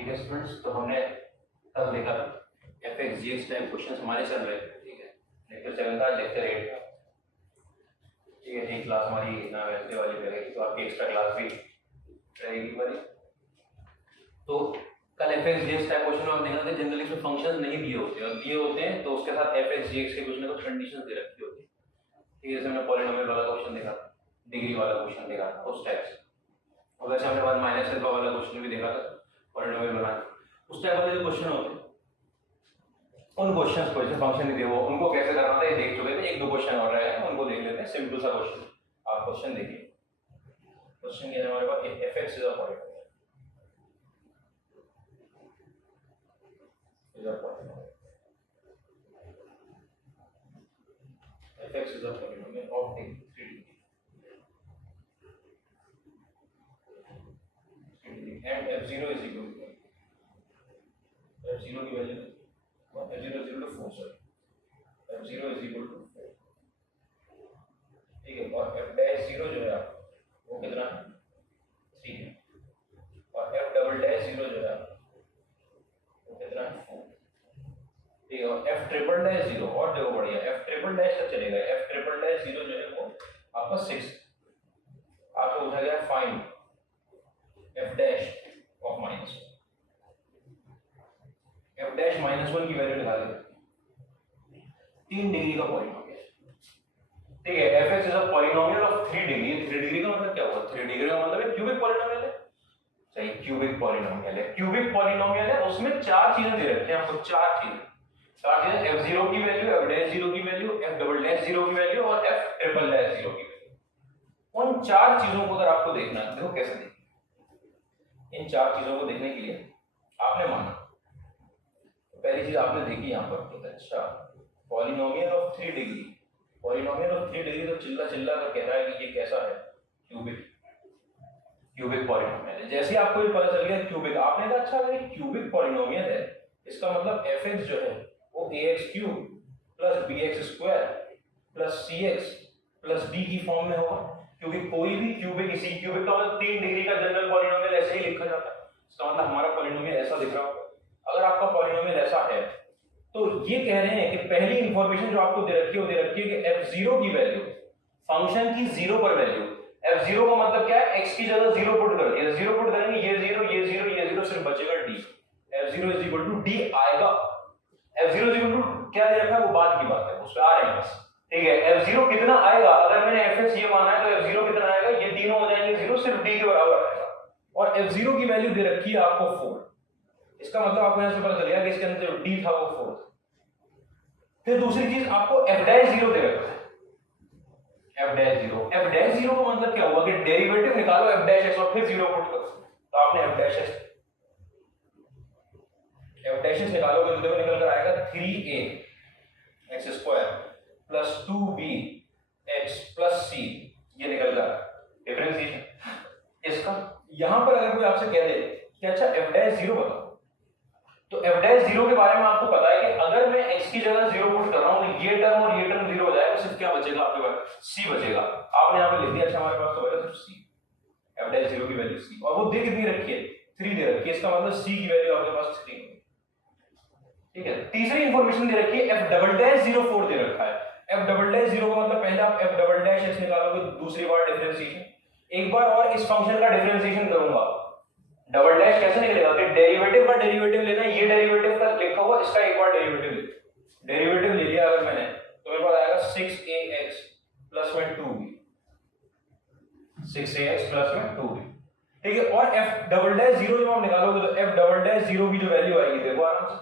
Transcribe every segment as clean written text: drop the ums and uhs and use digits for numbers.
ठीक है स्टूडेंट्स, तो हमने कल देखा एफ एक्स जी एक्स टाइप क्वेश्चन हमारे चल रहे थे। ठीक है, लेक्चर 7 था, लेक्चर 8 था। ठीक है, एक क्लास हमारी ना वैसे वाली रहेगी, तो आपकी एक्स्ट्रा क्लास भी रहेगी वाली। तो कल एफ एक्स जी एक्स टाइप क्वेश्चन हम देखा था, जनरली इसमें फंक्शंस नहीं दिए होते, और दिए होते हैं तो उसके साथ एफ एक्स जी एक्स के कुछ ना कुछ कंडीशन दे रखी होती है। ठीक है, जैसे हमने पॉलिनोमियल वाला क्वेश्चन देखा, डिग्री वाला क्वेश्चन देखा था उस टाइप से, और वैसे हमने 1 माइनस अल्फा वाला क्वेश्चन भी देखा था पॉलिनोमियल बनाना। उस टाइप वाले जो क्वेश्चन होते हैं उन क्वेश्चंस को, जैसे फंक्शन नहीं दिए वो उनको कैसे करना था ये देख चुके थे। एक दो क्वेश्चन और रहे हैं, उनको देख लेते हैं। सिंपल सा क्वेश्चन, आप क्वेश्चन देखिए। क्वेश्चन ये है हमारे पास, F X is a polynomial, F X is a polynomial of degree 3 and f0 is equal to f0 की value f0 is equal to 4, sorry f0 is equal to 4। ठीक है, और f डैश 0 जो है वो कितना है 3 है, और f डबल डैश 0 जो है वो कितना है 4। ठीक है, और f ट्रिपल डैश 0, और देखो बढ़िया, f ट्रिपल डैश तक चलेगा। f ट्रिपल डैश 0 जो है वो आपका 6। आपको पूछा गया find f dash of -1, f dash -1 की वैल्यू निकाल दे। 3 डिग्री का पॉलिनोमियल। ठीक है, f x is a polynomial of 3 degree. 3 degree का मतलब क्या हुआ? 3 डिग्री का मतलब है क्यूबिक पॉलिनोमियल है। सही, क्यूबिक पॉलिनोमियल है। क्यूबिक पॉलिनोमियल है, उसमें चार चीजें दे रखी हैं आपको, चार चीजें f0 की वैल्यू, f डैश 0 की वैल्यू, f डबल डैश 0 की वैल्यू और f ट्रिपल डैश 0 की वैल्यू। उन चार चीजों को अगर आपको देखना है, देखो कैसे देखना। इन चार चीजों को देखने के लिए आपने माना, पहली चीज आपने देखी यहाँ पर, अच्छा polynomial of 3 degree. Polynomial of 3 degree तो चिल्ला चिल्ला कर कह रहा है कि ये कैसा है, क्यूबिक पॉलिनोमियल है। जैसे आपको ये पता चल गया क्यूबिक, आपने कहा अच्छा अगर क्यूबिक पॉलिनोमियल है, इसका मतलब fx जो है वो ax³ + bx² + cx + d की फॉर्म में होगा, क्योंकि कोई भी क्यूबिक, इसी क्यूबिक का मतलब 3 डिग्री का जनरल पॉलिनोमियल ऐसे ही लिखा जाता है। इसका मतलब हमारा पॉलिनोमियल ऐसा दिख रहा होगा। अगर आपका पॉलिनोमियल ऐसा है तो ये कह रहे हैं कि पहली इंफॉर्मेशन जो आपको दे रखी है वो दे रखी है कि f0 की वैल्यू, फंक्शन की 0 पर वैल्यू, f0 का मतलब क्या है, x की जगह 0 पुट कर दिया, 0 पुट करेंगे, ये 0 ये 0 ये 0, सिर्फ बचेगा d। f0 is equal to d आएगा। f0 इज इक्वल टू क्या दे रखा है वो बाद की बात है, उस पे आ रहे हैं बस। ठीक है, f0 कितना आएगा, अगर मैंने fx ये माना है तो f0 कितना आएगा, ये तीनों हो जाएंगे 0, सिर्फ d के बराबर आएगा। और f0 की वैल्यू दे रखी है आपको 4। इसका मतलब आपको यहां से पता चल गया कि इसके अंदर जो d था वो 4 था। फिर दूसरी चीज आपको f डैश 0 दे रखा है, f डैश 0। f डैश 0 का मतलब क्या हुआ कि डेरिवेटिव निकालो f डैश x और फिर 0 पुट करो, तो आपने f डैश x निकालोगे तो देखो निकल कर आएगा 3a x² + 2b x + c, ये निकल कर डिफरेंशिएशन इसका। यहां पर अगर कोई आपसे कह दे कि अच्छा f डैश 0 बताओ, तो f डैश 0 के बारे में आपको पता है कि अगर मैं x की जगह 0 पुट कर रहा हूं तो ये टर्म और ये टर्म 0 हो जाएगा, सिर्फ क्या बचेगा आपके पास, c बचेगा। आपने यहां पे लिख दिया, अच्छा हमारे पास तो बचा सिर्फ c, f डैश 0 की वैल्यू c, और वो दे कितनी रखी है 3 दे रखी है, इसका मतलब c की वैल्यू आपके पास 3। ठीक है, तीसरी इंफॉर्मेशन दे रखी है f डबल डैश 0 4 दे रखा है। f डबल डैश 0 का मतलब पहले आप f डबल डैश x निकालोगे, दूसरी बार डिफरेंशिएशन। एक बार और इस फंक्शन का डिफरेंशिएशन करूंगा, डबल डैश कैसे निकलेगा कि डेरिवेटिव का डेरिवेटिव लेना है, ये डेरिवेटिव का लिखा हुआ, इसका एक बार डेरिवेटिव ले, डेरिवेटिव ले लिया अगर मैंने, तो मेरे पास आएगा 6ax + में 2b, 6ax + में 2b। ठीक है, और f डबल डैश 0 जब आप निकालोगे तो f डबल डैश 0 की जो वैल्यू आएगी देखो आराम से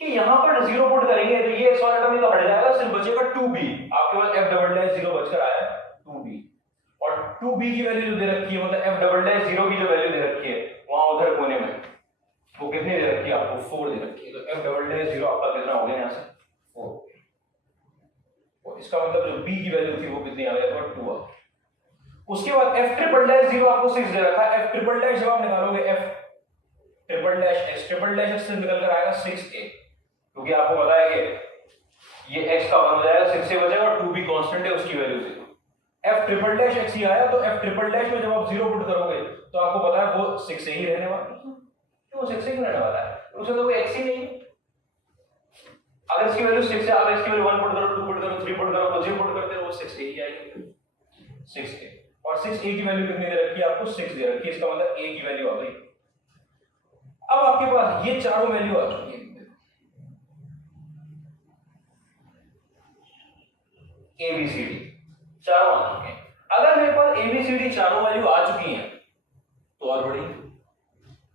कि यहां पर 0 पुट करेंगे तो ये x वाला टर्म तो हट जाएगा, सिर्फ बचेगा 2b। आपके पास f डबल डैश 0 बचकर आया 2b, और 2b की वैल्यू जो दे रखी है, मतलब f डबल डैश 0 की जो वैल्यू दे रखी है वहां उधर कोने में वो कितनी दे रखी है आपको, 4 दे रखी है। तो f डबल डैश 0 आपका कितना हो गया यहां से 4, और इसका मतलब जो b की वैल्यू थी वो कितनी आ गई, 2 आ गई। उसके बाद f ट्रिपल डैश 0 आपको 6 दे रखा है। f ट्रिपल डैश जब आप निकालोगे, f triple dash x, triple dash x से निकल कर आएगा 6a, क्योंकि आपको पता है कि ये x का वन हो जाएगा, 6 से बचेगा, और 2b कांस्टेंट है, उसकी value 0। f triple dash x ही आया, तो f ट्रिपल डैश में जब आप 0 पुट करोगे तो आपको पता है वो 6 से ही रहने वाला है। वो 6 ही रहने वाला है, उसमें तो कोई x ही नहीं है। अगर इसकी वैल्यू 6 है, अगर इसकी वैल्यू 1 पुट करो, 2 पुट करो, 3 पुट करो, कुछ भी पुट करते रहो, वो 6 ही आएगी, 6 के। और 6 a की वैल्यू कितनी दे रखी है आपको? 6 दे रखी है, इसका मतलब a की वैल्यू आ गई। अब आपके पास ये चारों वैल्यू आ चुकी है, a b c d चारों आ चुके हैं। अगर मेरे पास a b c d चारों वैल्यू आ चुकी हैं तो और बढ़िया।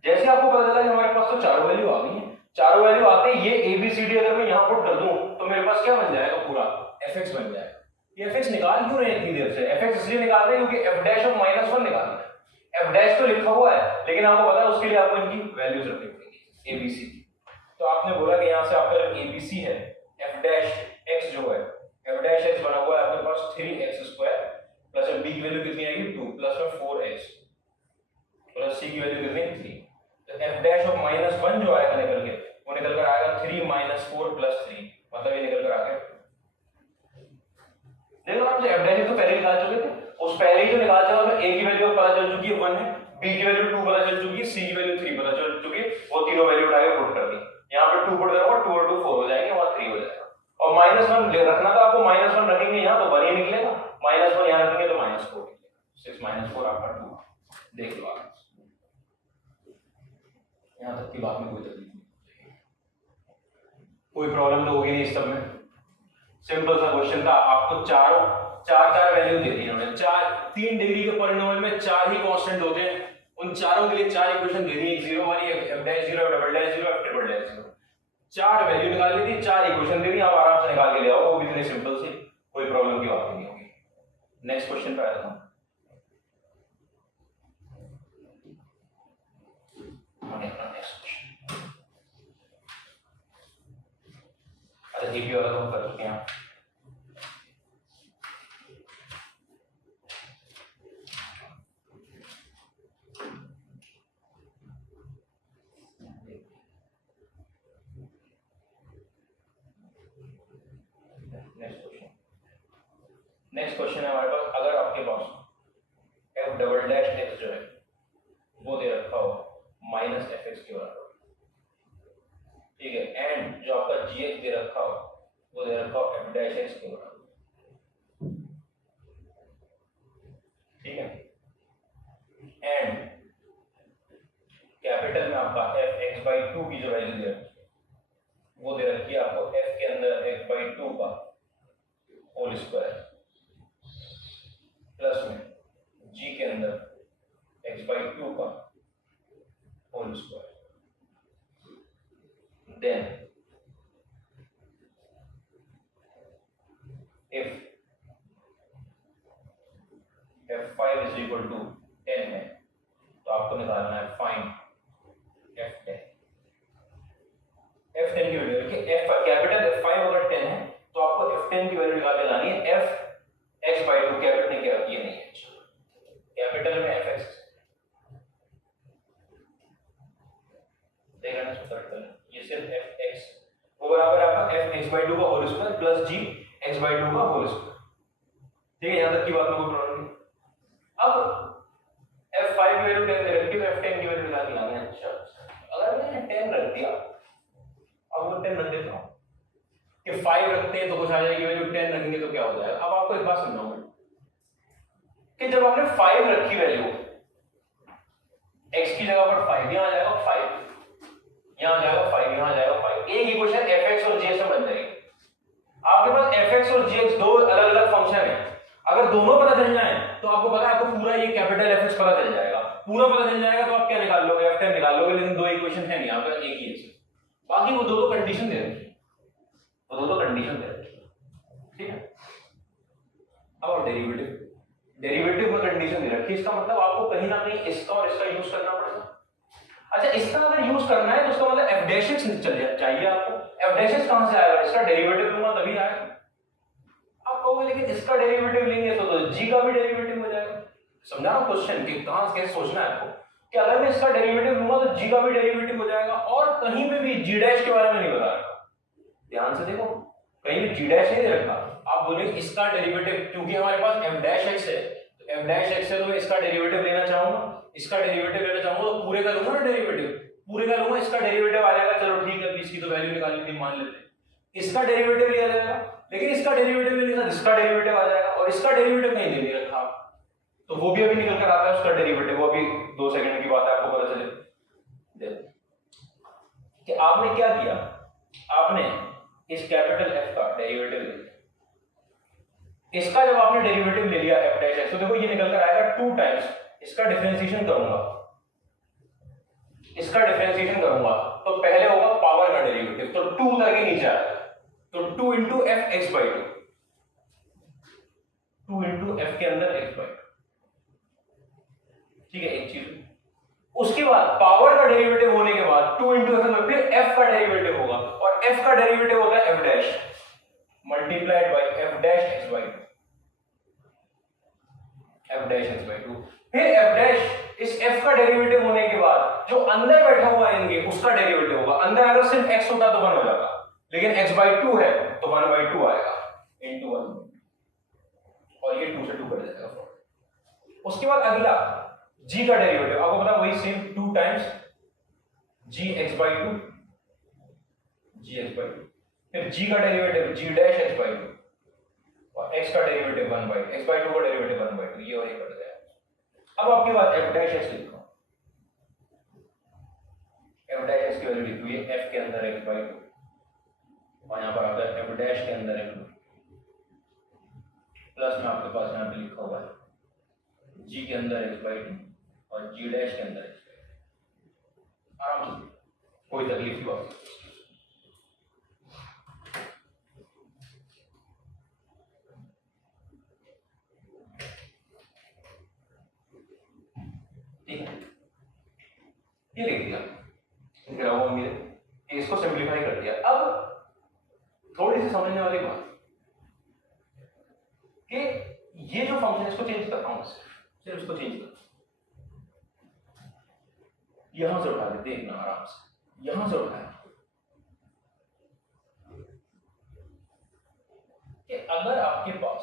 जैसे आपको पता चला कि हमारे पास तो चारों वैल्यू आ गई हैं, चारों वैल्यू आते ही ये a b c d अगर मैं यहां पुट कर दूं तो मेरे पास क्या बन जाएगा? पूरा fx बन जाएगा। ये fx निकाल क्यों रहे हैं इतनी देर से? fx इसलिए निकाल रहे हैं क्योंकि f डैश ऑफ -1 निकालना है। f डैश तो लिखा हुआ है, लेकिन आपको पता है उसके लिए आपको इनकी वैल्यूज रखनी पड़ेगी a b c d। तो आपने बोला कि यहां से आपका जो a b c है, f डैश x जो है, f डैश x बना हुआ है आपके पास 3x² प्लस b की वैल्यू कितनी आएगी? 2 प्लस में 4x प्लस c की वैल्यू कितनी? 3। तो f डैश ऑफ -1 जो आएगा निकल के, वो निकल कर आएगा 3 - 4 + 3, मतलब ये निकल कर आ गया। देखो आप f डैश तो पहले निकाल चुके थे, उस पहले ही जो निकाल चुका उसमें a की वैल्यू पता चल चुकी है 1 है, b की वैल्यू 2 पता चल चुकी है, c की वैल्यू 3 पता चल चुकी है, वो तीनों वैल्यू उठा के पुट कर दी। यहां पे 2 पुट करूंगा, 2 और 2 4 हो जाएंगे, वहां 3 हो जाएगा। और -1 रखना था आपको, -1 रखेंगे यहां तो 1 ही निकलेगा, -1 यहां रखेंगे तो -4 निकलेगा। 6 - 4 आपका 2। देख लो आप, यहां तक की बात में कोई तकलीफ नहीं, कोई प्रॉब्लम तो होगी नहीं इस सब में। सिंपल सा क्वेश्चन था, आपको चार वैल्यू दे दी इन्होंने, 3 डिग्री के पॉलिनोमियल में 4 ही कांस्टेंट होते हैं, उन चारों के लिए 4 इक्वेशन दे दी, 0 वाली, f dash 0, f double dash 0, f triple dash 0। 4 value निकाल ली थी, 4 इक्वेशन दे दी, आप आराम से निकाल के ले आओ, वो भी इतने सिंपल से, कोई प्रॉब्लम की बात नहीं होगी। नेक्स्ट क्वेश्चन पे आता हूं। अच्छा जीपी वाला तो हम कर चुके हैं। नेक्स्ट क्वेश्चन है हमारे पास, अगर आपके पास f डबल डैश x जो है वो दे रखा हो -fx के बराबर, ठीक है, एंड जो आपका gx दे रखा हो वो दे रखा हो f डैश x के बराबर, ठीक है, एंड कैपिटल में आपका f(x/2) की जो वैल्यू दे रखी है वो दे रखी है आपको f के अंदर x/2 का होल स्क्वायर प्लस में g के अंदर x/2 का whole square, then if f5 is equal to 10 है तो आपको निकालना है फाइंड f10। f10 की वैल्यू रखिए, f कैपिटल f5 अगर 10 है तो आपको f10 की वैल्यू निकाल के लानी है, f x/2 कैपिटल ने क्या ये नहीं है, कैपिटल में fx देख लेना कैपिटल, ये सिर्फ fx वो बराबर आपका f(x/2) का whole square plus g x/2 का होल स्क्वायर, ठीक है, यहां तक की बात में कोई प्रॉब्लम नहीं। अब f5 की वैल्यू 10 दे रखी है, f10 की वैल्यू निकालनी है। अच्छा अगर मैंने 10 रख दिया, अब वो 10 रख देता हूं कि 5 रखते हैं तो कुछ आ जाएगी वैल्यू, 10 रखेंगे तो क्या हो जाएगा। अब आपको एक बात समझाऊं कि जब आपने 5 रखी वैल्यू, x की जगह पर 5 यहां आ जाएगा, 5 यहां आ जाएगा, 5 यहां आ जाएगा, 5, एक इक्वेशन fx और gx में बन जाएगी। आपके पास fx और gx दो अलग अलग फंक्शन है, अगर दोनों पता चल जाए तो आपको पता है, आपको पूरा ये कैपिटल fx पता चल जाएगा, पूरा पता चल जाएगा तो आप क्या निकाल लोगे, f10 निकाल लोगे, लेकिन दो इक्वेशन है नहीं, आपका एक ही है, बाकी वो दो कंडीशन दे रखी है, वो दो कंडीशन दे रखी है, ठीक है। अब डेरिवेटिव में कंडीशन दे रखी है, इसका मतलब आपको कहीं ना कहीं इसका और इसका यूज करना पड़ेगा। अच्छा इसका अगर यूज करना है तो उसका मतलब f डैश x चाहिए आपको, f डैश x कहां से आएगा, इसका डेरिवेटिव लूंगा तभी आएगा। आप कहोगे लेकिन इसका डेरिवेटिव लेंगे तो g का भी डेरिवेटिव हो जाएगा। समझा ना क्वेश्चन कि कहां कैसे सोचना है आपको, कि अगर मैं इसका डेरिवेटिव लूंगा तो g का भी डेरिवेटिव हो जाएगा, और कहीं पे भी g डैश के बारे में नहीं बता रखा, ध्यान से देखो कहीं भी g डैश नहीं दे रखा। आप बोले इसका डेरिवेटिव, क्योंकि हमारे पास f डैश x है, तो f डैश x है तो मैं इसका डेरिवेटिव लेना चाहूंगा, इसका डेरिवेटिव लेना चाहूंगा तो पूरे का लूंगा ना डेरिवेटिव, पूरे का लूंगा, इसका डेरिवेटिव आ जाएगा, चलो ठीक है, इसकी तो वैल्यू निकालनी थी, मान लेते हैं। इसका डेरिवेटिव लिया जाएगा, लेकिन इसका डेरिवेटिव लेने के साथ इसका डेरिवेटिव आ जाएगा, और इसका डेरिवेटिव कहीं दे नहीं रखा, तो वो भी अभी निकल कर आता है उसका डेरिवेटिव, वो अभी 2 सेकंड की बात है, आपको पता चले। देखो कि आपने क्या किया, आपने इस कैपिटल एफ का डेरिवेटिव ले लिया, इसका जब आपने डेरिवेटिव ले लिया एफ डैश एक्स, तो देखो ये निकल कर आएगा 2 टाइम्स, इसका डिफरेंशिएशन करूंगा, इसका डिफरेंशिएशन करूंगा, तो पहले होगा पावर का डेरिवेटिव, तो 2 करके नीचे आएगा, तो 2 into F X by 2 into F के अंदर एक्स बाई 2, ठीक है, एक चीज। उसके बाद पावर का डेरिवेटिव होने के बाद 2 इंटू एफ में फिर एफ का डेरिवेटिव होगा, और एफ का डेरिवेटिव होता है F dash multiplied by F dash X by 2, F dash X by 2। फिर एफ डैश इस एफ का डेरिवेटिव होने के बाद जो अंदर बैठा हुआ है इनके, उसका डेरिवेटिव होगा। अंदर अगर सिर्फ एक्स होता तो 1 हो जाता, लेकिन एक्स बाई 2 है तो 1/2 आएगा इंटू 1, और ये 2 से 2 कट जाएगा। उसके बाद अगला g का डेरिवेटिव, आपको पता वही same 2 times g x by 2, g x by 2, फिर g का derivative g dash x by 2, और x का डेरिवेटिव 1/2, x बाई 2 का डेरिवेटिव 1/2, ये और ये कट जाएगा। अब आपके पास f डैश x लिखो, f डैश x की वैल्यू लिखो, ये f के अंदर x बाई 2, और यहाँ पर आता है f डैश के अंदर x, प्लस में आपके पास यहाँ पे लिखा हुआ है g के अंदर x बाई 2 और g डैश के अंदर x बाई 2। आराम से, कोई तकलीफ की बात नहीं। ठीक है, ये लिख दिया, इसको सिंप्लीफाई कर दिया। अब थोड़ी सी समझने वाली बात कि ये जो फंक्शन, इसको चेंज करता हूं, सिर्फ इसको चेंज करता हूं, यहां से उठा दे, देखना आराम से, यहां से उठाया कि अगर आपके पास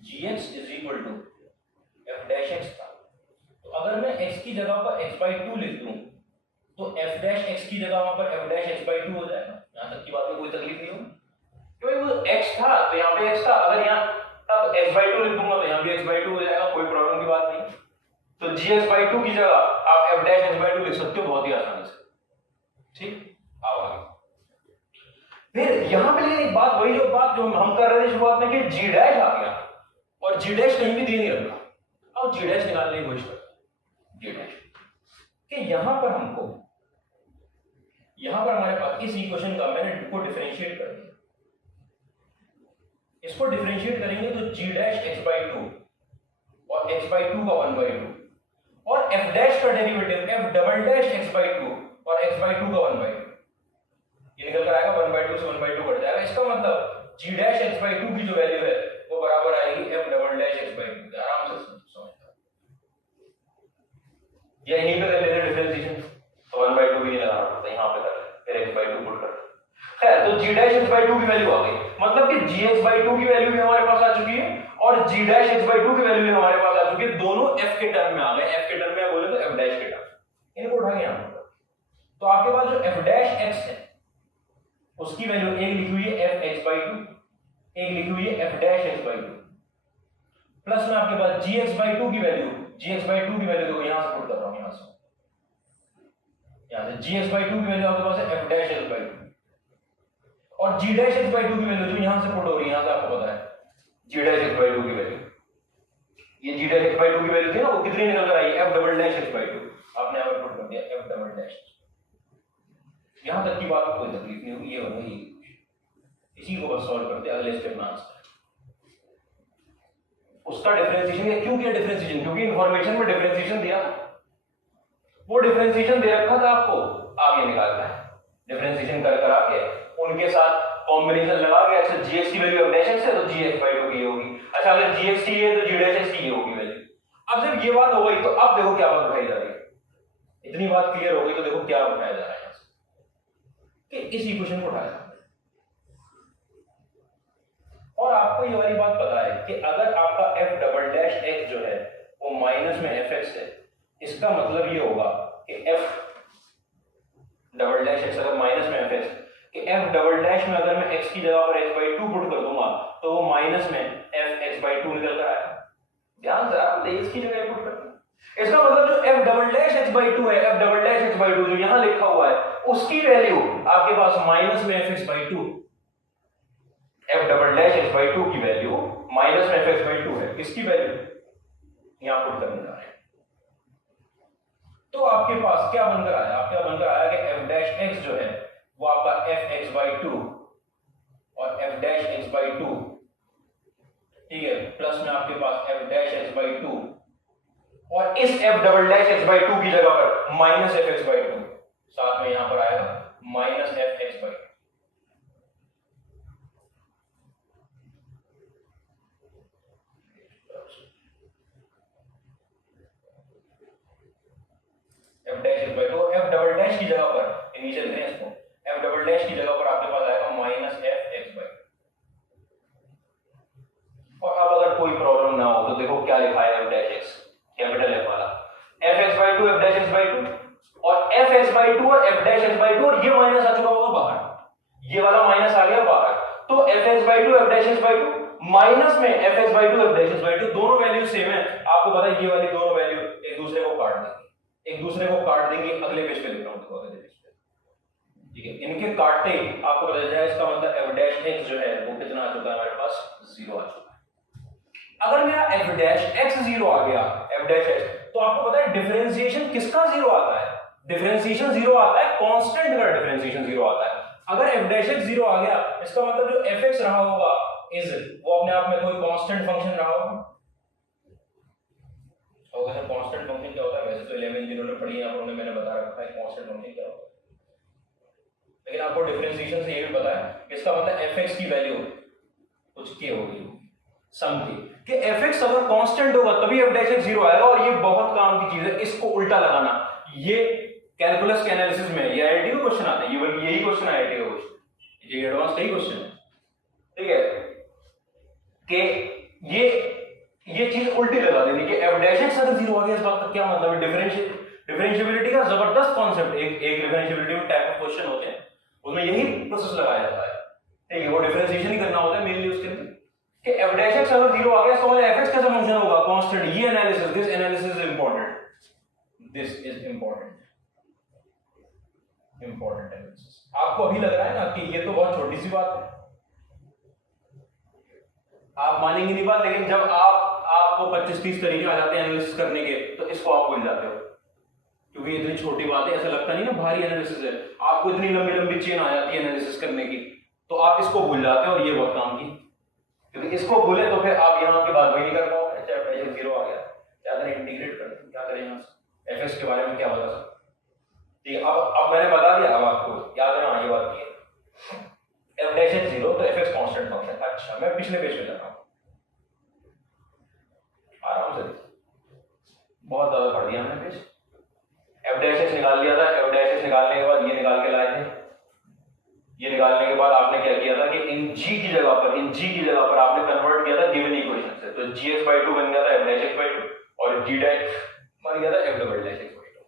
gx is equal to F dash x था, तो अगर मैं x की जगह पर x बाई 2 लिख दूं, तो f डैश x की जगह वहां पर f डैश x बाई 2 हो जाएगा। यहां तक की बात में कोई तकलीफ नहीं होगी, क्योंकि वो x था तो यहां पे x था, अगर यहां तब x बाई 2 लिख दूंगा तो यहां भी x बाई 2 हो जाएगा, कोई प्रॉब्लम की बात नहीं। तो gx बाई 2 की जगह आप f डैश x बाई 2 लिख सकते हो बहुत ही आसानी से। ठीक, आओ आगे। फिर यहां पे लेकिन एक बात, वही जो बात जो हम कर रहे थे शुरुआत में कि g डैश आ गया और g डैश कहीं भी दे नहीं रखा, अब g डैश निकालने की कोशिश करते हैं। g डैश कि यहां पर हमको, यहां पर हमारे पास इस इक्वेशन का मैंने को डिफरेंशिएट कर दिया, इसको डिफरेंशिएट करेंगे तो g डैश x बाई 2 और x बाई 2 का 1/2 और f डैश का derivative f double dash x by 2 और x बाई 2 का 1/2, ये निकल कर आएगा 1/2 से 1/2 कट जाएगा। इसका मतलब g डैश x बाई 2 की जो वैल्यू है वो बराबर आएगी f double dash x by 2। आराम से समझना, या यहीं पे कर लेते हैं डिफरेंशिएशन, तो 1/2 भी नहीं लगाना पड़ता, यहां पे कर लेते, फिर x बाई 2 पुट कर। खैर, तो g डैश x बाई 2 की वैल्यू आ गई, मतलब कि gx बाई 2 की वैल्यू भी हमारे पास आ चुकी है और g डैश x बाई 2 की वैल्यू भी हमारे पास आ चुकी है, दोनों f के टर्म में आ गए। f के टर्म में बोले तो f डैश के टर्म, इनको उठा के यहां पर, तो आपके पास जो f डैश x है उसकी वैल्यू एक लिखी हुई है f x बाई 2, एक लिखी हुई है f dash x by 2, plus में आपके पास gx बाई 2 की वैल्यू, gx बाई 2 की वैल्यू देखो यहां से पुट कर रहा हूं, यहां से gx बाई 2 की वैल्यू आपके पास है f डैश x बाई 2 और g डैश x बाई 2 की वैल्यू जो यहां से पुट हो रही है, यहां से आपको पता है g डैश x बाई 2 की वैल्यू, ये g डैश x बाई 2 की वैल्यू थी ना, वो कितनी निकल कर आई f double dash x by 2, आपने यहां पर पुट कर दिया f डबल डैश। यहां तक की बात में कोई तकलीफ नहीं होगी, ये होगा ये, इसी को बस सॉल्व करते हैं, अगले स्टेप में आंसर उसका डिफरेंशिएशन। या क्यों किया डिफरेंशिएशन? क्योंकि इंफॉर्मेशन में डिफरेंशिएशन दिया, वो डिफरेंशिएशन दे रखा था आपको, आप ये निकालना है डिफरेंशिएशन कर करा के उनके साथ कॉम्बिनेशन लगा के। अच्छा gx की वैल्यू f डैश x है तो gx बाई 2 की होगी, अच्छा अगर gx की है तो g डैश x की होगी वैल्यू। अब जब ये बात हो गई तो अब देखो क्या बात उठाई जा रही है, इतनी बात क्लियर हो गई तो देखो क्या उठाया जा रहा है कि इस इक्वेशन को उठाया, और आपको ये वाली बात पता है कि अगर आपका f डबल डैश x जो है वो माइनस में fx है, इसका मतलब ये होगा कि f डबल डैश एक्स अगर माइनस में एफ एक्स कि एफ डबल डैश में अगर मैं एक्स की जगह पर एक्स बाई टू पुट कर दूंगा तो वो माइनस में एफ एक्स बाई टू निकल कर आएगा। ध्यान से आप इसकी जगह पुट करते हैं, इसका मतलब जो F double dash X by two है, F double dash X by two जो यहां लिखा हुआ है उसकी वैल्यू आपके पास माइनस में F X by two, F double dash X by two की वैल्यू माइनस में एफ एक्स बाई टू है, किसकी वैल्यू यहां पुट करने जा रहे हैं। तो आपके पास क्या बनकर आया, आपके बनकर आया कि एफ डैश एक्स जो है वो आपका एफ एक्स बाई टू और F dash X by two, ठीक है, प्लस में आपके पास F dash X by two और इस F double dash X by two की जगह पर minus F X by two, साथ में यहां पर आएगा minus F X by two. F dash X by two, F double dash की जगह पर नीचे लिख रहे हैं इसको, एफ डबल डैश की जगह पर आपके पास आएगा माइनस एफ एक्स बाई। और अब अगर कोई प्रॉब्लम ना हो तो देखो क्या लिखा है F dash X, capital F वाला, F X by two F dash X by two और एफ एक्स बाई टू और F dash X by two, और ये माइनस आ चुका होगा बाहर, ये वाला माइनस आ गया बाहर, तो F X by two F dash X by two minus में F X by two F dash X by two, दोनों वैल्यू सेम है। आपको पता है ये वाली दोनों वैल्यू एक दूसरे को काट देंगे, एक दूसरे को काट देंगे। अगले पेज पे लिख रहा हूं, देखो अगले पेज पे, ठीक है, इनके काटते ही आपको पता चल जाएगा इसका मतलब एफ डैश एक्स जो है वो कितना आ चुका है हमारे पास, जीरो आ चुका है। अगर मेरा एफ डैश एक्स जीरो आ गया, एफ डैश एक्स, तो आपको पता है डिफरेंशिएशन किसका जीरो आता है, डिफरेंशिएशन जीरो आता है कांस्टेंट का, डिफरेंशिएशन जीरो आता है। अगर एफ डैश एक्स जीरो आ गया इसका मतलब जो एफ एक्स रहा होगा इज वो अपने आप में कोई कांस्टेंट फंक्शन रहा होगा। और वैसे कांस्टेंट फंक्शन क्या होता है, वैसे तो 11 जिन्होंने पढ़ी है उन्होंने मैंने बता रखा है कांस्टेंट फंक्शन क्या होता है, लेकिन आपको डिफरेंशिएशन से ये भी पता है इसका मतलब एफ एक्स की वैल्यू कुछ के होगी, सम की, कि एफ एक्स अगर कांस्टेंट होगा तभी एफ डैश एक्स जीरो आएगा। और ये बहुत काम की चीज है, इसको उल्टा लगाना, ये कैलकुलस के एनालिसिस में ये आईआईटी का क्वेश्चन आता है, ये बल्कि यही क्वेश्चन आईआईटी का क्वेश्चन, ये एडवांस का ही क्वेश्चन है, ठीक है, कि ये चीज उल्टी लगा देनी कि एफ डैश एक्स अगर जीरो आ गया इस बात का क्या मतलब है। डिफरेंशिएबिलिटी का जबरदस्त कॉन्सेप्ट, एक डिफरेंशिएबिलिटी में टाइप ऑफ क्वेश्चन होते हैं उसमें यही प्रोसेस लगाया जाता है, ठीक है, वो डिफरेंशिएशन ही करना होता है मेनली उसके लिए, कि एफ डैश एक्स अगर जीरो आ गया तो एफ एक्स कैसा फंक्शन होगा, कांस्टेंट। ये analysis, this analysis is important, this is important analysis. आपको अभी लग रहा है ना कि ये तो बहुत छोटी सी बात है, आप मानेंगे नहीं बात, लेकिन जब आपको 25-30 तरीके आ जाते हैं एनालिसिस करने के तो इसको आप भूल जाते हो, क्योंकि इतनी छोटी बात है, ऐसा लगता नहीं ना भारी एनालिसिस है, आपको इतनी लंबी लंबी चेन आ जाती है एनालिसिस करने की, तो आप इसको भूल जाते हो और ये बहुत काम की, क्योंकि इसको भूले तो फिर आप यहाँ के बाद वही नहीं कर पाओगे। चाहे पहले जीरो आ गया, क्या करें, इंटीग्रेट कर दें, क्या करें, यहाँ से एफ एक्स के बारे में क्या बता सकते, ठीक है। अब मैंने बता दिया, अब आपको याद है, हाँ ये बात की एफ डैश एक्स जीरो तो एफ एक्स कांस्टेंट फंक्शन। अच्छा, मैं पिछले पेज पे जा रहा हूँ, आराम से, बहुत ज्यादा पढ़ दिया हमने पेज। एफ डैश एक्स निकाल लिया था, एफ डैश एक्स निकालने के बाद ये निकाल के लाए थे, ये निकालने के बाद आपने क्या किया था कि इन g की जगह पर आपने कन्वर्ट किया था गिवन इक्वेशन से, तो gx by 2 बन गया था f dash x by 2 और g dash बन गया था f double dash x by 2,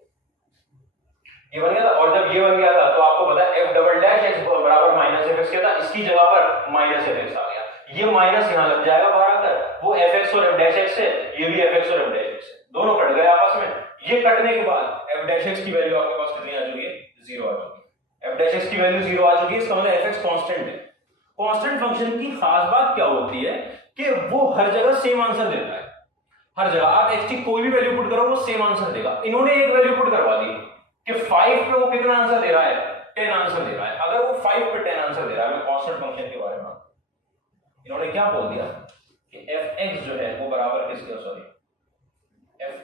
ये बन गया था। और जब ये बन गया था तो आपको पता है f double dash x बराबर माइनस एफ एक्स क्या था, इसकी जगह पर माइनस एफ एक्स आ गया, ये माइनस यहाँ लग जाएगा बाहर आकर, वो एफ एक्स और एफ डैश एक्स है, ये भी एफ एक्स और एफ डैश एक्स है, दोनों कट गए आपस में। ये कटने के बाद एफ डैश एक्स की वैल्यू आपके पास कितनी आ चुकी है, जीरो आ चुकी है, एफ डैश एक्स की वैल्यू जीरो आ चुकी है, इसका मतलब एफ एक्स कांस्टेंट है। कांस्टेंट फंक्शन की खास बात क्या होती है कि वो हर जगह सेम आंसर देता है, हर जगह आप एक्स की कोई भी वैल्यू पुट करो वो सेम आंसर देगा। इन्होंने एक वैल्यू पुट करवा दी कि 5 पे वो कितना आंसर दे रहा है, 10 आंसर दे रहा है। अगर वो 5 पे 10 आंसर दे रहा है, मैं कांस्टेंट फंक्शन के बारे में, इन्होंने क्या बोल दिया कि एफ एक्स जो है वो बराबर किसके, सॉरी एफ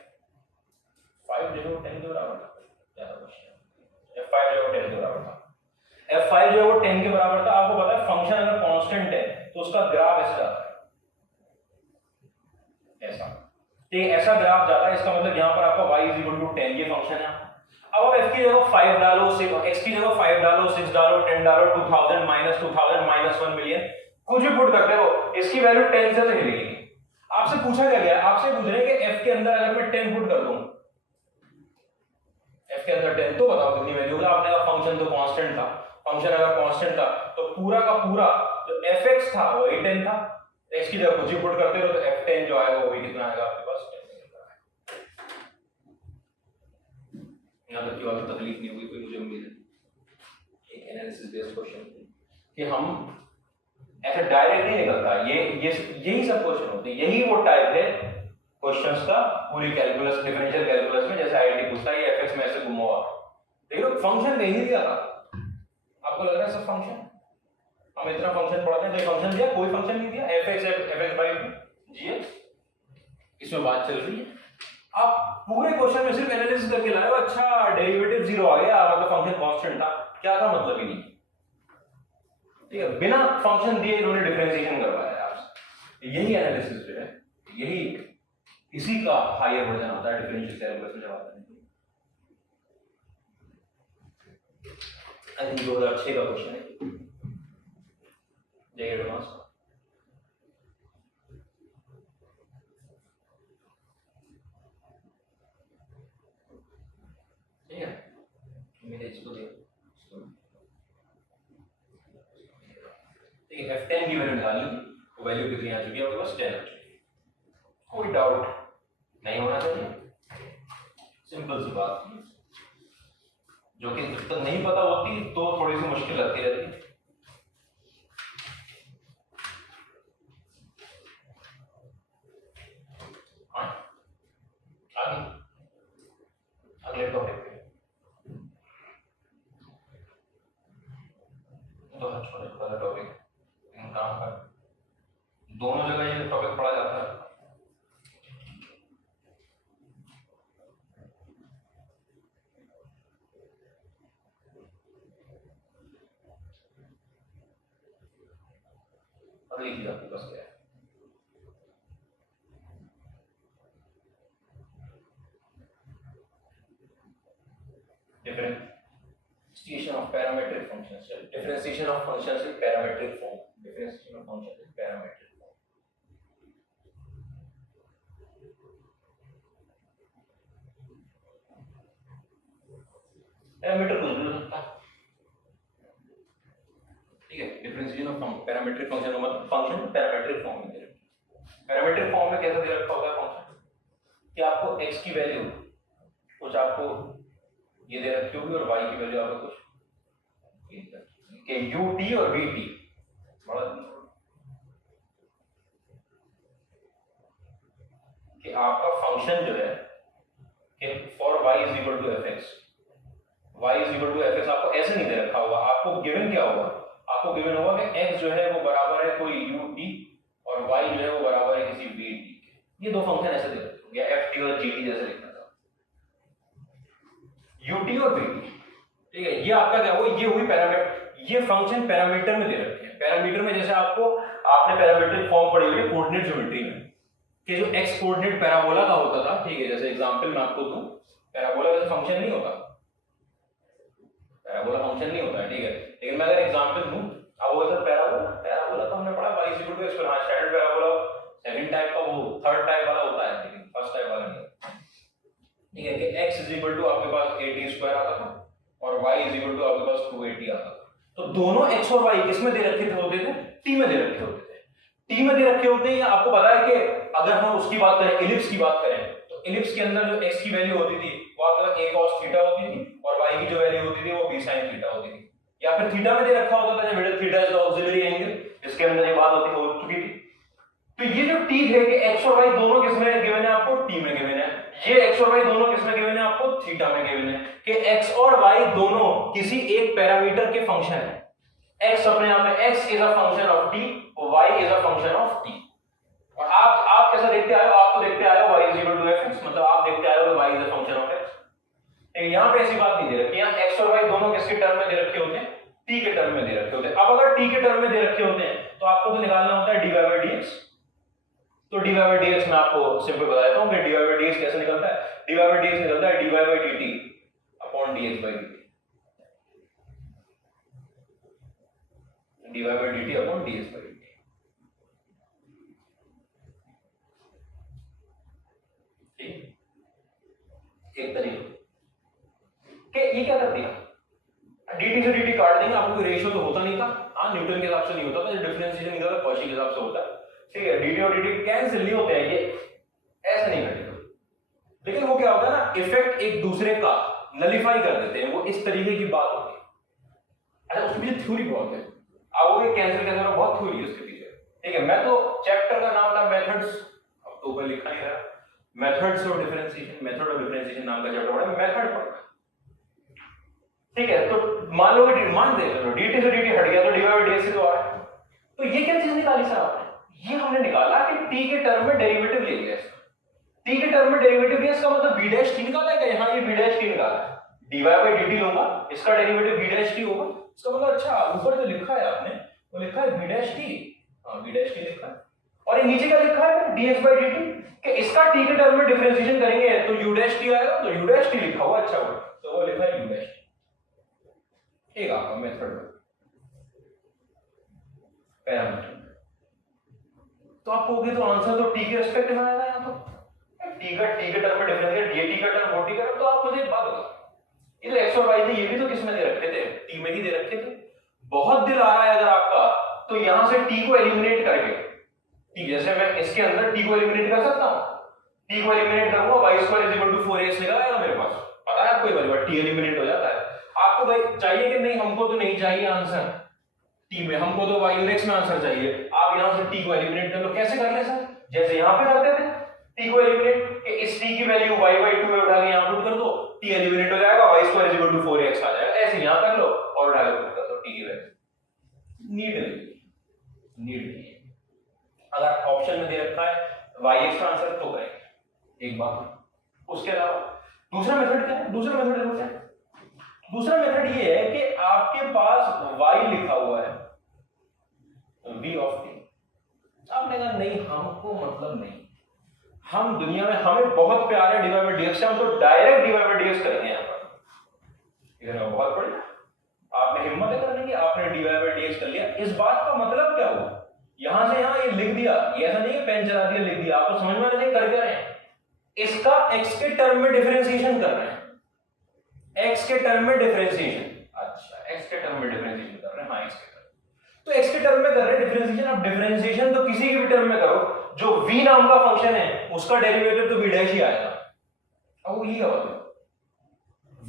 5 जो है वो 10 के बराबर था, ज्यादा क्वेश्चन, एफ 5 जो है वो 10 के बराबर था, एफ 5 जो है वो 10 के बराबर था। आपको पता है फंक्शन अगर कांस्टेंट है तो उसका ग्राफ ऐसे जाता है, ऐसा, ठीक है, ऐसा ग्राफ जाता है, इसका मतलब यहाँ पर आपका y = 10 ये फंक्शन है। अब आप f की जगह 5 डालो, x की जगह 5 डालो, 6 डालो, 10 डालो, 2000 -2000 -1 मिलियन, कुछ भी पुट करते हो, इसकी वैल्यू 10 से निकलेगी। आपसे पूछा क्या गया, आपसे पूछ रहे हैं कि f के अंदर अगर मैं 10 पुट कर दूं, f के अंदर 10, तो बताओ कितनी वैल्यू होगी। आपने कहा फंक्शन तो कांस्टेंट था, फंक्शन अगर कांस्टेंट था तो पूरा का पूरा जो fx था वही 10 था, x की जगह कुछ ही पुट करते रहो तो f10 जो आएगा वही कितना आएगा आपके पास 10 निकल रहा है। यहाँ तक की बात तकलीफ नहीं होगी कोई, मुझे उम्मीद है। एक एनालिसिस बेस्ड क्वेश्चन कि हम ऐसे डायरेक्ट नहीं निकलता, यही सब क्वेश्चन होते हैं, यही वो टाइप है क्वेश्चंस का पूरी कैलकुलस, डिफरेंशियल कैलकुलस में। जैसे आईआईटी पूछता है ये fx में ऐसे घुमा हुआ, देखो फंक्शन नहीं दिया था, आपको लग रहा है सब फंक्शन, हम इतना फंक्शन पढ़ाते हैं तो फंक्शन दिया, कोई फंक्शन नहीं दिया, fx बाई gx, इसमें बात चल रही है। आप पूरे क्वेश्चन में सिर्फ एनालिसिस करके लाए हो, अच्छा डेरिवेटिव 0 आ गया, मतलब फंक्शन कांस्टेंट था, क्या था मतलब ही नहीं, ठीक है, बिना फंक्शन दिए इन्होंने डिफरेंशिएशन करवाया आपसे। यही एनालिसिस जो है, यही इसी का हायर वर्जन होता है डिफरेंशियल कैलकुलस में जब आता है। आई थिंक 2006 का क्वेश्चन है जेईई एडवांस का। ठीक है, मेरे इसको देखो, ठीक है, f10 की वैल्यू निकाल ली, वो वैल्यू कितनी आ चुकी है, आपके पास 10 आ चुकी है, कोई डाउट नहीं होना चाहिए, सिंपल सी बात, जो कि जब तक नहीं पता होती तो थोड़ी सी मुश्किल लगती रहती है। अगले टॉपिक पे तो छोटा टॉपिक काम कर, दोनों जगह ये टॉपिक पढ़ा जाता है। अगली चीज आपके पास क्या है, differentiation of parametric functions, differentiation of functions in parametric form, differentiation of functions in parametric form। Parameter कुछ भी हो सकता है, ठीक है, डिफरेंशिएशन ऑफ पैरामेट्रिक फंक्शन मतलब फंक्शन पैरामेट्रिक फॉर्म में दे रखा है। पैरामेट्रिक फॉर्म में कैसा दे रखा होता है फंक्शन कि आपको x की वैल्यू कुछ आपको ये दे रखी होगी और y की वैल्यू आपको कुछ कि ut और vt, बड़ा कि आपका फंक्शन जो है कि for y is equal to fx, y is equal to fx आपको ऐसे नहीं दे रखा होगा, आपको गिवन क्या होगा, आपको गिवन होगा कि x जो है वो बराबर है कोई ut और y जो है वो बराबर है किसी vt के। ये दो फंक्शन ऐसे दे रखे होंगे, ft और gt जैसे लिखना था, ut और vt, ठीक है, ये आपका क्या हुआ, ये हुई पैरामीटर, ये फंक्शन पैरामीटर में दे रखे हैं। पैरामीटर में जैसे आपने पैरामीट्रिक फॉर्म पढ़ी हुई है कोऑर्डिनेट ज्योमेट्री में कि जो x कोऑर्डिनेट पैराबोला का होता था, ठीक है, जैसे एग्जांपल मैं आपको दूं, पैराबोला वैसे फंक्शन नहीं होता, पैराबोला फंक्शन नहीं होता है, ठीक है, लेकिन मैं अगर एग्जांपल दूं, अब वो सर पैराबोला तो हमने पढ़ा y इक्वल टू x, हां स्टैंडर्ड पैराबोला सेकंड टाइप का, वो थर्ड टाइप वाला होता है, लेकिन फर्स्ट टाइप वाला नहीं, ठीक है, कि x इक्वल टू आपके पास 80 आता था और y इक्वल टू आपके पास 280 आता था। तो दोनों x और y किस में दे रखे होते थे, t में दे रखे होते थे, t में दे रखे होते हैं। आपको पता है कि अगर हम उसकी बात करें, इलिप्स की बात करें, तो इलिप्स के अंदर जो x की वैल्यू होती थी वो आपका a cos थीटा होती थी और y की जो वैल्यू होती थी वो b sin थीटा होती थी, या फिर थीटा में दे रखा होता था जब theta is the auxiliary angle, इसके अंदर ये बात हो चुकी थी। तो ये जो t है कि x और y दोनों किस में गिवन है, आपको t में गिवन है, ये x और y दोनों किस में गिवन है, आपको थीटा में गिवन है, कि x और y दोनों किसी एक पैरामीटर के फंक्शन है। x अपने आप में x is a function of t, y is a function of t। और आप कैसा देखते आए हो, आप तो देखते आए हो y is equal to fx, मतलब आप देखते आए हो y is a function of x। यहां पे ऐसी बात नहीं दे रखी, यहां x और y दोनों किसके टर्म में दे रखे होते हैं, t के टर्म में दे रखे होते हैं। अब अगर t के टर्म में दे रखे होते हैं तो आपको तो निकालना होता है dy/dx। तो dy/dx मैं आपको सिंपल बता देता हूं कि dy/dx कैसे निकलता है, dy/dx निकलता है dy/dt upon dx/dt, dy/dt upon dx/dt। ठीक, एक तरीका। कि ये क्या कर दिया, dt से dt काट देंगे, आपको कोई रेशियो तो होता नहीं था, हाँ न्यूटन के हिसाब से नहीं होता था, डिफरेंशिएशन नहीं होता, कॉची के हिसाब से होता है, ठीक है, dt और dt कैंसिल नहीं होते हैं, ये ऐसे नहीं घटेगा। लेकिन वो क्या होता है ना, इफेक्ट एक दूसरे का नलिफाई कर देते हैं, वो इस तरीके की बात होती है। अच्छा, उसके पीछे थ्योरी बहुत है, आप वो कैंसिल कैसे होना, बहुत थ्योरी है उसके पीछे, ठीक है। मैं तो चैप्टर का नाम था मेथड्स, अब तो ऊपर लिखा नहीं रहा, methods of differentiation, method of differentiation नाम का चैप्टर पढ़ा, मेथड पढ़ा, ठीक है। तो मान लो मान दे चलो dt से dt हट गया तो dy by dx से तो आ रहा है, तो ये क्या चीज निकाली सर आपने, ये हमने निकाला कि t के टर्म में डेरिवेटिव ले लिया, t के टर्म में डेरिवेटिव लिया, इसका मतलब b डैश t निकाला है क्या, यहाँ ये b डैश t निकाला है, dy by dt लूंगा, इसका डेरिवेटिव b डैश t होगा, इसका मतलब अच्छा ऊपर जो लिखा है आपने वो लिखा है b डैश t, हां b डैश t लिखा है, और ये नीचे क्या लिखा है dx by dt, कि इसका t के टर्म में डिफरेंशिएशन करेंगे तो u डैश t आएगा, तो u डैश t लिखा हुआ, अच्छा हुआ, तो वो लिखा है u डैश, ठीक है, आपका मेथड पैरामीटर, तो आप कहोगे तो आंसर तो t के रिस्पेक्ट में आएगा, यहाँ तो t के टर्म में डिफरेंशिएट, dt का टर्म dt का, तो आप मुझे एक बात बताओ, ये तो x और y थे, ये भी तो किस में दे रखे थे, t में ही दे रखे थे, बहुत दिल आ रहा है अगर आपका, तो यहां से t को एलिमिनेट करके, ठीक, जैसे मैं इसके अंदर t को एलिमिनेट कर सकता हूं, t को एलिमिनेट करूंगा y² 4x निकल आएगा मेरे पास, पता है आपको ये वाली बात, t एलिमिनेट हो जाता है, आपको भाई चाहिए कि नहीं, हमको तो नहीं चाहिए आंसर t में, हमको तो y और x में आंसर चाहिए, आप यहां से t को एलिमिनेट कर लो, कैसे कर ले सर, जैसे यहां पे करते थे, t को एलिमिनेट कि इस t की वैल्यू y/2 में उठा के यहां पुट कर दो, t एलिमिनेट हो जाएगा, y² 4x आ जाएगा, ऐसे यहां कर लो और उठा के पुट कर दो t की वैल्यू, नीड नहीं है, अगर ऑप्शन में दे रखा है yx का आंसर तो करेंगे, एक बात। उसके अलावा दूसरा मेथड क्या है, दूसरा मेथड ये है कि आपके पास y लिखा हुआ है v ऑफ t, आपने कहा नहीं हमको मतलब नहीं, हम दुनिया में हमें बहुत प्यार है dy by dx से, हम तो डायरेक्ट dy by dx करेंगे यहाँ पर, इधर बहुत बढ़िया, आपने हिम्मत है करने की, आपने dy by dx कर लिया, इस बात का मतलब क्या हुआ, यहां से यहां ये लिख दिया, ये ऐसा नहीं है पेन चला दिया लिख दिया, आपको समझ में आ रहा है कर क्या रहे हैं, इसका x के टर्म में डिफरेंशिएशन कर रहे हैं, x के टर्म में डिफरेंशिएशन, अच्छा x के टर्म में डिफरेंशिएशन कर रहे हैं, हाँ x के टर्म, तो x के टर्म में कर रहे हैं डिफरेंशिएशन, अब डिफरेंशिएशन तो किसी के भी टर्म में करो, जो v नाम का फंक्शन है उसका डेरिवेटिव तो v डैश ही आएगा, अब वो ये होगा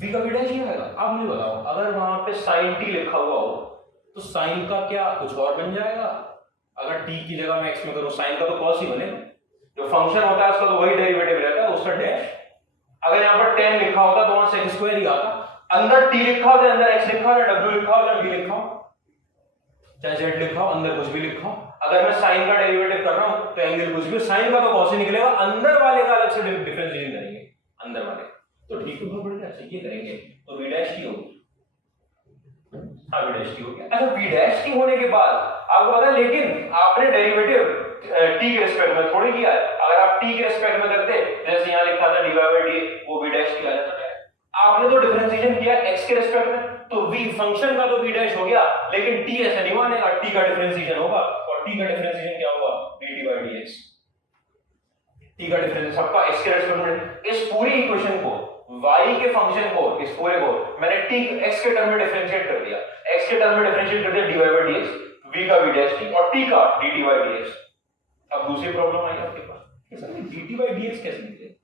v का v डैश ही आएगा। अब मुझे बताओ अगर वहां पे sin t लिखा हुआ हो तो sin का क्या कुछ और बन जाएगा, अगर t की जगह मैं x में करूं sin का तो cos ही बनेगा, जो फंक्शन होता है उसका तो वही डेरिवेटिव रहता है उसका डैश, अगर यहाँ पर tan लिखा होता तो वहां sec² ही आता, अंदर t लिखा होता अंदर x लिखा होता w लिखा होता v लिखा हो, चाहे z लिखा हो, अंदर कुछ भी लिखा हो, अगर मैं sin का डेरिवेटिव कर रहा हूं तो एंगल कुछ भी, sin का तो cos ही निकलेगा, अंदर वाले का अलग से डिफरेंशिएशन करेंगे, अंदर वाले तो ठीक है, बहुत बढ़िया, अच्छा ये करेंगे तो v डैश t होगी, हाँ v डैश t हो गया। अच्छा v डैश t होने के बाद आपको पता है, लेकिन आपने डेरिवेटिव t के रिस्पेक्ट में थोड़ी किया है, अगर आप t के रिस्पेक्ट में करते जैसे यहाँ लिखा था dy by d, वो v डैश t आ जाता है, आपने तो डिफरेंशिएशन किया x के रिस्पेक्ट में, तो v फंक्शन का तो v डैश हो गया, लेकिन t ऐसे नहीं मानेगा, t का डिफरेंशिएशन होगा, और t का डिफरेंशिएशन क्या होगा dt by dx, t का डिफरेंशिएशन सबका x के रिस्पेक्ट में, इस पूरी इक्वेशन को y के फंक्शन को, इस पूरे को मैंने t x के टर्म में डिफरेंशिएट कर दिया, x के टर्म में डिफरेंशिएट कर दिया dy by dx, v का v डैश t और t का dt by dx। अब दूसरी प्रॉब्लम आई आपके पास कि सर dt by dx कैसे निकलेगा,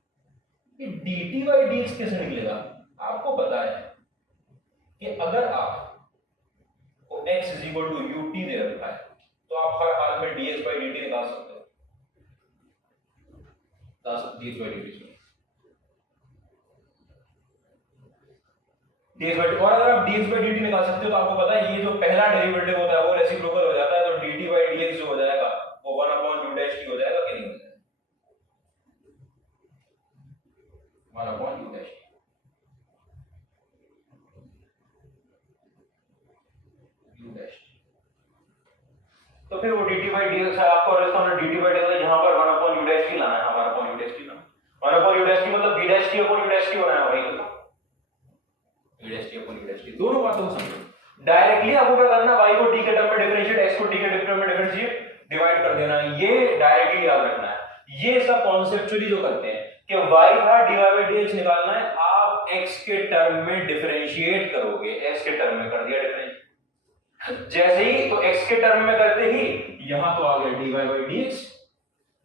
ये dt by dx कैसे निकलेगा, आपको पता है कि अगर आप को x ut दे रखा है तो आप हर हाल में dx by dt निकाल सकते हो, dx by dt और अगर आप dx by dt निकाल सकते हो तो आपको पता है ये जो पहला डेरिवेटिव होता है वो रेसिप्रोकल हो जाता है, तो dt by dx जो हो जाएगा वो 1/u डैश t हो जाएगा कि नहीं हो जाएगा, 1/u डैश u डैश, तो फिर वो dt by dx है, आपको रिस्पॉन्ड dt by dx जहां पर 1/u डैश t लाना है, 1/u डैश t लाना, 1/u डैश t मतलब v dash t upon u dash t होना है, वही तो v dash t upon u dash t, दोनों बातों को समझो, डायरेक्टली आपको क्या करना है, y को t के टर्म में डिफरेंशिएट, x को t के टर्म में डिफरेंशिएट डिवाइड कर देना, ये डायरेक्टली याद रखना है, ये सब कॉन्सेप्चुअली जो करते हैं कि y का dy by dx निकालना है, आप x के टर्म में डिफरेंशिएट करोगे, x के टर्म में कर दिया डिफरेंशिएट, जैसे ही तो x के टर्म में करते ही यहां तो आ गया dy by dx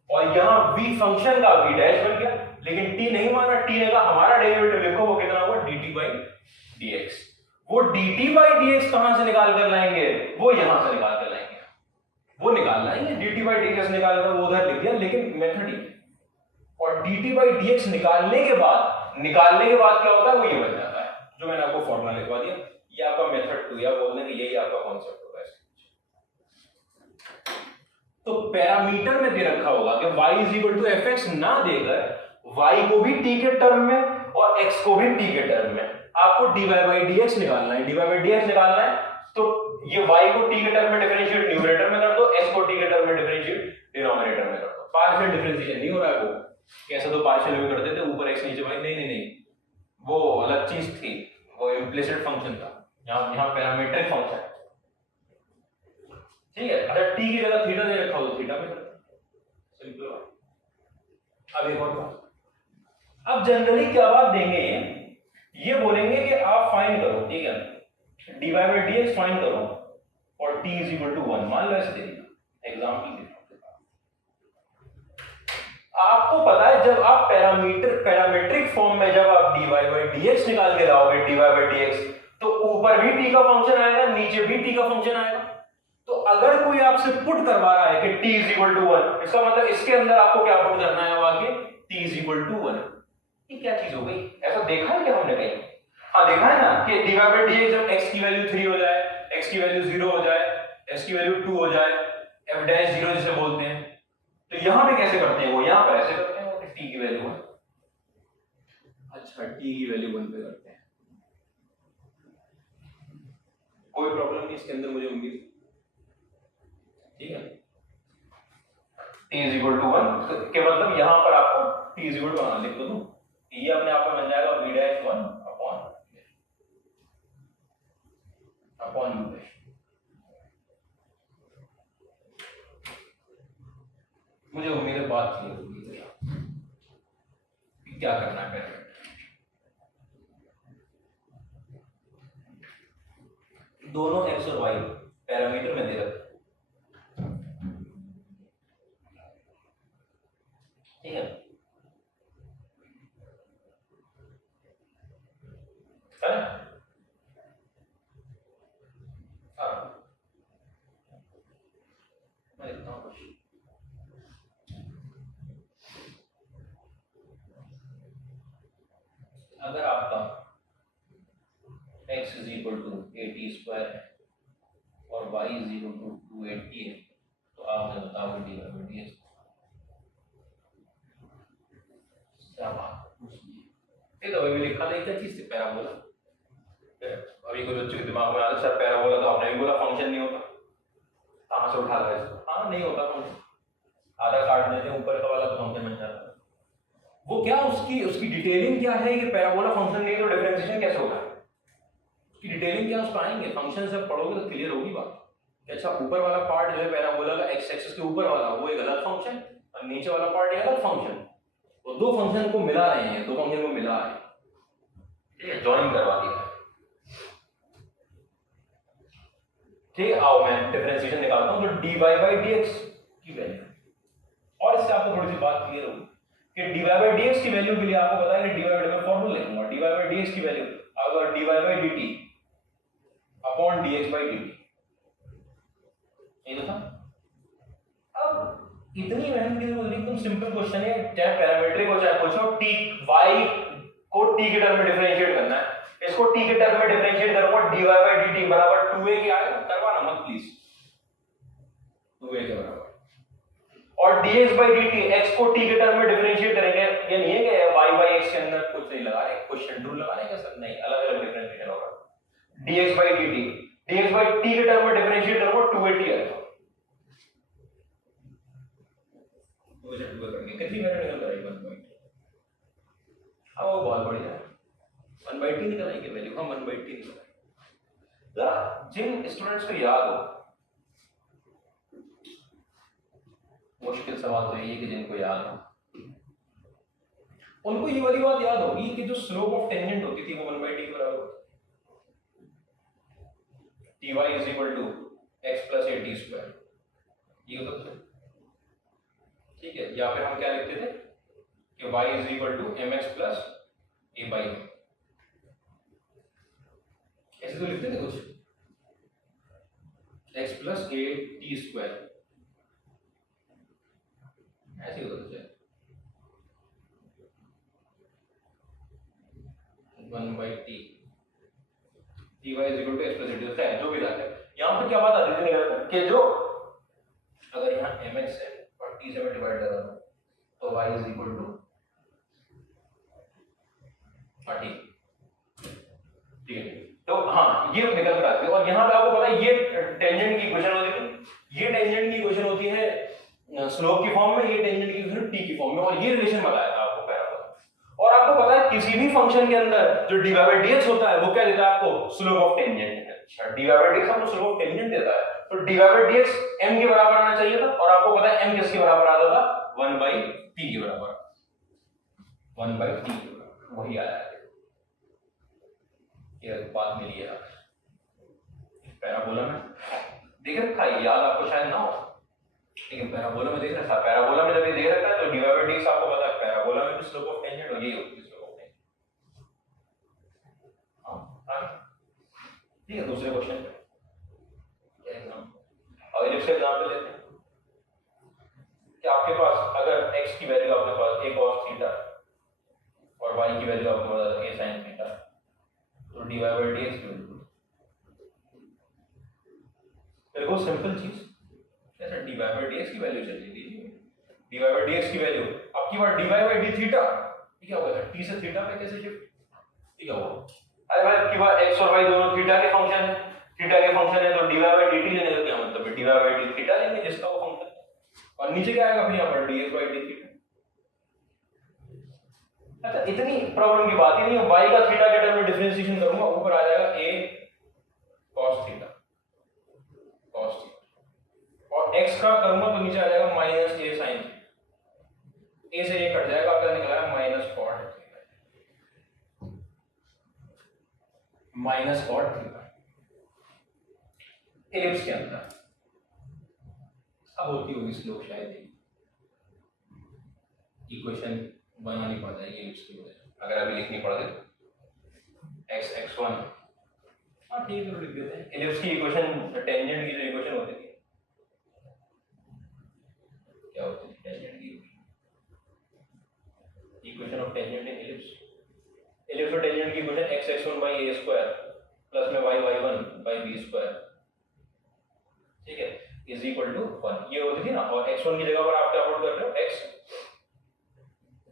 और यहां v फंक्शन का v डैश बन गया, लेकिन t नहीं माना, t ने कहा हमारा डेरिवेटिव लिखो, वो कितना हुआ dt by dx। वो dt by dx कहां से निकाल कर लाएंगे, वो यहां से निकाल कर लाएंगे, वो निकाल लाएंगे dt by dx निकाल कर, वो उधर लिख दिया, लेकिन मेथड ही। और dt by dx निकालने के बाद क्या होता है, वो ये बन जाता है जो मैंने आपको फॉर्मूला लिखवा दिया। ये आपका मेथड 2 या बोलने की यही आपका कॉन्सेप्ट होगा इसके। तो पैरामीटर में दे रखा होगा कि y is equal to fx ना देकर y को भी t के टर्म में और x को भी t के टर्म में आपको dy by dx निकालना है। dy by dx निकालना है तो ये y को t के टर्म में डिफरेंशिएट न्यूमरेटर में कर दो, x को t के टर्म में डिफरेंशिएट डिनोमिनेटर में कर दो। पार्शियल डिफरेंशिएशन नहीं हो रहा है, वो कैसे तो पार्शियल में करते थे, ऊपर x नीचे y, नहीं, वो अलग चीज थी, वो इम्प्लिसिट फंक्शन था, यहाँ पैरामीट्रिक फंक्शन। ठीक है, अगर t की जगह थीटा दे रखा हो तो थीटा में करते हैं, सिंपल बात। अब एक और बात, अब जनरली क्या बात देंगे, ये बोलेंगे कि आप फाइंड करो, ठीक है, dy by dx फाइंड करो और t इज इक्वल टू 1 मान लो, ऐसे दे दिया एग्जांपल के। आपको पता है जब आप पैरामीट्रिक फॉर्म में जब आप dy by dx निकाल के लाओगे, dy by dx, तो ऊपर भी t का फंक्शन आएगा, नीचे भी t का फंक्शन आएगा। तो अगर कोई आपसे पुट करवा रहा है कि t इज इक्वल टू 1, इसका मतलब इसके अंदर आपको क्या पुट करना है, वाकई t इज इक्वल टू 1। ये क्या चीज हो गई, ऐसा देखा है क्या हमने कहीं? हाँ देखा है ना कि dy by dx जब x की वैल्यू 3 हो जाए, x की वैल्यू 0 हो जाए, x की वैल्यू 2 हो जाए, f डैश 0 जिसे बोलते हैं, तो यहां पे कैसे करते हैं, वो यहां पर ऐसे करते हैं कि t की वैल्यू 1, अच्छा t की वैल्यू 1 पे करते हैं। कोई प्रॉब्लम नहीं इसके अंदर, मुझे उम्मीद, ठीक है। t इज इक्वल टू 1 के मतलब यहां पर आपको t इज इक्वल टू 1 लिख दो, ये अपने आप में बन जाएगा v dash 1 upon u dash. मुझे उम्मीद है बात क्लियर होगी क्या करना है। दोनों x और y पैरामीटर में दे रखा, ठीक है, मैं लिखता हूँ कुछ। अगर आपका x is equal to 80 square है और y इज इक्वल टू 280 है, तो आप मुझे बताओ dy by dx क्या बात है। तो अभी लिखा था क्या चीज थी, पैराबोला। अभी कुछ बच्चों के दिमाग में आ रहा है सर पैराबोला तो आपने भी बोला फंक्शन नहीं होता, कहाँ से उठा लाया इसको? हाँ नहीं होता फंक्शन, आधा काट देते हैं ऊपर का वाला तो फंक्शन बन जाता है। वो क्या उसकी डिटेलिंग क्या है कि पैराबोला फंक्शन नहीं तो डिफरेंशिएशन कैसे होगा, उसकी डिटेलिंग क्या, उसको आएंगे फंक्शन से पढ़ोगे तो क्लियर होगी बात कि अच्छा ऊपर वाला पार्ट जो है पैराबोला का x एक्सिस के ऊपर वाला वो एक अलग फंक्शन और नीचे वाला पार्ट एक अलग फंक्शन, वो दो फंक्शन को मिला रहे हैं, दो फंक्शन को मिला है, ठीक है, जॉइन करवा दिया। ठीक है, आओ मैं डिफरेंशिएशन निकालता हूं तो dy by dx की वैल्यू, और इससे आपको थोड़ी सी बात क्लियर होगी कि dy by dx की वैल्यू के लिए आपको पता है कि dy by मैं फॉर्मूला लिखूंगा, dy by dx की वैल्यू अगर dy by dt upon dx by dt, ये था। अब इतनी मेहनत की जरूरत नहीं, एकदम सिंपल क्वेश्चन है, चाहे पैरामीट्रिक हो चाहे कुछ हो, t y को t के टर्म में डिफरेंशिएट करना है, इसको t के टर्म में डिफरेंशिएट करूंगा dy by dt बराबर 2a के आएगा, करवाना मत प्लीज, 2a के बराबर, और dx by dt x को t के टर्म में डिफरेंशिएट करेंगे, ये नहीं है कि y by x के अंदर कुछ नहीं लगा रहे, क्वेश्चन रूल लगा रहे हैं सर, नहीं, अलग अलग डिफरेंशिएशन होगा। dx by dt dx by t के टर्म में डिफरेंशिएट करूंगा 2at आएगा, कितनी वैल्यू निकल रही है 1/t, अब वो बहुत बढ़िया है, 1/t निकल आएगी वैल्यू, हम 1/t निकल आएगी। जरा जिन स्टूडेंट्स को याद हो, मुश्किल सवाल तो ये कि जिनको याद हो उनको ये वाली बात याद होगी कि जो स्लोप ऑफ टेंजेंट होती थी होती है वो 1/t के बराबर होती है। ty is equal to x plus a t square, ये होता है, ठीक है। या फिर हम क्या लिखते थे कि y is equal to m x plus a by, ऐसे तो लिखते थे कुछ, x plus a t square, ऐसे ही होता है 1/t, ty is equal to x plus a t square, जो भी था। यहाँ पे क्या बात आती थी निकल के, जो अगर यहाँ mx है और t से मैं डिवाइड कर रहा हूँ तो y is equal to t, ठीक है। तो हाँ, ये निकल कर आती है। और यहाँ पे आपको पता है ये टेंजेंट की इक्वेशन होती है, ये टेंजेंट की इक्वेशन होती है स्लोप की फॉर्म में, ये टेंजेंट की इक्वेशन t की फॉर्म में, और ये रिलेशन बताया था आपको पैराबोला। और आपको पता है किसी भी फंक्शन के अंदर जो dy बाय dx होता है वो क्या देता है आपको, स्लोप ऑफ टेंजेंट। अच्छा, dy बाय dx आपको स्लोप ऑफ टेंजेंट देता है, तो dy बाय dx m के बराबर आना चाहिए था, और आपको पता है m किसके बराबर आता था, 1/t के बराबर, 1/t के बराबर, वही आया है। ये बात मिली है पैराबोला में, देख रखा है, याद आपको शायद ना हो, लेकिन पैराबोला में देख रखा है। पैराबोला में जब ये दे रखा है तो dy बाय dx आपको पता है पैराबोला में भी स्लोप ऑफ टेंजेंट और यही होती है स्लोप ऑफ टेंजेंट। ठीक है, दूसरे क्वेश्चन पे अब इलिप्स का एग्जांपल लेते हैं कि आपके पास अगर x की वैल्यू आपके पास a cos थीटा और y की वैल्यू आपको पता है a sin थीटा, तो dy बाय dx की वैल्यू बिल्कुल सिंपल चीज, जैसे dy बाय dx की वैल्यू चल लीजिए, dy बाय dx की वैल्यू आपकी बार dy बाय d थीटा, ये क्या होगा, t से थीटा पे कैसे शिफ्ट, ये क्या होगा, अरे भाई आपकी बार x और y दोनों थीटा के फंक्शन है, थीटा के फंक्शन है तो dy बाय dt लेने का क्या मतलब है, dy बाय d थीटा लेंगे जिसका वो फंक्शन है, और नीचे क्या आएगा फिर यहाँ पर dx बाय d थीटा। अच्छा, इतनी प्रॉब्लम की बात ही नहीं है, y का थीटा के टर्म में डिफरेंशिएशन करूंगा, ऊपर आ जाएगा a cos theta, cos theta, और x का करूंगा तो नीचे आ जाएगा minus a sin theta, a से a कट जाएगा, आपका निकला है minus cot theta, minus cot theta ellipse के अंदर। अब होती होगी स्लोप शायद इक्वेशन बनानी पड़ जाएगी इलिप्स की वजह से, अगर अभी लिखनी पड़ गई तो x x1, हाँ ठीक है, लिख देते हैं इलिप्स की इक्वेशन, टेंजेंट की जो इक्वेशन होती थी, क्या होती थी टेंजेंट की equation of tangent in ellipse, ellipse और टेंजेंट की equation x x1 by a square plus में y y1 by b square, ठीक है, इज इक्वल टू 1, ये होती थी ना। और x1 की जगह पर आप क्या पुट कर रहे हो, x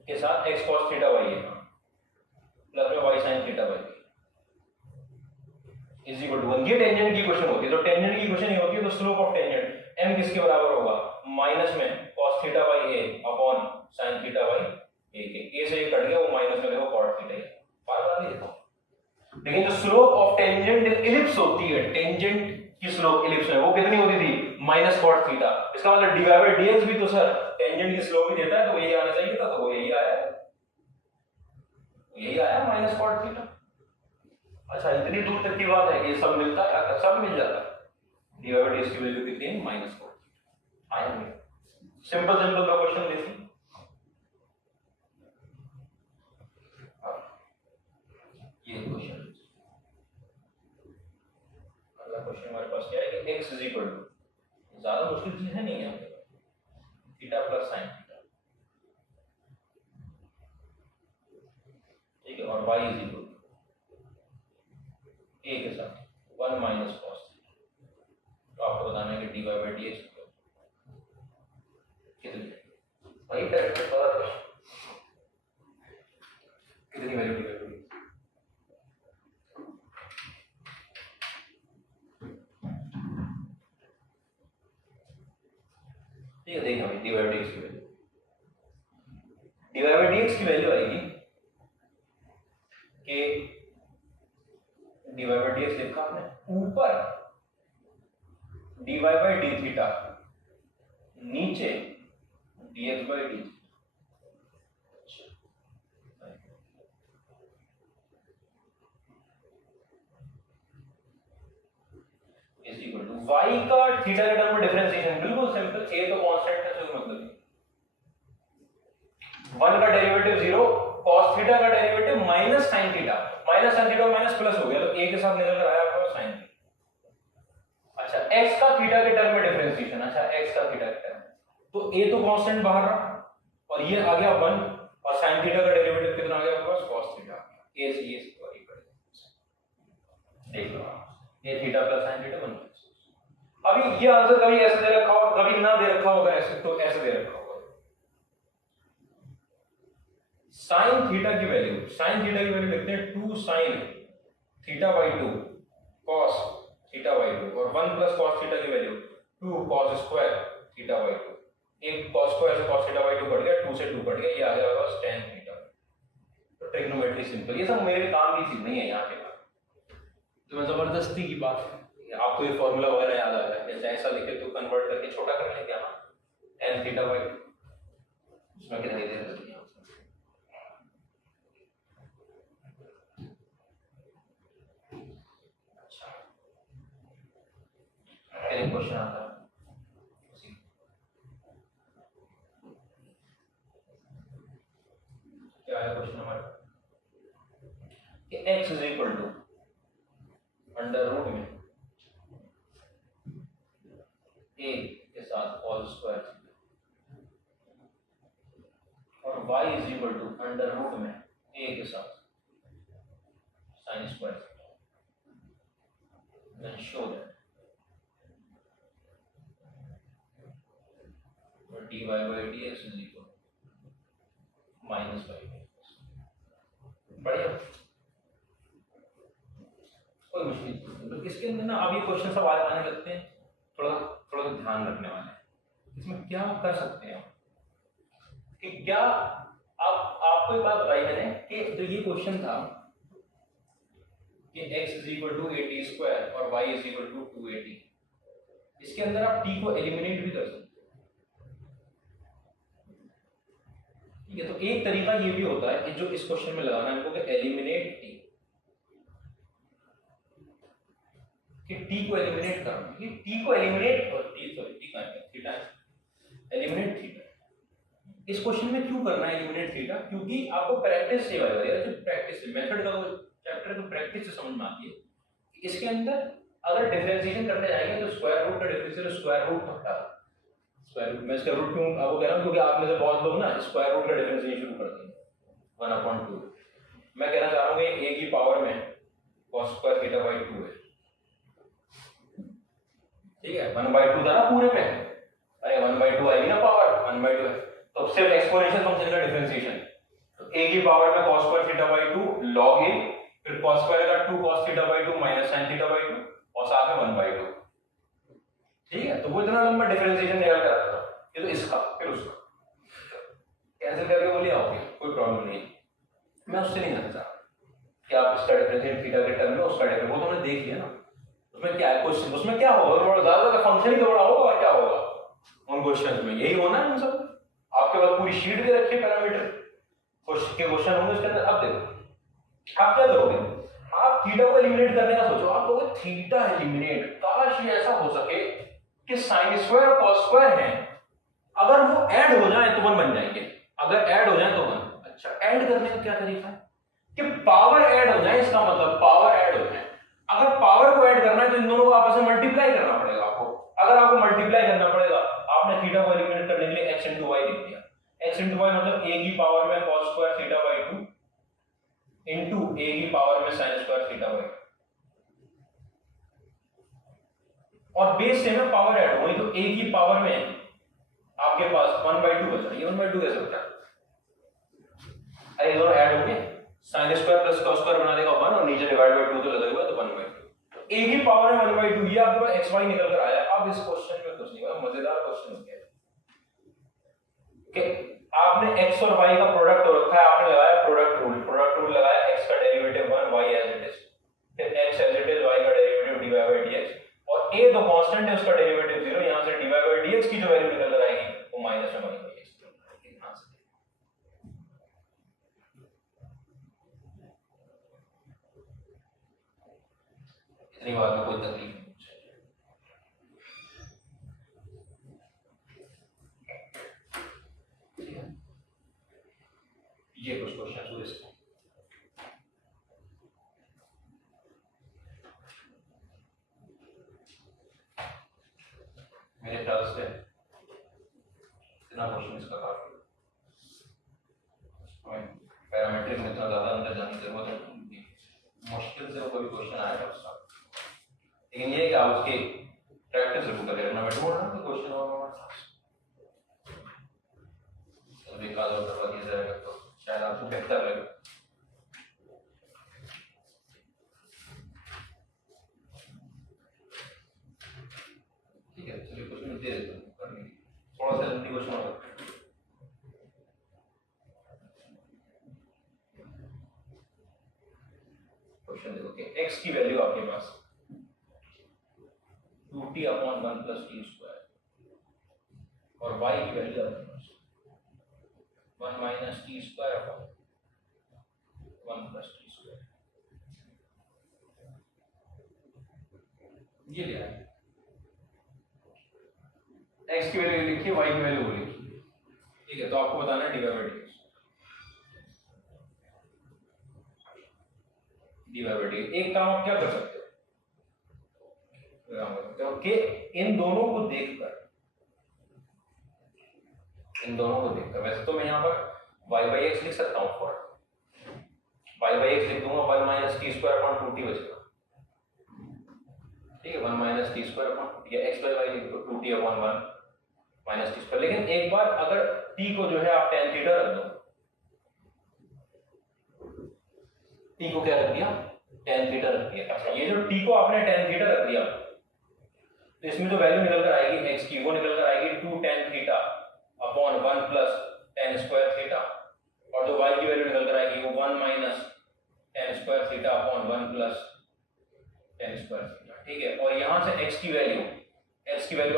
के साथ x cos थीटा y है प्लस में y sin theta y is equal to 1, ये टेंजेंट की इक्वेशन होती है। तो टेंजेंट की इक्वेशन ये होती है, तो स्लोप ऑफ टेंजेंट m किसके बराबर होगा, माइनस में cos theta y a upon sin theta y a के, a से a कट गया, वो माइनस में देखो cot थीटा y, बात आ रही है। लेकिन जो स्लोप ऑफ टेंजेंट इलिप्स होती है, टेंजेंट की स्लोप इलिप्स में वो कितनी होती थी, माइनस cot थीटा, इसका मतलब dy बाय dx भी तो सर टेंजेंट की स्लोप ही देता है, तो यही आना चाहिए था, तो वो यही आया, यही आया माइनस cot थीटा। अच्छा, इतनी दूर तक की बात है, ये सब मिलता है, सब मिल जाता है, dy बाय dx की वैल्यू कितनी है, माइनस cot थीटा, आया नहीं, सिंपल सिंपल द क्वेश्चन देखिए। ये क्वेश्चन, अगला क्वेश्चन हमारे पास क्या है कि x इज इक्वल टू, ज्यादा मुश्किल चीज है नहीं है, थीटा प्लस साइन थीटा, ठीक है, और y is equal to a के साथ 1 माइनस cos थीटा, तो आपको बताना है कि dy बाय dx कितनी है, वही डायरेक्ट पता है कितनी वैल्यू dy बाय dx, ठीक है। देखिए dy बाय dx की वैल्यू, dy बाय dx की वैल्यू आएगी कि dy बाय dx लिखा आपने, ऊपर dy बाय d थीटा, नीचे dx by d theta, y का थीटा के टर्म में डिफरेंशिएशन बिल्कुल सिंपल, a तो कांस्टेंट है, तो मतलब 1 का डेरिवेटिव 0, cos थीटा का derivative minus sin theta, minus plus हो गया, तो a के साथ निकल कर आया आपका sin थीटा। अच्छा x का थीटा के टर्म में डिफरेंशिएशन, अच्छा x का थीटा के टर्म, तो a तो कांस्टेंट बाहर रहा और ये आ गया 1 और sin थीटा का डेरिवेटिव कितना आ गया आपके पास, cos थीटा आ गया। a से ये स्क्वायर इक्वल, देख लो a theta plus sin theta 1। अभी ये आंसर कभी ऐसे दे रखा होगा, कभी ना दे रखा होगा, ऐसे तो ऐसे दे रखा होगा। sin थीटा की वैल्यू लिखते हैं 2 sin theta by 2 cos theta by 2 और 1 प्लस cos थीटा की value 2 cos square theta by 2। एक cos स्क्वायर से cos थीटा बाई 2 कट गया, 2 से 2 कट गया, ये आ गया बस tan थीटा। तो ट्रिग्नोमेट्री सिंपल, ये सब मेरे काम की चीज नहीं है यहाँ के बाद, तो मैं जबरदस्ती की बात है, आपको ये फॉर्मूला वगैरह याद आ गया, जैसे ऐसा लिखे तो कन्वर्ट करके छोटा कर लेंगे ना, tan थीटा बाई 2, उसमें कितनी देर लगती है। अच्छा एक क्वेश्चन आता है, क्या है क्वेश्चन हमारा कि x is equal to under root में a के साथ cos स्क्वायर और y is equal to under root में a के साथ sin square, then show that dy by dx is equal minus y। बढ़िया, कोई मुश्किल नहीं। तो इसके अंदर ना अब ये क्वेश्चन सब आने लगते हैं, थोड़ा ध्यान रखने वाले हैं इसमें क्या कर सकते हैं कि क्या आपको एक बात बताई मैंने कि जो ये क्वेश्चन था कि x is equal to 80 square और y इज इक्वल टू 280, इसके अंदर आप t को एलिमिनेट भी कर सकते हैं, ठीक है। तो एक तरीका ये भी होता है कि जो इस क्वेश्चन में लगाना है इनको कि एलिमिनेट t, कि t को एलिमिनेट करना, कि t को एलिमिनेट और थीटा एलिमिनेट थीटा। इस क्वेश्चन में क्यों करना है एलिमिनेट थीटा, क्योंकि आपको प्रैक्टिस से जो प्रैक्टिस मेथड का चैप्टर को प्रैक्टिस से समझ में आती है कि इसके अंदर अगर डिफरेंशिएशन करने जाएंगे तो स्क्वायर रूट का डिफरेंशियल स्क्वायर रूट होता है, स्क्वायर रूट में इसका रूट क्यों आपको कह रहा हूं, क्योंकि आप में से बहुत लोग ना स्क्वायर रूट का डिफरेंशिएशन शुरू करते हैं 1/2। मैं कहना चाह रहा हूं कि a की पावर में cos स्क्वायर थीटा बाई 2 है, ठीक है। 1/2 था ना पूरे में, अरे 1/2 आएगी ना पावर, 1/2 है तो सिर्फ एक्सपोनेंशियल फंक्शन का डिफरेंशिएशन, तो a की पावर में cos square theta by 2 log a, फिर cos स्क्वायर का 2 cos theta by 2 minus sin theta by 2 और साथ में 1/2, ठीक है। तो वो इतना लंबा डिफरेंशिएशन निकाल कर आता था, ये तो इसका फिर उसका कैंसिल करके बोलिए आओगे, कोई प्रॉब्लम नहीं है। मैं उससे नहीं करना चाह रहा कि आप इसका डिफरेंशिएट थीटा के टर्म में उसका डिफरेंस, वो तो हमने देख लिया ना, उसमें क्या है क्वेश्चन, उसमें क्या होगा, थोड़ा ज्यादा फंक्शन ही तो बड़ा होगा, क्या होगा उन क्वेश्चंस में, यही होना है उन सब। आपके पास पूरी शीट दे रखी है पैरामीटर के क्वेश्चन होंगे इसके अंदर। अब देखो आप क्या करोगे, आप थीटा को एलिमिनेट करने का सोचो, आप कहोगे थीटा एलिमिनेट, काश ये ऐसा हो सके कि sin स्क्वायर और cos स्क्वायर हैं, अगर वो ऐड हो जाए तो 1 बन जाएंगे, अगर ऐड हो जाए तो 1। अच्छा ऐड करने का क्या तरीका है कि पावर ऐड हो जाए, इसका मतलब पावर ऐड हो जाए, अगर पावर को ऐड करना है तो इन दोनों को आपस में मल्टीप्लाई करना पड़ेगा आपको। अगर आपको मल्टीप्लाई करना पड़ेगा, आपने थीटा को एलिमिनेट करने के लिए x into y लिख दिया, x into y मतलब a की पावर में cos square theta by 2 into a की पावर में sin स्क्वायर थीटा बाई 2, और बेस से में पावर ऐड हुई तो a की पावर में आपके पास 1/2 बचा, ये 1/2 कैसे होता है, अरे दोनों ऐड होंगे, sin square plus cos square बना देगा 1 और नीचे डिवाइड बाय 2 तो लगा हुआ तो 1/2, तो a की पावर में 1/2, ये आपके पास xy निकल कर आया। अब इस क्वेश्चन में कुछ नहीं हुआ, मजेदार क्वेश्चन हो गया कि आपने x और y का प्रोडक्ट हो रखा है, आपने लगाया प्रोडक्ट रूल लगाया, x का derivative 1, y as it is, फिर x as it is, y का डेरिवेटिव dy by dx, और a तो कांस्टेंट है उसका डेरिवेटिव 0, यहां से dy by dx की जो वैल्यू निकल कर आएगी वो माइनस में बनेगी x। इतनी बात में कोई तकलीफ नहीं, मेरे ख्याल से इतना क्वेश्चन इसका काफी पैरामीट्रिक में इतना ज़्यादा अंदर जाने की जरूरत है, मुश्किल से कोई क्वेश्चन आएगा उसका, लेकिन ये कि आप उसकी प्रैक्टिस जरूर करें। मैं बोल रहा हूँ कि क्वेश्चन और एक आध और करवा दिया जाएगा तो शायद आपको बेहतर लगे। ठीक है, चलिए क्वेश्चन दे देता हूँ करने की, थोड़ा सा जल्दी क्वेश्चन होगा। क्वेश्चन देखो कि x की वैल्यू आपके पास 2t upon 1 plus T square और y की वैल्यू आपके पास 1 minus T square upon 1 plus T square, ये लिया है। x की वैल्यू लिखिए, y की वैल्यू लिखिए, ठीक है। तो आपको बताना है dy by dx, dy by dx। एक काम आप क्या कर सकते हो कि इन दोनों को देखकर वैसे तो मैं यहाँ पर y बाई एक्स लिख सकता हूँ, फॉर y बाई एक्स लिख दूंगा 1 minus T square upon 2t बचेगा, ठीक है। 1 minus T square upon 2t, x by y लिख दो 2t upon 1 minus T square. लेकिन एक बार अगर t को जो है आप tan थीटा रख दो, t को क्या रख दिया, tan थीटा रख दिया। अच्छा, ये जो t को आपने tan थीटा रख दिया तो इसमें जो वैल्यू निकल कर आएगी x की, वो निकल कर आएगी 2 tan theta upon 1 plus tan square theta, और जो y की वैल्यू निकल कर आएगी वो 1 minus tan square theta upon 1 plus tan square theta, ठीक है। और यहाँ से x की वैल्यू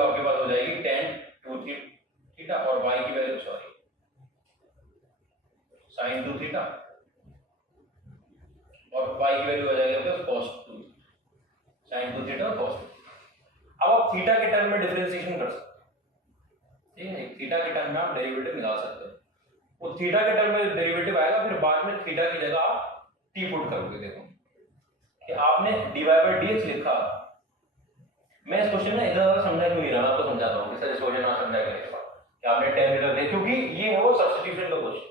आपके पास हो जाएगी tan 2 थीटा और y की वैल्यू sin 2 थीटा और y की वैल्यू हो जाएगी आपके cos 2 sin 2 थीटा और cos 2। अब आप थीटा के टर्म में डिफरेंशिएशन कर सकते हैं, ठीक है। थीटा के टर्म में आप डेरिवेटिव निकाल सकते हैं, वो थीटा के टर्म में डेरिवेटिव आएगा, फिर बाद में थीटा की जगह आप t पुट करोगे। देखो कि आपने dy बाई dx लिखा, मैं इस क्वेश्चन में इधर समझा क्यों नहीं रहा, मैं आपको समझाता हूँ। इस क्वेश्चन ना समझा के कि आपने tan थीटा लिया, क्योंकि ये है वो सब्स्टिट्यूशन का क्वेश्चन,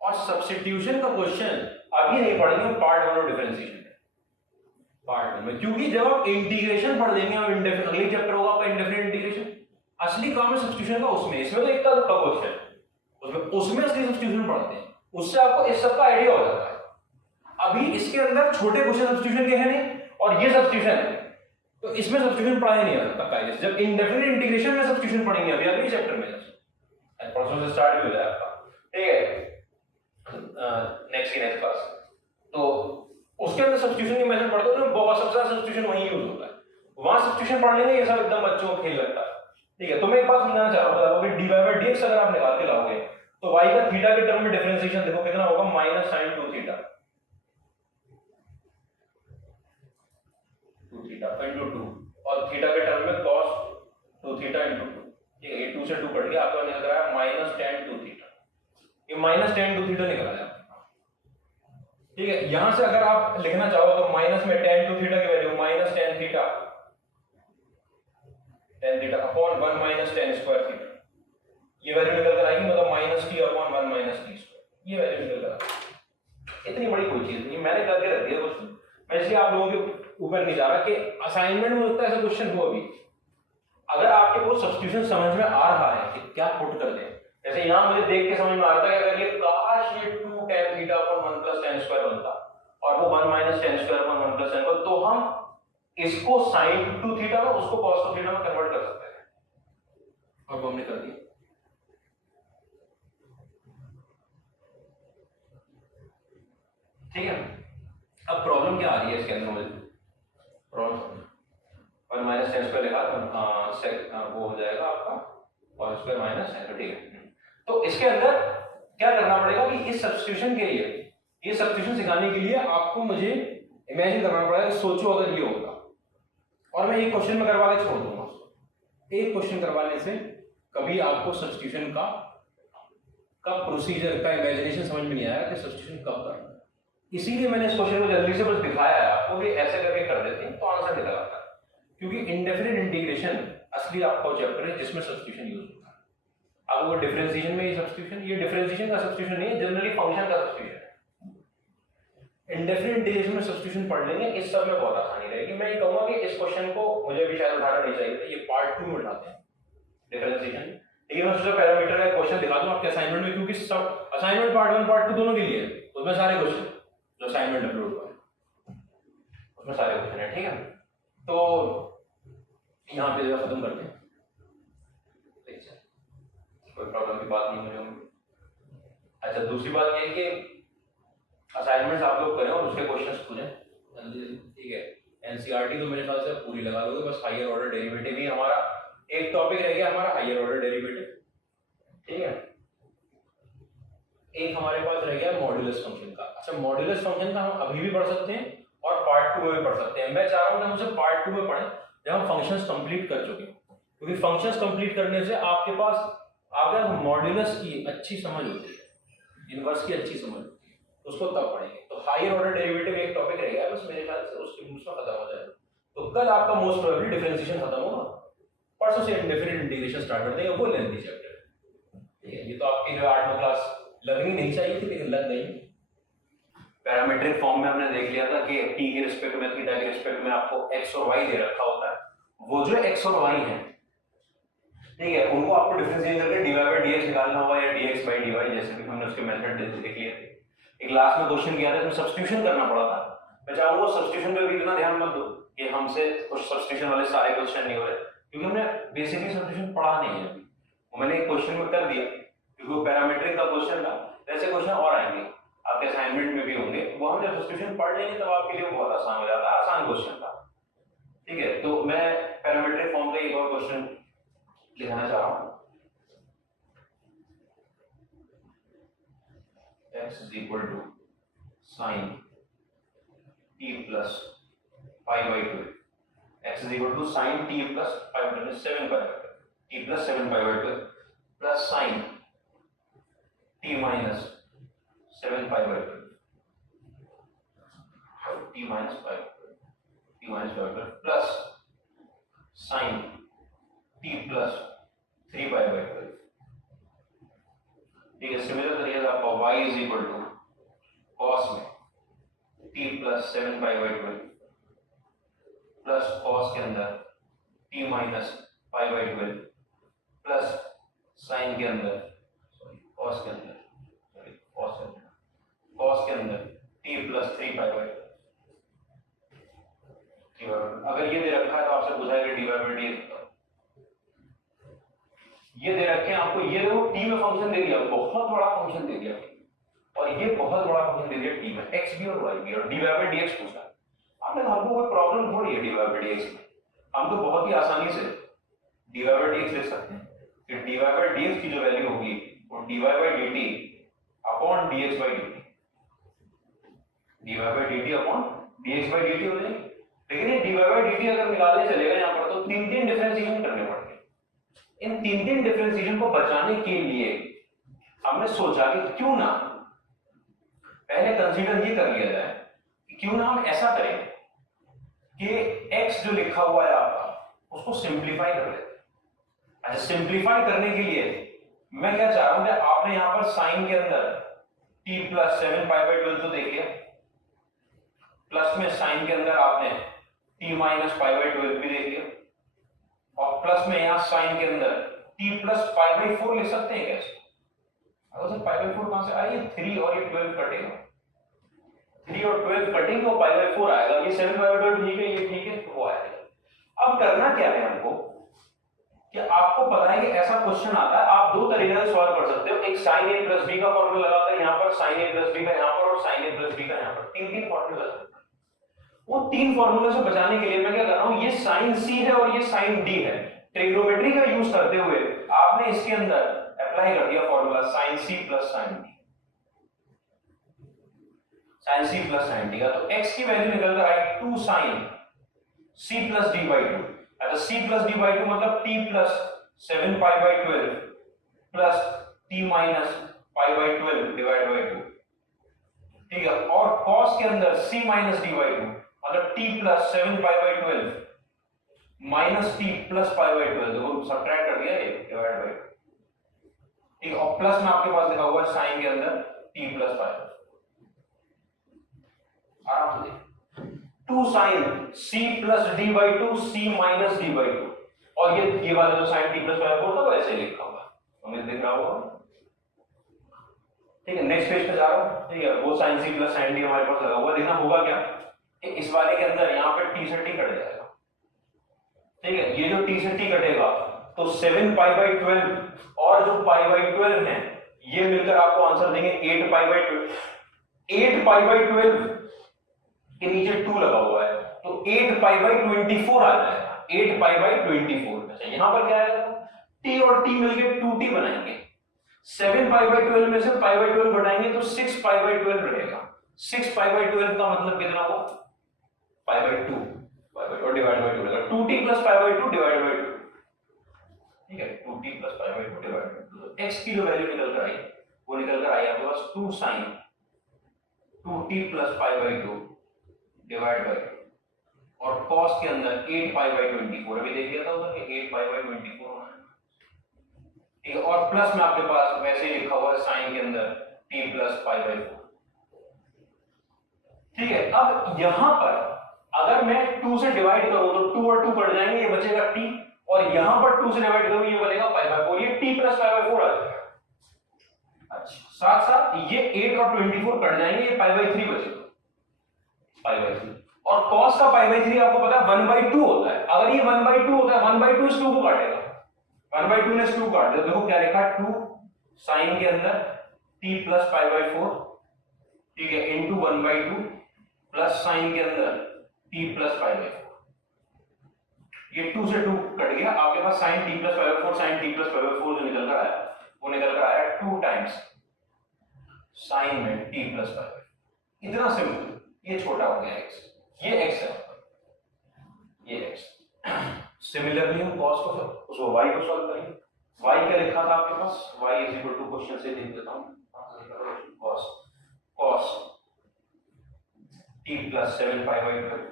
और सब्स्टिट्यूशन का क्वेश्चन अभी नहीं पढ़ेंगे, पार्ट 1 और डिफरेंशिएशन पार्ट 1 में, क्योंकि जब आप इंटीग्रेशन पढ़ लेंगे, आप अगली चैप्टर होगा आपका इंडेफिनिट इंटीग्रेशन, असली काम है सब्स्टिट्यूशन का उसमें। इसमें तो इतना का क्वेश्चन उसमें असली सब्स्टिट्यूशन पढ़ते हैं, उससे आपको इस सब का आइडिया हो जाता है। अभी इसके अंदर छोटे क्वेश्चन सब्स्टिट्यूशन के हैं नहीं, और ये सब्स्टिट्यूशन है, तो इसमें सब्स्टिट्यूशन पढ़ाया नहीं आता कायदे से। जब इंडेफिनिट इंटीग्रेशन में सब्स्टिट्यूशन पढ़ेंगे अभी अगले चैप्टर में, परसों से स्टार्ट भी हो जाए आपका, ठीक है, नेक्स्ट क्लास। तो उसके अंदर सब्स्टिट्यूशन की मेथड पढ़ते हो तो बहुत सबसे ज्यादा सब्स्टिट्यूशन वहीं यूज होता है, वहां सब्स्टिट्यूशन पढ़ लेंगे, ये सब एकदम बच्चों को खेल लगता है, ठीक है। तो मैं एक बात समझाना चाह रहा हूँ कि dy बाई dx अगर आप निकाल के लाओगे तो y का थीटा के टर्म में डिफरेंशिएशन देखो कितना होगा, माइनस sin 2 थीटा इंटू 2, और थीटा के टर्म में cos 2 थीटा इंटू 2, ठीक है। ये 2 से 2 कट गया, आपका निकल रहा है माइनस tan 2 थीटा, ये माइनस tan 2 थीटा निकल आया, ठीक है। यहां से अगर आप लिखना चाहो तो माइनस में tan 2 थीटा की value minus tan theta upon 1 minus tan square theta, ये वैल्यू निकल कर आएगी, मतलब minus t upon 1 minus t square, ये वैल्यू निकल कर आएगी। इतनी बड़ी कोई चीज नहीं, मैंने करके रख दिया क्वेश्चन, मैं इसलिए आप लोगों के ऊपर नहीं जा रहा कि असाइनमेंट में होता है ऐसा क्वेश्चन हो। अभी अगर आपके वो सब्स्टिट्यूशन समझ में आ रहा है कि क्या पुट कर दें, जैसे यहाँ मुझे देख के समझ में आ रहा था कि अगर ये काश ये 2 tan theta upon 1 plus tan square बनता और वो 1 minus tan square upon 1 plus tan, तो हम इसको sin 2 थीटा में उसको cos 2 थीटा में कन्वर्ट कर सकते हैं, और वो हमने कर दिया, ठीक है। अब प्रॉब्लम क्या आ रही है इसके अंदर, मुझे प्रॉब्लम 1 माइनस tan स्क्वायर लिखा वो हो जाएगा आपका cos स्क्वायर माइनस tan, ठीक है। तो इसके अंदर क्या करना पड़ेगा कि इस सब्स्टिट्यूशन के लिए, ये सब्स्टिट्यूशन सिखाने के लिए आपको मुझे इमेजिन करना पड़ेगा, सोचो अगर ये होगा, और मैं एक क्वेश्चन में करवा के छोड़ दूंगा, एक क्वेश्चन करवाने से कभी आपको सब्स्टिट्यूशन का प्रोसीजर का इमेजिनेशन समझ में नहीं आया कि सब्स्टिट्यूशन कब करना है। इसीलिए मैंने इस क्वेश्चन को जल्दी से बस दिखाया है आपको कि ऐसे करके कर देते हैं तो आंसर निकल आता है, क्योंकि इंडेफिनिट इंटीग्रेशन असली आपका चैप्टर है जिसमें सब्स्टिट्यूशन यूज होता है। अब वो डिफरेंशिएशन में ये सब्स्टिट्यूशन, ये डिफरेंशिएशन का सब्स्टिट्यूशन नहीं है, जनरली फंक्शन का सब्स्टिट्यूशन है। इंडेफिनिट इंटीग्रेशन में सब्स्टिट्यूशन पढ़ लेंगे, इस सब में बहुत आसानी रहेगी। मैं ये कहूंगा कि इस क्वेश्चन को मुझे भी शायद उठाना नहीं चाहिए था, ये पार्ट 2 में उठाते हैं डिफरेंशिएशन, लेकिन मैं सोचा पैरामीटर का क्वेश्चन दिखा दूं आपके असाइनमेंट में, क्योंकि सब असाइनमेंट पार्ट 1 पार्ट 2 दोनों के लिए है, उसमें सारे क्वेश्चन जो असाइनमेंट अपलोड हुआ है उसमें सारे क्वेश्चन है। ठीक है, तो यहाँ पे जो खत्म करते हैं, कोई प्रॉब्लम की बात नहीं मुझे। अच्छा, दूसरी बात ये है कि असाइनमेंट्स आप लोग करें और उसके क्वेश्चंस पूछें जल्दी जल्दी। ठीक है, एनसीईआरटी तो मेरे ख्याल से पूरी लगा लोगे, बस हायर ऑर्डर डेरिवेटिव ही हमारा एक टॉपिक रह गया, हमारा हायर ऑर्डर डेरिवेटिव। ठीक है, एक हमारे पास रह गया मॉड्यूलस फंक्शन का। अच्छा, मॉड्यूलस फंक्शन का हम अभी भी पढ़ सकते हैं और पार्ट 2 में भी पढ़ सकते हैं। मैं चाह रहा हूँ कि हम उसे पार्ट 2 में पढ़ें जब हम फंक्शंस कंप्लीट कर चुके हैं, क्योंकि फंक्शंस कंप्लीट करने से आपके पास मॉड्यूलस की अच्छी समझ होती है, इनवर्स की अच्छी समझ होती है, उसको तब पढ़ेंगे। तो हायर ऑर्डर डेरिवेटिव एक टॉपिक रह गया बस, मेरे ख्याल से उसके उसमें खत्म हो जाएगा। तो कल आपका मोस्ट प्रोबेबली डिफरेंशिएशन खत्म होगा, परसों से इंडेफिनिट इंटीग्रेशन स्टार्ट कर देंगे, वो लेंथी चैप्टर। ठीक है, ये तो आपकी जो 8वीं क्लास लगनी नहीं चाहिए थी लेकिन लग गई। पैरामीट्रिक फॉर्म में हमने देख लिया था कि t के रिस्पेक्ट में, थीटा के रिस्पेक्ट में आपको x और y दे रखा होता है, वो जो x और y है, ठीक है, उनको आपको डिफरेंशिएट करके dy by dx निकालना होगा या dx by dy, जैसे कि हमने उसके मेथड देख लिए थे। एक लास्ट में क्वेश्चन किया था इसमें सब्स्टिट्यूशन करना पड़ा था। मैं चाहूंगा सब्स्टिट्यूशन पे भी इतना ध्यान मत दो कि हमसे कुछ सब्स्टिट्यूशन वाले सारे क्वेश्चन नहीं हो रहे, क्योंकि हमने बेसिकली सब्स्टिट्यूशन पढ़ा नहीं है। वो मैंने एक क्वेश्चन में कर दिया क्योंकि वो पैरामीट्रिक का क्वेश्चन था, ऐसे क्वेश्चन और आएंगे आपके असाइनमेंट में भी होंगे, वो हम जब सब्स्टिट्यूशन पढ़ लेंगे तब आपके लिए बहुत आसान हो जाता है, आसान क्वेश्चन था। ठीक है, तो मैं पैरामीट्रिक फॉर्म का एक और क्वेश्चन लिखना चाह रहा हूँ। x is equal to sin t plus pi by 2, x is equal to sin t plus pi by 2 7 pi by 2, t plus 7 pi by 2 plus sin t minus 7 pi by 2, t minus pi by 2, t minus pi by 2 plus sin t plus 3 pi by 2। ठीक है, similar तरीके से आपका y is equal to cos में t plus 7 pi by 12 plus cos के अंदर t minus pi by 12 plus sin के अंदर cos के अंदर t plus 3 pi by 12। अगर ये दे रखा है तो आपसे पूछा है कि dy by dx ये दे रखे हैं आपको, ये देखो t में फंक्शन दे दिया, बहुत बड़ा फंक्शन दे दिया, और ये बहुत बड़ा फंक्शन दे दिया t में, x भी और y भी, और dy by dx पूछा। आपने कहा हमको कोई प्रॉब्लम थोड़ी है dy by dx में, हम तो बहुत ही आसानी से dy by dx लिख सकते हैं कि dy by dx की जो वैल्यू होगी वो dy by dt upon dx by dt, dy by dt upon dx by dt हो जाएगी। लेकिन ये dy by dt अगर निकालने चलेगा यहाँ पर तो 3 डिफरेंशिएशन करने पड़ेंगे। इन 3 डिफरेंशिएशन को बचाने के लिए हमने सोचा कि क्यों ना पहले कंसीडर ये कर लिया जाए कि क्यों ना हम ऐसा करें कि x जो लिखा हुआ है आपका उसको सिंप्लीफाई कर लेते हैं। अच्छा, सिंप्लीफाई करने के लिए मैं क्या चाह रहा हूं कि आपने यहां पर साइन के अंदर t plus 7 pi by 12 तो देख लिया, प्लस में साइन के अंदर आपने t minus pi by 12 भी देख लिया, और प्लस में यहां साइन के अंदर t plus pi by 4 लिख सकते हैं कैसे? अगर pi by 4 कहां से आएगी? 3 और ये 12 कटेगा, 3 और 12 कटेंगे और pi by 4 आएगा। ये 7 pi by 12 ठीक है, ये ठीक है, तो वो आएगा। अब करना क्या है हमको कि आपको पता है कि ऐसा क्वेश्चन आता है, आप 2 तरीके से सॉल्व कर सकते हो। एक sin a plus b का फॉर्मूला लगाकर यहां पर, sin a plus b का यहां पर, और sin a plus b का यहां पर, 3 फॉर्मूला लगाते हैं। वो 3 फॉर्मूले से बचाने के लिए मैं क्या कर रहा हूं, ये sin c है और ये sin d है, ट्रिग्नोमेट्री का यूज करते हुए आपने इसके अंदर अप्लाई कर दिया formula sin c plus sin d, sin c plus sin d का। तो x की वैल्यू निकल कर आई 2 sin c plus d by 2। अच्छा, c plus d by 2 मतलब t plus 7 pi by 12 plus t minus pi by 12 divide by 2। ठीक है, और cos के अंदर c minus d by 2 मतलब t plus 7 pi by 12 minus T plus pi by 12, देखो subtract कर दिया ये डिवाइड बाई, ठीक, और प्लस में आपके पास लिखा हुआ है साइन के अंदर टी प्लस पाई, आराम से 2 sine c plus d by 2 c minus d by 2, और ये वाला जो साइन टी प्लस पाई 4 था वो ऐसे लिखा हुआ हमें दिख रहा होगा, ठीक है। नेक्स्ट पेज पे जा रहा हूं, ठीक है, वो sine c plus sine d हमारे पास लगा हुआ, देखना होगा क्या कि इस वाले के अंदर यहाँ पे t से t कट जाएगा, ठीक है, ये जो t से t कटेगा तो 7 पाई बाई 12 और जो पाई बाई 12 है ये मिलकर आपको आंसर देंगे 8 पाई बाई 12, 8 पाई बाई 12 के नीचे 2 लगा हुआ है तो 8 पाई बाई 24 आ जाएगा, 8 पाई बाई 24। अच्छा यहां पर क्या आएगा, t और t मिलके 2t बनाएंगे, 7 पाई बाई 12 में से पाई बाई 12 घटाएंगे तो 6 पाई बाई 12 रहेगा, 6 पाई बाई 12 का मतलब कितना हुआ, पाई बाई 2, पाई बाई और डिवाइड बाई 2 रहेगा, 2t plus pi by 2 divide by 2, ठीक है, 2t plus pi by 2 divide by 2, तो x की जो वैल्यू निकल कर आई वो निकल कर आई आपके पास 2 sin 2t plus pi by 2 divide by, और cos के अंदर 8 पाई बाई 24, अभी देख लिया था उधर कि 8 पाई बाई 24 होना है, ठीक है, और प्लस में आपके पास वैसे ही लिखा हुआ है साइन के अंदर t प्लस पाई बाई 4, ठीक है। अब यहां पर अगर मैं 2 से डिवाइड करूं तो 2 और 2 कट जाएंगे, ये बचेगा t, और यहां पर 2 से डिवाइड करूं ये बनेगा पाई बाई 4, ये t प्लस पाई बाई 4 आ जाएगा। अच्छा साथ साथ ये 8 और 24 कट जाएंगे, ये पाई बाई 3 बचेगा, पाई बाई 3, और cos का पाई बाई 3 आपको पता है 1/2 होता है, अगर ये 1/2 होता है 1/2 इस 2 को काटेगा, 1/2 ने इस 2 काट दिया, देखो क्या लिखा 2 sin के अंदर t प्लस पाई बाई 4, ठीक है, इनटू 1/2 प्लस sin के अंदर t प्लस पाई बाई 4, ये 2 से 2 कट गया, आपके पास sin t plus pi by 4 sin t plus pi by 4 जो निकल कर आया वो निकल कर आया 2 टाइम्स sin में t प्लस पाई बाई, इतना सिंपल, ये छोटा हो गया x, ये x है, ये x। सिमिलरली हम cos को उसको y को सॉल्व करेंगे, y क्या लिखा था आपके पास, y is equal to question से देख देता हूं, cos t plus 7 pi by 12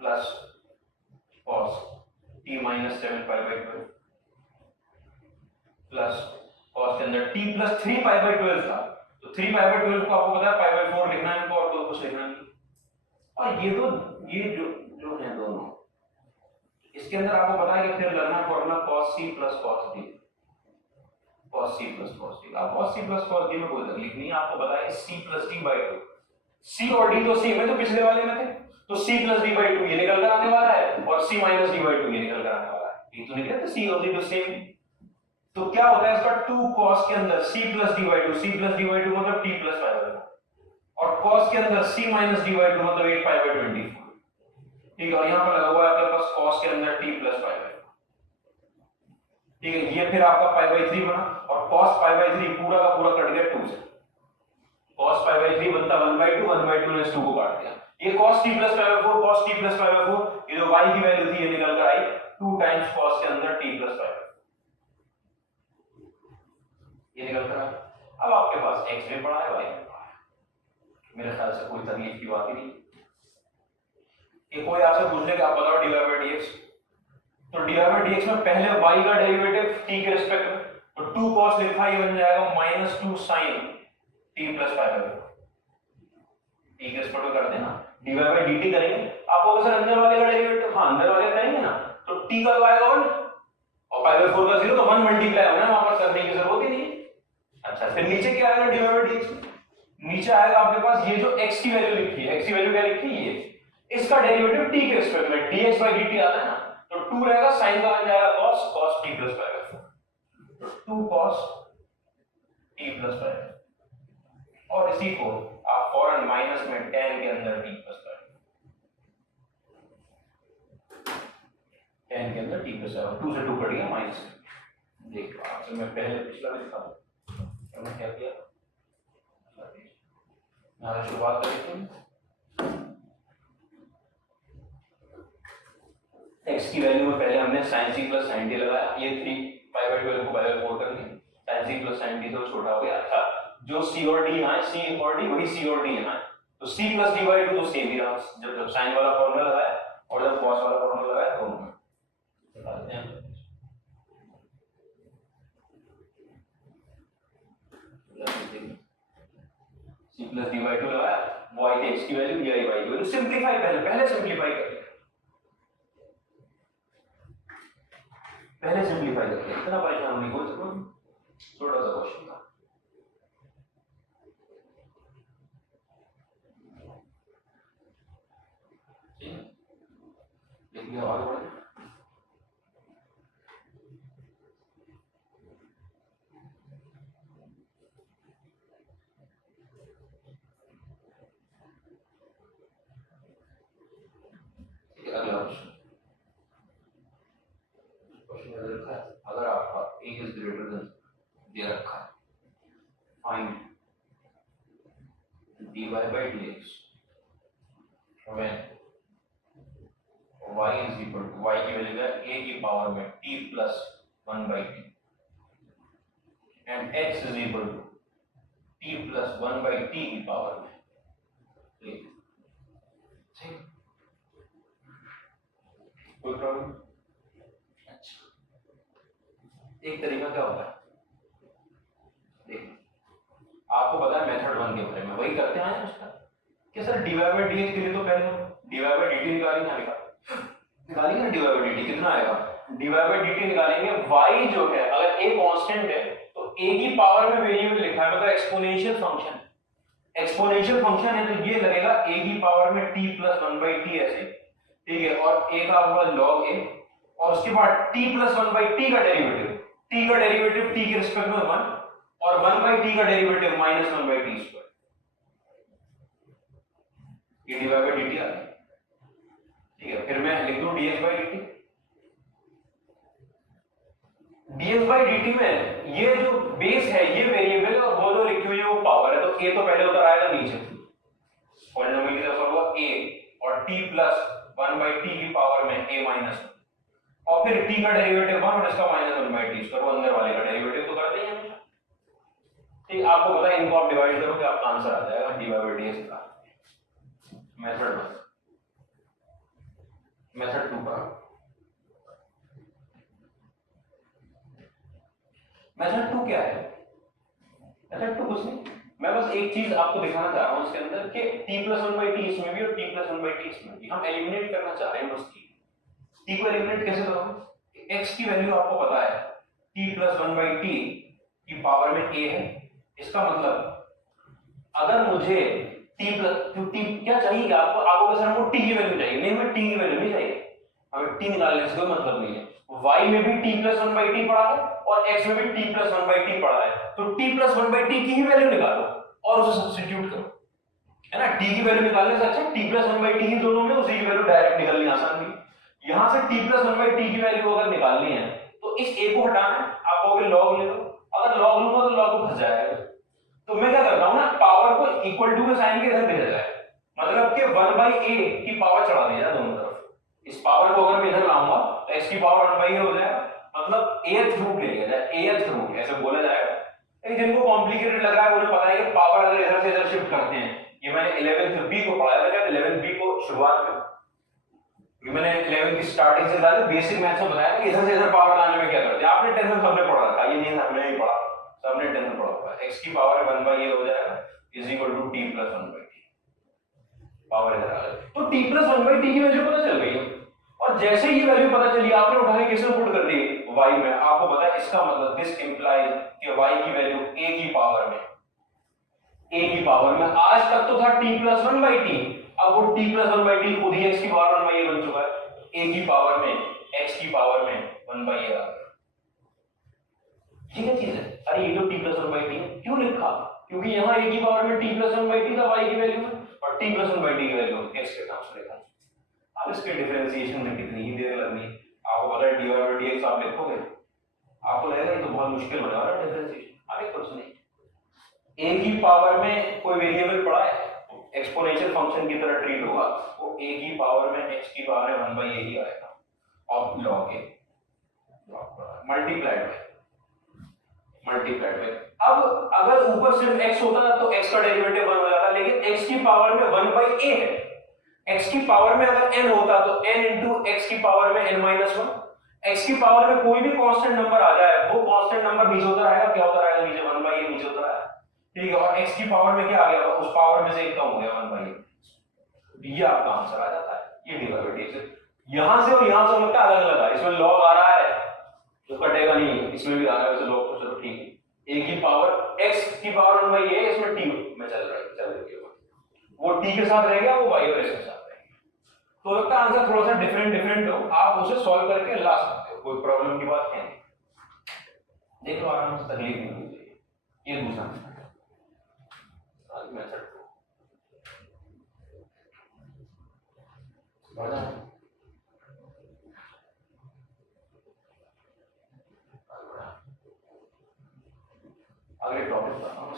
plus cos t minus 7 pi by 12 plus cos के अंदर t प्लस 3 पाई बाई 12 था, तो 3 पाई बाई 12 को आपको पता है पाई बाई 4 लिखना है, और तो कुछ लिखना नहीं, और ये जो है दोनों, इसके अंदर आपको पता है कि फिर लगना है formula cos c plus cos d, cos c plus cos d, अब cos c plus cos d में कोई तकलीफ नहीं है, आपको पता है c plus d by 2, c और d तो सेम है, तो पिछले वाले में थे, तो c प्लस d बाई 2 ये निकल कर आने वाला है, और c माइनस d बाई 2 ये निकल कर आने वाला है, ये तो निकले थे c और d तो सेम, तो क्या होता है इसका 2 cos के अंदर c plus d by 2, c plus d by 2 मतलब t प्लस पाई बाई 2, और cos के अंदर c माइनस d बाई 2 मतलब 8 पाई बाई 24, ठीक है, और यहाँ पर लगा हुआ है आपके पास cos के अंदर t प्लस पाई बाई 2, ठीक है, ये फिर आपका पाई बाई 3 बना, और cos पाई बाई 3 पूरा का पूरा कट गया 2 से, cos पाई बाई 3 बनता 1/2 ने 2 को काट दिया, ये cos t plus pi by 4, cos t plus pi by 4, ये जो y की वैल्यू थी ये निकल कर आई 2 टाइम्स cos के अंदर t प्लस पाई बाई 4, ये निकल कर आया। अब आपके पास x में पड़ा है, y में पड़ा है, मेरे ख्याल से कोई तकलीफ की बात ही नहीं। ये कोई आपसे पूछ ले कि आप बताओ dy बाई dx, तो dy बाई dx में पहले y का डेरिवेटिव t के रिस्पेक्ट में, तो 2 cos लिखा ये बन जाएगा -2 sin t plus pi by 4, t के रिस्पेक्ट में कर देना, dy बाई dt करेंगे, आपको सर अंदर वाले का डेरिवेटिव, हां अंदर वाले करेंगे ना, तो t का आएगा 1 और पाई बाई 4 का 0, तो 1 मल्टीप्लाई होना है, वहां पर करने की जरूरत ही नहीं। अच्छा फिर नीचे क्या आएगा dy बाई dx में, नीचे आएगा आपके पास ये जो x की वैल्यू लिखी है, x की वैल्यू क्या लिखी है, ये इसका डेरिवेटिव t के रिस्पेक्ट में dx बाई dt आता है ना, तो 2 रहेगा, sin का बन जाएगा cos t plus pi by 4, तो 2 cos t plus pi by, और इसी को आप फौरन माइनस में tan के अंदर t प्लस पाई, tan के अंदर t प्लस पाई, 2 से 2 कट गया माइनस, देखो आपसे मैं पहले पिछला लिखा था, मैंने क्या किया, यहाँ शुरुआत करें, x की वैल्यू में पहले हमने sin c plus sin t लगाया, ये 3 पाई बाई 12 को पाई बाई 4 कर दिया, sin c plus sin t से छोटा हो गया। अच्छा जो c और d यहाँ है, c और d वही c और d यहाँ है, तो c प्लस d बाई 2 तो सेम ही रहा, जब sin वाला फॉर्मूला लगाया और जब cos वाला फॉर्मूला लगाया दोनों में निकालते हैं c प्लस डी बाई 2 लगाया, y के x की वैल्यू di बाई की वैल्यू, सिंप्लीफाई पहले सिंप्लीफाई करते हैं, पहले सिंप्लीफाई करते हैं, इतना परेशान होने की कोई जरूरत नहीं, छोटा सा क्वेश्चन था। देखिए आगे बढ़े, अगला क्वेश्चन रखा है, अगर आपका a इज ग्रेटर देन दे रखा है, find dy by dx when y is equal to, y की वैल्यू है a की पावर में t plus 1 by t and x is equal to t plus 1 by t की पावर में, ठीक, कोई प्रॉब्लम? अच्छा, एक तरीका क्या होता है, देखिए आपको पता है मेथड 1 के बारे में, वही करते हैं आज उसका कि सर dy by dx के लिए तो पहले dy by dt निकालेंगे, निकालेंगे ना dy by dt, कितना आएगा, dy by dt निकालेंगे, y जो है अगर a कांस्टेंट है तो a की पावर में वेरिएबल लिखा है, मतलब एक्सपोनेंशियल फंक्शन, एक्सपोनेंशियल फंक्शन है तो ये लगेगा a की पावर में t plus 1 by t ऐसे, ठीक है, और a का होगा log a, और उसके बाद t plus 1 by t का डेरिवेटिव, t का डेरिवेटिव t के रिस्पेक्ट में 1 और 1 by t का derivative minus 1 by t square, ये dy by dt आ गया, ठीक है, फिर मैं लिख दूं dx by dt, dx by dt में ये जो बेस है ये वेरिएबल है और वो जो लिखी हुई है वो पावर है, तो a तो पहले उतर आएगा नीचे, पॉलिनोमियल की तरफ होगा a और t plus 1 by t की पावर में a minus 1, और फिर t का डेरिवेटिव 1 और इसका minus 1 by t स्क्वायर, वो अंदर वाले का डेरिवेटिव तो करते ही हैं हमेशा, ठीक, आपको पता है इनको आप डिवाइड करोगे आपका आंसर आ जाएगा dy by dx का। मेथड 1, मेथड 2 का, मेथड 2 क्या है, मेथड 2 कुछ नहीं, मैं बस एक चीज आपको दिखाना चाह रहा हूं इसके अंदर कि t plus 1 by t इसमें भी और t plus 1 by t इसमें भी, हम एलिमिनेट करना चाह रहे हैं बस t को एलिमिनेट कैसे करोगे, x की वैल्यू आपको पता है t plus 1 by t की पावर में a है, इसका मतलब अगर मुझे t plus t क्या चाहिए आपको, आपको सर हमको t की वैल्यू चाहिए, नहीं हमें t की वैल्यू नहीं चाहिए, हमें t निकालने से कोई मतलब नहीं है, y में भी t plus 1 by t पड़ा है और x में भी t plus 1 by t पड़ा है, तो t plus 1 by t की ही वैल्यू निकालो और उसे सब्स्टिट्यूट करो, है ना, t की वैल्यू निकालने से अच्छा t plus 1 by t ही दोनों में उसी की वैल्यू डायरेक्ट निकालनी आसान थी, यहां से t plus 1 by t की वैल्यू अगर निकालनी है तो इस a को हटाना है, आप कहोगे log ले लो, अगर log लूंगा तो log फंस जाएगा, तो मैं क्या करता हूं ना, पावर को इक्वल टू के साइन के इधर भेजा जाए, मतलब कि 1 by a की पावर चढ़ा दिया जाए दोनों तरफ, इस पावर को अगर मैं इधर लाऊंगा तो x की पावर 1 by a हो जाएगा, मतलब ath रूट ले लिया जाए, ath रूट ऐसे बोला जाएगा, लेकिन जिनको कॉम्प्लिकेटेड लग रहा है उन्हें पता है कि पावर अगर इधर से इधर शिफ्ट करते हैं, ये मैंने 11th b को पढ़ाया था, 11th b को शुरुआत में, ये मैंने 11th की स्टार्टिंग से बताया, बेसिक मैथ्स में बताया कि इधर से इधर पावर लाने में क्या करते हैं, आपने 10th में सबने पढ़ा था, ये नहीं हमने नहीं पढ़ा, सबने 10th में पढ़ा हुआ है, x की पावर 1 by a हो जाएगा is equal to t plus 1 by t, power इधर आ गई, तो t plus 1 by t की वैल्यू पता चल गई है, और जैसे ही वैल्यू पता चली आपने उठा के किसमें पुट कर दी, y में, आपको पता है इसका मतलब दिस इंप्लाइज कि y की वैल्यू a की पावर में, a की पावर में, आज तक तो था t plus 1 by t, अब वो t plus 1 by t खुद ही x की पावर 1 by a बन चुका है, a की पावर में x की पावर में 1 by a आ गया, ये क्या चीज है, अरे ये तो t plus 1 by t है, क्यों लिखा, क्योंकि यहाँ a की पावर में t plus 1 by t था y की वैल्यू में, और t plus 1 by t की वैल्यू x के टर्म्स में लिखा, अब इसके डिफरेंशिएशन में कितनी ही देर लगनी, आपको पता है dy by dx आप लिखोगे आपको लगेगा ये तो बहुत मुश्किल होने वाला है डिफरेंशिएशन, अरे कुछ नहीं, a की पावर में कोई वेरिएबल पड़ा है एक्सपोनेंशियल फंक्शन की तरह ट्रीट होगा, वो a की पावर में x की पावर में 1 by a ही आएगा, और log a मल्टीप्लाइड बाय, अब अगर ऊपर सिर्फ x होता ना तो x का डेरिवेटिव 1 हो जाता, लेकिन x की पावर में 1 by a है, x की पावर में अगर n होता तो n इंटू x की पावर में n-1, x की पावर में कोई भी कांस्टेंट नंबर आ जाए वो कांस्टेंट नंबर नीचे होता रहेगा, क्या होता रहेगा नीचे 1/a नीचे होता रहेगा, ठीक है। और x की पावर में क्या आ गया, उस पावर में से एक कम हो गया 1/a, ये आपका आंसर आ जाता है। ये डिवाइडेड यहां से और यहां से मतलब अलग अलग है, इसमें लॉग आ रहा है तो कटेगा नहीं, इसमें भी आ रहा है वैसे लॉग, तो चलो ठीक है। a की पावर x की पावर 1/a, इसमें t में चल रही है, वो t के साथ रह गया, वो y और x के साथ रह गया। तो लगता है आंसर थोड़ा सा डिफरेंट हो, आप उसे सॉल्व करके ला सकते हो, कोई प्रॉब्लम की बात है नहीं। देखो आराम से, तकलीफ नहीं होनी चाहिए। ये दूसरा मेथड अगले टॉपिक पर हम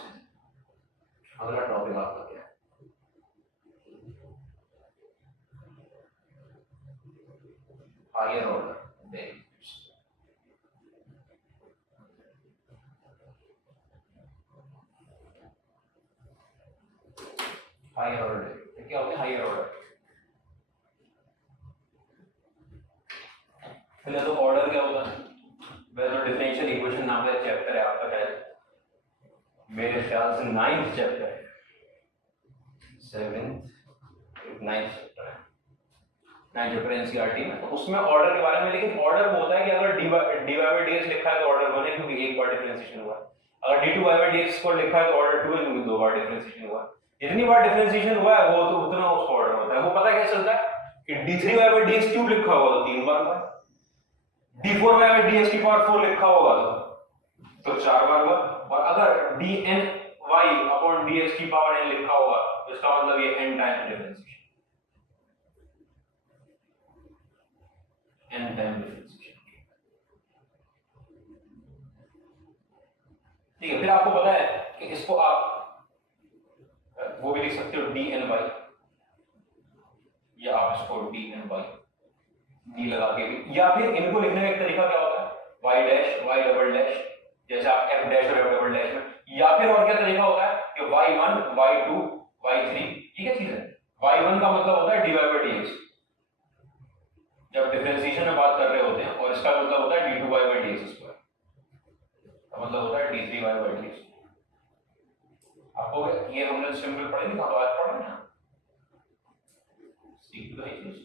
अगला टॉपिक आपका क्या है, higher order derivatives. Higher order derivative क्या होता है, हायर ऑर्डर पहले तो ऑर्डर क्या होता है, वैसे तो डिफरेंशियल इक्वेशन नाम का चैप्टर है आपका, शायद मेरे ख्याल से 9th चैप्टर है, 7th 9th चैप्टर है, 9th चैप्टर एनसीईआरटी में। तो उसमें ऑर्डर के बारे में, लेकिन ऑर्डर वो होता है कि अगर dy/dx लिखा है तो ऑर्डर 1 है क्योंकि एक बार डिफरेंशिएशन हुआ है, अगर dy/dx को लिखा है तो ऑर्डर 2 है क्योंकि दो बार डिफरेंशिएशन हुआ है। जितनी बार डिफरेंशिएशन हुआ है वो तो उतना उसका ऑर्डर होता है। वो पता क्या चलता है कि d3y/dx क्यूब लिखा होगा तो 3 बार हुआ, d4y/dx की पावर 4 लिखा होगा तो 4 बार हुआ, और अगर dny/dx की पावर n लिखा होगा तो इसका मतलब ये n times differentiation, n time differentiation, ठीक है। फिर आपको पता है कि इसको आप वो भी लिख सकते हो dny, या आप इसको dny d लगा के भी, या फिर इनको लिखने का एक तरीका क्या होता है y dash y double dash, जैसे आप f डैश और f डबल डैश में, या फिर और क्या तरीका होता है कि y1 y2 y3, ये क्या चीज है, y1 का मतलब होता है dy/dx जब डिफरेंशिएशन में बात कर रहे होते हैं, और इसका मतलब होता है d2y/dx स्क्वायर, का मतलब होता है d3y/dx। आपको ये हमने सिंपल पढ़े नहीं था, तो आज पढ़ा ना, सीख लो ये चीज,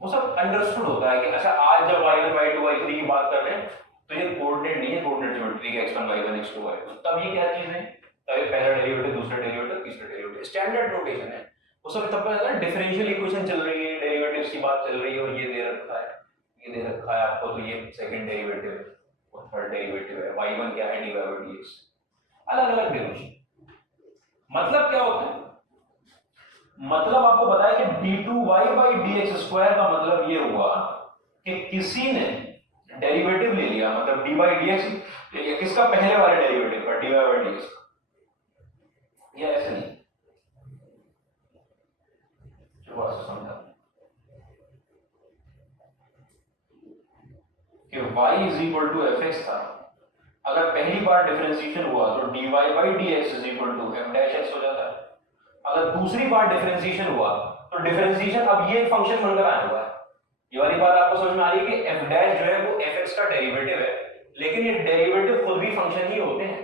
वो सब अंडरस्टूड होता है कि अच्छा आज जब y1 y2 y3 की बात कर रहे हैं तो ये कोऑर्डिनेट नहीं है, कोऑर्डिनेट ज्योमेट्री के x1 y1 x2 y2, तब ये क्या चीज है, तब ये पहला डेरिवेटिव दूसरा डेरिवेटिव तीसरा डेरिवेटिव, स्टैंडर्ड नोटेशन है। वो सब तब पता है डिफरेंशियल इक्वेशन चल रही है, डेरिवेटिव्स की बात चल रही है, और ये दे रखा है, ये दे रखा है आपको, तो ये सेकंड डेरिवेटिव है और थर्ड डेरिवेटिव है, y1 क्या है dy/dx, अलग अलग डेरिवेशन। मतलब क्या होता है, मतलब आपको बताया कि d2y/dx स्क्वायर का मतलब ये हुआ कि किसी ने डेरिवेटिव ले लिया, मतलब d/dx ले लिया, किसका, पहले वाले डेरिवेटिव का dy/dx का, ये ऐसे नहीं, थोड़ा सा समझा कि y is equal to fx था, अगर पहली बार डिफरेंशिएशन हुआ तो dy/dx is equal to f dash x हो जाता है, अगर दूसरी बार डिफरेंशिएशन हुआ तो डिफरेंशिएशन अब ये एक फंक्शन बनकर आया हुआ है। ये वाली बात आपको समझ में आ रही है कि f डैश जो है वो fx का डेरिवेटिव है, लेकिन ये डेरिवेटिव खुद भी फंक्शन ही होते हैं।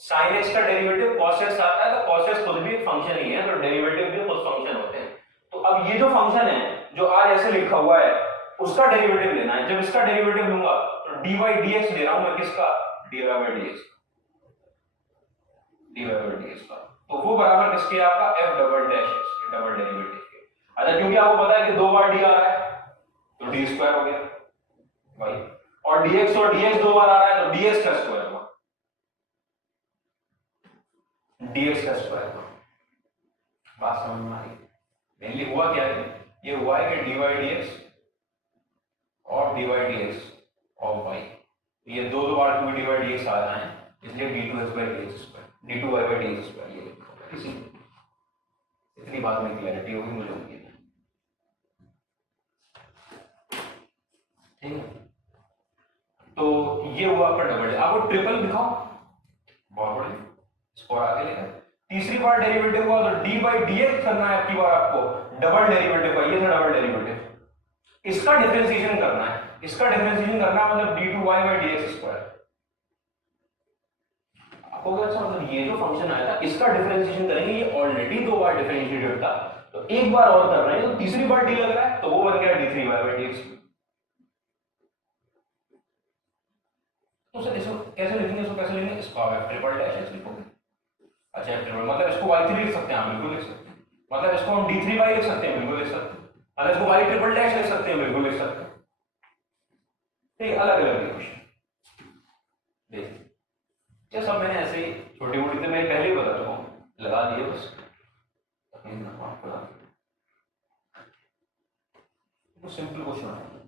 sin x का डेरिवेटिव cos x आता है तो cos x खुद भी एक फंक्शन ही है, तो डेरिवेटिव भी खुद फंक्शन होते हैं। तो अब ये जो फंक्शन है जो आज ऐसे लिखा हुआ है उसका डेरिवेटिव लेना है। जब इसका डेरिवेटिव लूंगा तो dy/dx ले रहा हूं मैं, किसका, dy/dx का, तो वो बराबर किसके, आपका f double dash x, double derivative के। अच्छा क्योंकि आपको पता है कि दो बार d आ रहा है तो d स्क्वायर हो गया भाई, और dx और dx दो बार आ रहा है तो dx का स्क्वायर हुआ, dx का स्क्वायर हुआ। बात समझ में आ रही है, मेनली हुआ क्या है, ये हुआ है कि dy/dx और dy/dx ऑफ y, ये दो बार क्योंकि dy/dx आ रहा है इसलिए d2x/dx स्क्वायर, d2y/dx स्क्वायर, ये लिखा इसी, इतनी बात में क्लैरिटी होगी मुझे उम्मीद है, ठीक है। तो ये हुआ आपका डबल, आपको ट्रिपल दिखाओ, बहुत बड़े, इसको आगे लेकर तीसरी बार डेरिवेटिव हुआ तो डी बाई डी एक्स करना है आपकी बार आपको डबल डेरिवेटिव का, ये था डबल डेरिवेटिव। इसका डिफरेंशिएशन करना है, इसका डिफरेंशिएशन करना है मतलब d two y by d x square. आपको क्या अच्छा मतलब ये जो फंक्शन आया था इसका डिफरेंशिएशन करेंगे, ये ऑलरेडी 2 बार डिफरेंशिएटेड था तो एक बार और कर रहे हैं तो तीसरी बार डी लग रहा है तो वो बन गया d three y by d x. तो सर इसको कैसे लिखेंगे, इसको कैसे लिखेंगे, इसको आप ट्रिपल डैश ऐसे लिखोगे। अच्छा ट्रिपल मतलब इसको y3 लिख सकते हैं, हम बिल्कुल लिख सकते हैं, मतलब इसको हम d3y लिख सकते हैं, बिल्कुल लिख सकते हैं, मतलब इसको y ट्रिपल डैश लिख सकते हैं, बिल्कुल लिख सकते हैं। ठीक, अलग अलग इक्वेशन देखिए, ये सब मैंने ऐसे ही छोटी मोटी तो मैं पहले ही बता चुका हूँ, लगा दिए बस तो सिंपल क्वेश्चन है।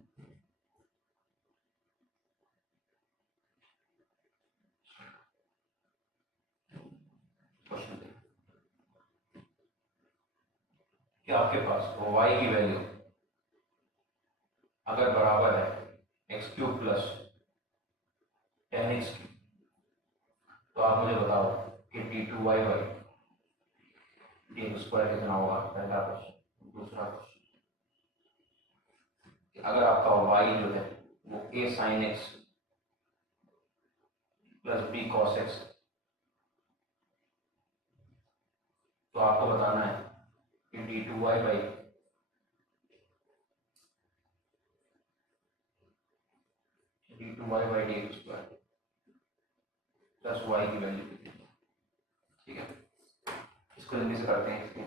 कि आपके पास y की वैल्यू अगर बराबर है एक्स क्यूब प्लस 10x की, तो आप मुझे बताओ कि d2y बाई डी स्क्वायर कितना होगा। पहला क्वेश्चन। दूसरा क्वेश्चन, अगर आपका y जो है वो a sin x plus b cos x, तो आपको बताना है कि d2y by d x square plus y की वैल्यू कितनी है। ठीक है, इसको जल्दी से करते हैं। इसके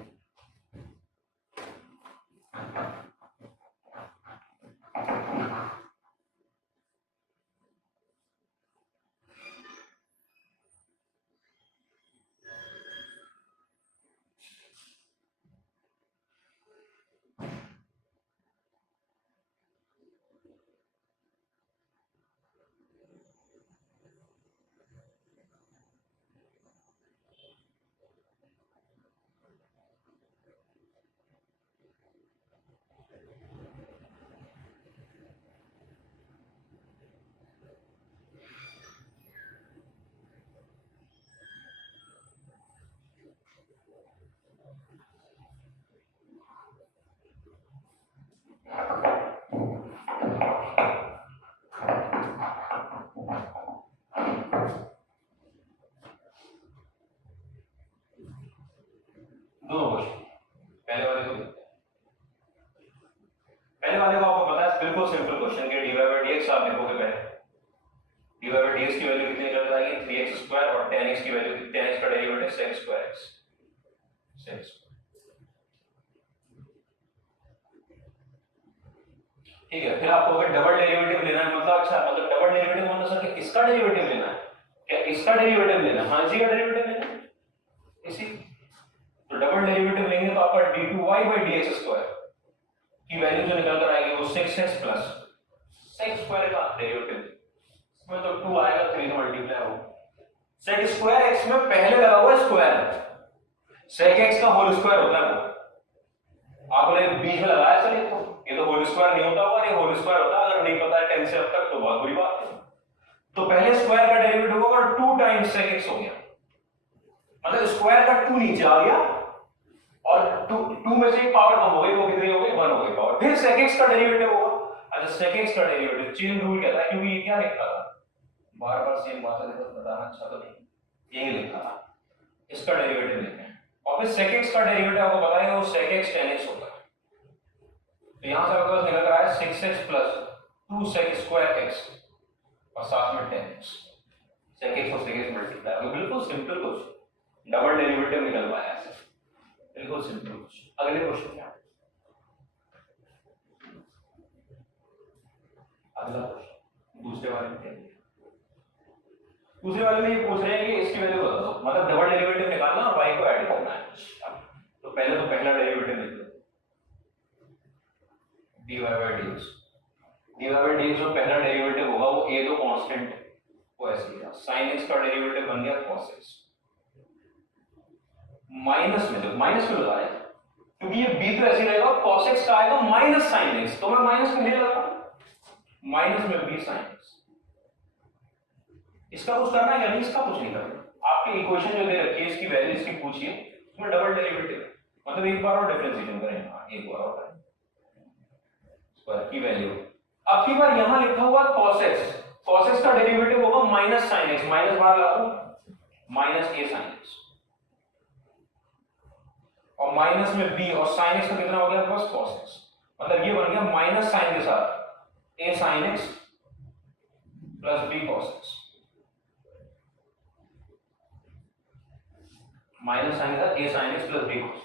दोनों क्वेश्चन, पहले वाले को देखते हैं। पहले वाले को आपको पता है बिल्कुल सिंपल क्वेश्चन के d y by d x आप लिखोगे पहले, d y by d x की वैल्यू कितनी निकल जाएगी 3x स्क्वायर और 10x की वैल्यू 10x का derivative sec square x sec square. ठीक है, फिर आपको अगर डबल डेरिवेटिव लेना है मतलब अच्छा मतलब डबल डेरिवेटिव मतलब सर कि इसका डेरिवेटिव लेना है क्या, इसका डेरिवेटिव लेना है, हाँ इसी का डेरिवेटिव लेना है इसी, तो डबल डेरिवेटिव लेंगे तो आपका d2y बाई dx स्क्वायर की वैल्यू जो निकल कर आएगी वो 6x प्लस sec स्क्वायर का डेरिवेटिव, इसमें तो 2 आएगा 3 से मल्टीप्लाई हो, sec स्क्वायर x में पहले लगा हुआ स्क्वायर, sec x का होल स्क्वायर होता है वो आपने बीच में लगाया सर, ये तो होल स्क्वायर नहीं होता हुआ, ये होल स्क्वायर होता है, अगर नहीं पता है 10 से अब तक तो बहुत बुरी बात है। तो पहले स्क्वायर का डेरिवेटिव होगा 2 टाइम्स sec x हो गया, मतलब स्क्वायर का 2 नीचे आ गया और 2 में से एक पावर कम हो गई, वो कितनी हो गई 1 हो गई पावर, फिर sec x का डेरिवेटिव होगा। अच्छा sec x का डेरिवेटिव चेन रूल कहता है, क्योंकि ये क्या लिखा था बार बार सेम बात है तो बताना अच्छा तो नहीं, यही लिखा था, इसका डेरिवेटिव लिखना है और फिर sec x का डेरिवेटिव आपको बताएगा वो sec x 10x होता है, तो यहां से आपके पास निकल रहा है 6x plus 2 sec square x और साथ में 10x, sec x और sec x मल्टीप्लाई हो, बिल्कुल सिंपल क्वेश्चन, डबल डेरिवेटिव निकल पाया है, बिल्कुल सिंपल क्वेश्चन। अगले क्वेश्चन क्या, अगला क्वेश्चन दूसरे वाले में क्या है, दूसरे वाले में ये पूछ रहे हैं कि इसकी वैल्यू बता दो, मतलब डबल डेरिवेटिव निकालना और y को ऐड करना है। तो पहले तो पहला डेरिवेटिव लिख लो dy by dx, dy by dx जो पहला डेरिवेटिव होगा वो a तो कांस्टेंट है वो ऐसे ही, sin x का डेरिवेटिव बन गया cos x, माइनस में देखो माइनस क्यों लगा रहे हैं क्योंकि ये b तो ऐसे ही रहेगा, cos x का आएगा माइनस sin x, तो मैं माइनस में ले लगा माइनस में b sin x। इसका कुछ करना है या नहीं, इसका कुछ नहीं करना, आपके इक्वेशन जो दे रखी है इसकी वैल्यू इसकी पूछिए, इसमें डबल डेरिवेटिव मतलब एक बार और डिफरेंशिएशन करें, हाँ एक बार और करें स्क्वायर की वैल्यू। अब की बार यहां लिखा हुआ cos x, cos x का डेरिवेटिव होगा माइनस sin x, माइनस बाहर लगाओ माइनस a sin x और माइनस में b और sin x का कितना हो गया प्लस cos x, मतलब ये बन गया माइनस साइन के साथ a sin x plus b cos x, minus sine के साथ a sin x plus b cos x।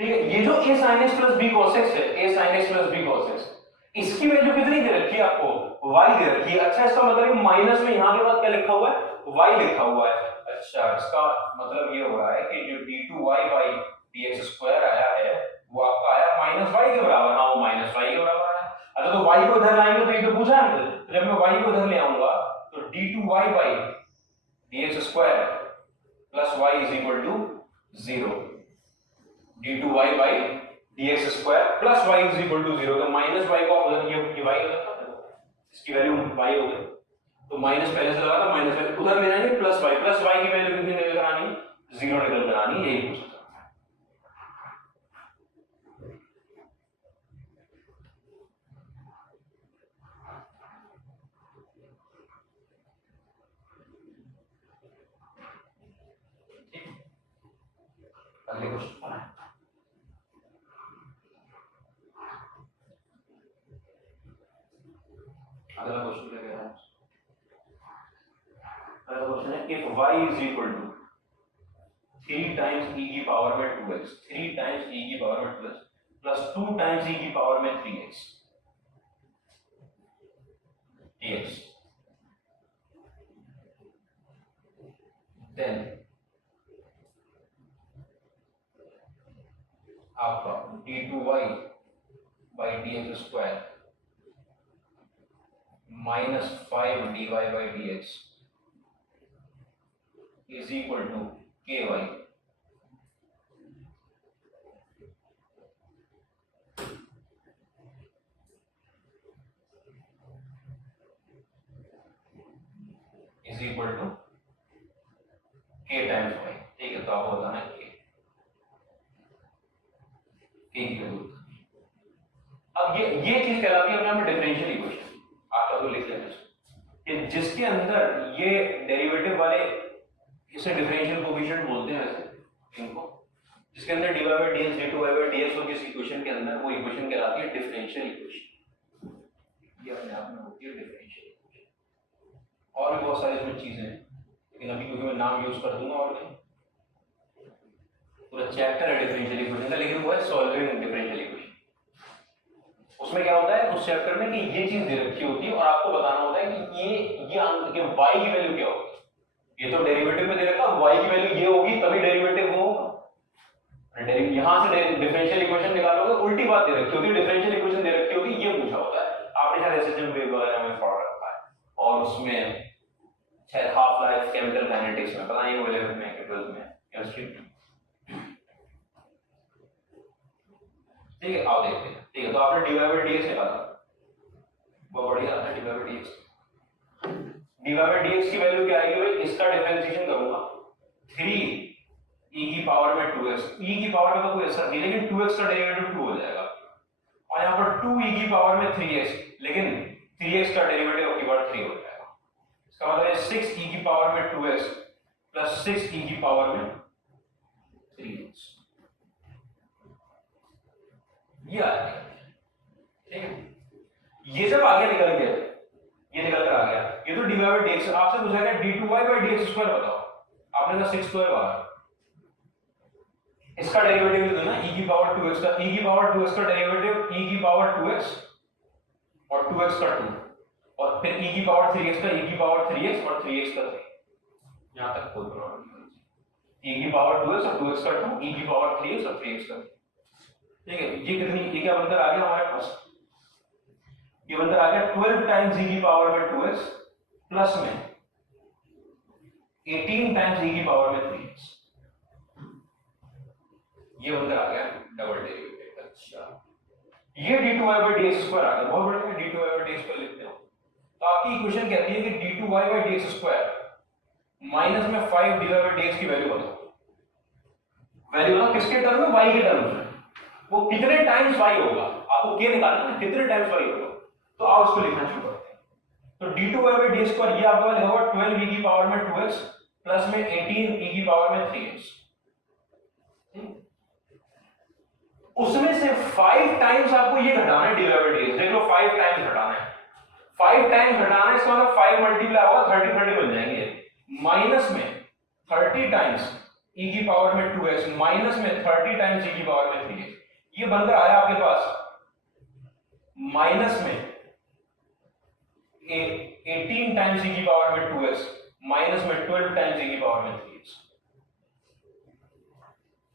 ठीक है, ये जो a sin x plus b cos x है, a sin x plus b cos x, इसकी वैल्यू कितनी दे रखी है आपको, y दे रखी है। अच्छा इसका मतलब माइनस में यहां के बाद क्या लिखा हुआ है, y लिखा हुआ है। अच्छा इसका मतलब ये हो रहा है कि जो d2y बाई dx स्क्वायर आया है वो आपका आया माइनस y के बराबर, हाँ वो माइनस y के बराबर है। अच्छा तो y को इधर लाएंगे तो ये तो पूछा है, तो जब मैं y को इधर ले आऊंगा तो d2y by dx square plus y is equal to 0, d2y by dx square plus y is equal to 0, तो माइनस y को आप उधर ये y इसकी वैल्यू y हो गई, तो माइनस पहले से लगा था, माइनस पहले उधर ले जाएंगे प्लस y की वैल्यू कितनी निकल कर आनी, 0 निकल कर आनी, यही पूछा था। अगले क्वेश्चन अगला क्वेश्चन क्या कह रहा है, अगला क्वेश्चन है if y is equal to 3 times e की पावर में 2x, 3 टाइम्स e की पावर में 2x प्लस 2 टाइम्स e की पावर में 3x dx, देन आपका d2y by dx square minus 5 dy by dx is equal to ky, is equal to k times y। ठीक है, तो आपको बताना है k की वैल्यू। अब ये चीज कहलाती है अपने आप में डिफरेंशियल इक्वेशन। आप तो लिख लेना कि जिसके अंदर ये डेरिवेटिव वाले, इसे डिफरेंशियल कोएफिशिएंट बोलते हैं वैसे इनको, जिसके अंदर dy by dx d2y by dx हो जिस इक्वेशन के अंदर, वो इक्वेशन कहलाती है डिफरेंशियल इक्वेशन। ये अपने आप में होती है डिफरेंशियल इक्वेशन। और भी बहुत सारी इसमें चीजें हैं, लेकिन अभी क्योंकि मैं नाम यूज कर दूंगा और नहीं, पूरा चैप्टर है डिफरेंशियल इक्वेशन का, लेकिन वो है सॉल्विंग डिफरेंशियल इक्वेशन। उसमें क्या होता है उस चैप्टर में कि ये चीज दे रखी होती है और आपको बताना होता है कि ये कि y की वैल्यू क्या होगी। ये तो डेरिवेटिव में दे रखा, y की वैल्यू ये होगी तभी डेरिवेटिव होगा। यहां से डिफरेंशियल इक्वेशन निकालोगे, उल्टी बात दे रखी होती है, डिफरेंशियल इक्वेशन दे रखी होती है, ये पूछा होता है। आपने शायद एसएचएम वेव वगैरह में पढ़ रखा है, और उसमें शायद हाफ लाइफ केमिकल काइनेटिक्स में, पता नहीं वो 11th में कि 12th में केमिस्ट्री में। ठीक है, आओ देखते हैं। ठीक है, तो आपने dy बाय dx निकाला, बहुत बढ़िया है। dy by dx, dy by dx की वैल्यू क्या आएगी भाई, इसका डिफरेंशिएशन करूंगा 3 e की पावर में 2x, e की पावर में तो कोई असर नहीं, लेकिन 2x का डेरिवेटिव 2 हो जाएगा, और यहाँ पर 2 e की पावर में 3x, लेकिन 3x का डेरिवेटिव की बार 3 हो जाएगा। इसका मतलब है 6 e की पावर में 2x प्लस 6 e की पावर में 3x, ये आ गया। ठीक है, ये जब आगे निकल गया, ये निकल कर आ गया, ये तो dy बाय dx। आपसे पूछा गया d2y बाय dx स्क्वायर बताओ, आपने कहा 6 स्क्वायर बाहर, इसका डेरिवेटिव दे देना e की पावर 2x का, e की पावर 2x का डेरिवेटिव e की पावर 2x और 2x का 2, और फिर e की पावर 3x का e की पावर 3x और 3x का 3, यहां तक कोई प्रॉब्लम नहीं। e की पावर 2x और 2x का 2, e की पावर 3x और 3x का 3। ठीक है, ये कितनी, ये क्या बनकर आ गया हमारे पास, ये बनकर आ गया 12 टाइम्स e की पावर में 2x प्लस में 18 टाइम्स e की पावर में 3x, ये बनकर आ गया डबल डेरिवेटिव। अच्छा, ये d2y बाय dx स्क्वायर आ गया, बहुत बढ़िया, d2y बाय dx स्क्वायर लिखते हो। तो आपकी इक्वेशन कहती है कि d2y by dx square minus में 5 डिवाइड बाई dx की वैल्यू बताओ। वैल्यू बताओ किसके टर्म में, y के टर्म में। वो कितने टाइम्स y होगा, आपको क्या निकालना है, कितने टाइम्स y होगा। तो आओ उसको लिखना शुरू करते हैं। तो d2/d2 ये आपका लिखा होगा 12 e की पावर में 2x प्लस में 18 e की पावर में 3x। उसमें से 5 टाइम्स आपको ये घटाना है डिवाइड बाई dx। देख लो 5 टाइम्स घटाना है, 5 टाइम्स घटाना है, इसका मतलब 5 मल्टीप्लाई होगा 30 30 बन जाएंगे। माइनस में 30 टाइम्स e की पावर में 2x माइनस में 30 टाइम्स e की पावर में 3x। ये बनकर आया आपके पास माइनस में 18 टाइम्स e की पावर में 2x माइनस में 12 टाइम्स e की पावर में 3x।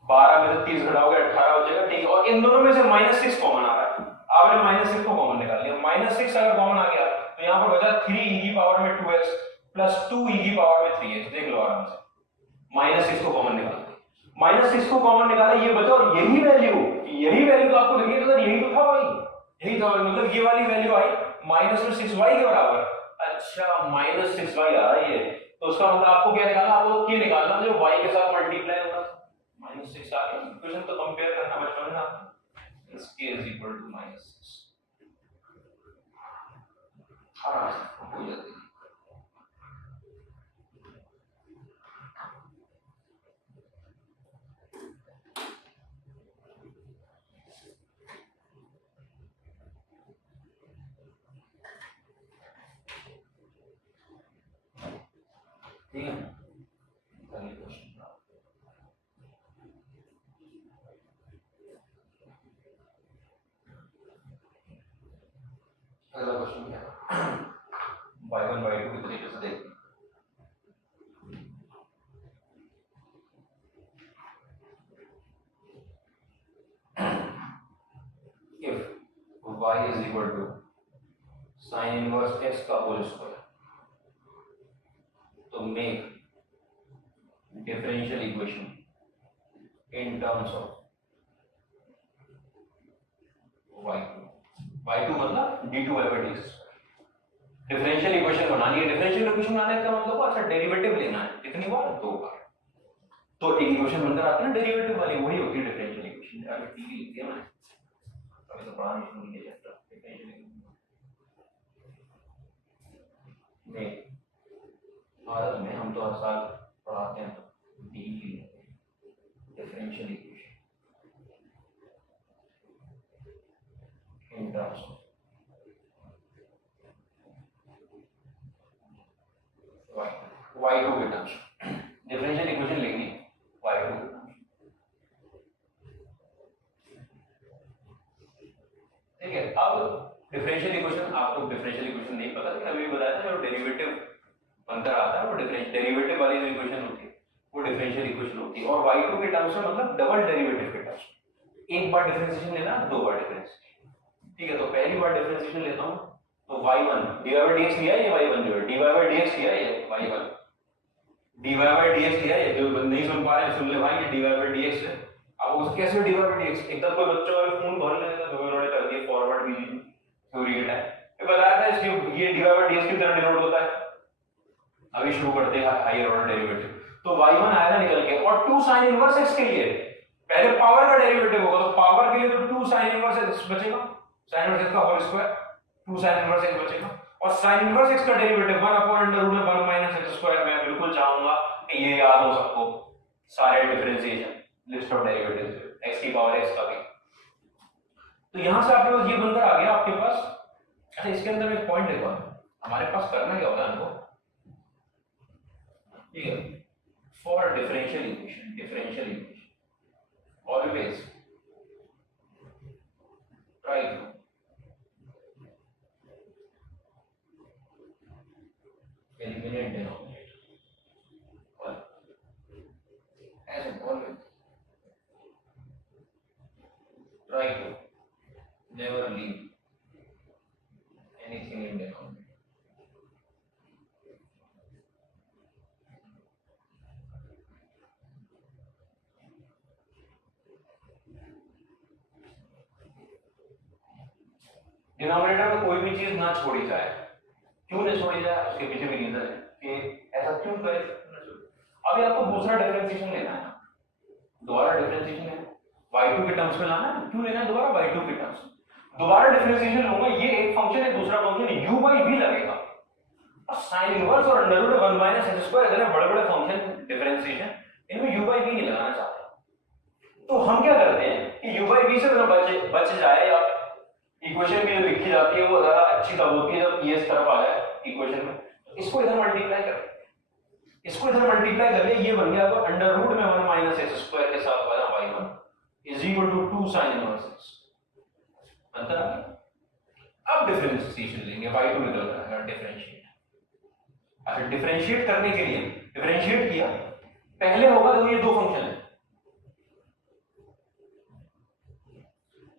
12 में से 30 घटाओगे 18 हो जाएगा, ठीक है। और इन दोनों में से -6 कॉमन आ रहा है, आपने -6 को कॉमन निकाल लिया। -6 अगर कॉमन आ गया तो यहां पर बचा 3 e की पावर में 2x प्लस 2 e की पावर में 3x। देख लो आराम से, -6 को कॉमन निकाल दिया, -6 को कॉमन निकाला, ये बचा। और यही वैल्यू तो आपको लगी तो यही तो था भाई, यही था मतलब ये वाली वैल्यू आई -6y के बराबर। अच्छा -6y आ रहा है ये, तो उसका मतलब आपको क्या निकालना, आपको ये निकालना जो y के साथ मल्टीप्लाई होगा। -6 आ गया, इक्वेशन तो कंपेयर करना बचपन में आपने, इसके इज इक्वल टू -6 आराम से हो जाती है। ठीक है, अगले क्वेश्चन अगला क्वेश्चन क्या है, y1 y2 के तरीके से देखते हैं। if y is equal to sin inverse x का होल स्क्वायर, तो make differential equation in terms of y2 मतलब d2/dx। डिफरेंशियल इक्वेशन बनानी है, डिफरेंशियल इक्वेशन बनाने का मतलब अच्छा डेरिवेटिव लेना है, कितनी बार, 2 बार। तो एक इक्वेशन बनकर आती है ना डेरिवेटिव वाली, वही होती है डिफरेंशियल इक्वेशन। अभी टीवी लिख दिया मैंने, अभी तो पढ़ा नहीं शुरू किया चैप्टर डिफरेंशियल इक्वेशन में। भारत में हम तो हर साल पढ़ाते हैं D differential equation in terms of y2 के टर्म्स। डिफरेंशियल इक्वेशन लिखनी y2 के टर्म्स, ठीक है। अब डिफरेंशियल इक्वेशन, आपको डिफरेंशियल इक्वेशन नहीं पता लेकिन अभी बताया था, जो डेरिवेटिव बनकर आता है वो डेरिवेटिव वाली जो इक्वेशन होती है वो डिफरेंशियल इक्वेशन होती है। और y2 के टर्म्स में मतलब डबल डेरिवेटिव के टर्म्स, एक बार डिफरेंशिएशन लेना, 2 बार डिफरेंशिएशन, ठीक है। तो पहली बार डिफरेंशिएशन लेता हूं तो y1 dy/dx लिया, ये y1 जो है dy/dx लिया, ये y1 dy/dx लिया। ये जो नहीं सुन पा रहे सुन ले भाई, ये dy/dx है। अब उसको कैसे dy/dx, एकदम कोई बच्चों का फोन भर लेगा तो उन्होंने कर दिया फॉरवर्ड बीजी थ्योरी के टाइम ये बताया था, इसकी ये dy/dx की तरह डिनोट होता है। अभी शुरू करते हैं हायर ऑर्डर डेरिवेटिव। तो y1 आएगा निकल के, और 2 sin इनवर्स x के लिए पहले पावर का डेरिवेटिव होगा, तो पावर के लिए तो 2 sin इनवर्स x बचेगा, sin इनवर्स x का whole square 2 sin inverse x बचेगा। और sin इनवर्स x का डेरिवेटिव 1/√1 - x²। मैं बिल्कुल चाहूंगा कि ये याद हो सबको, सारे differentiation list of derivatives x की पावर x का भी। तो यहां से आपके पास ये बनकर आ गया आपके पास। अच्छा इसके अंदर एक पॉइंट देखो, हमारे पास करना क्या होता है हमको, ठीक है। For differential equation always try to eliminate denominator, or as in always try to never leave anything in denominator. Denominator में कोई भी चीज ना छोड़ी जाए, क्यों नहीं छोड़ी जाए उसके पीछे भी रीजन है कि ऐसा क्यों करे ना अभी आपको दूसरा डिफरेंशिएशन लेना है, दोबारा डिफरेंशिएशन लेना है, y2 के टर्म्स में लाना है। क्यों लेना है दोबारा? y2 के टर्म्स। दोबारा डिफरेंशिएशन लूंगा, ये एक फंक्शन है, दूसरा फंक्शन u बाई v लगेगा, और साइन इनवर्स और under root 1 minus x square, इतने बड़े बड़े फंक्शन डिफरेंशिएशन, इनमें u बाई v नहीं लगाना चाहते। तो हम क्या करते हैं कि u बाई v से बच जाए, या इक्वेशन की जो लिखी जाती है वो ज्यादा अच्छी तब होती है जब ये इस तरफ आ जाए इक्वेशन में। इसको इधर मल्टीप्लाई कर, इसको इधर मल्टीप्लाई कर ले, ये बन गया तो अंडर रूट में 1 माइनस एक्स स्क्वायर के साथ वाला y1 is equal to 2 sine inverse x। अंतर आ गया। अब डिफरेंशिएशन लेंगे, y2 निकल जाएगा डिफरेंशिएट। अच्छा, डिफरेंशिएट करने के लिए डिफरेंशिएट किया, पहले होगा तो ये दो फंक्शन है,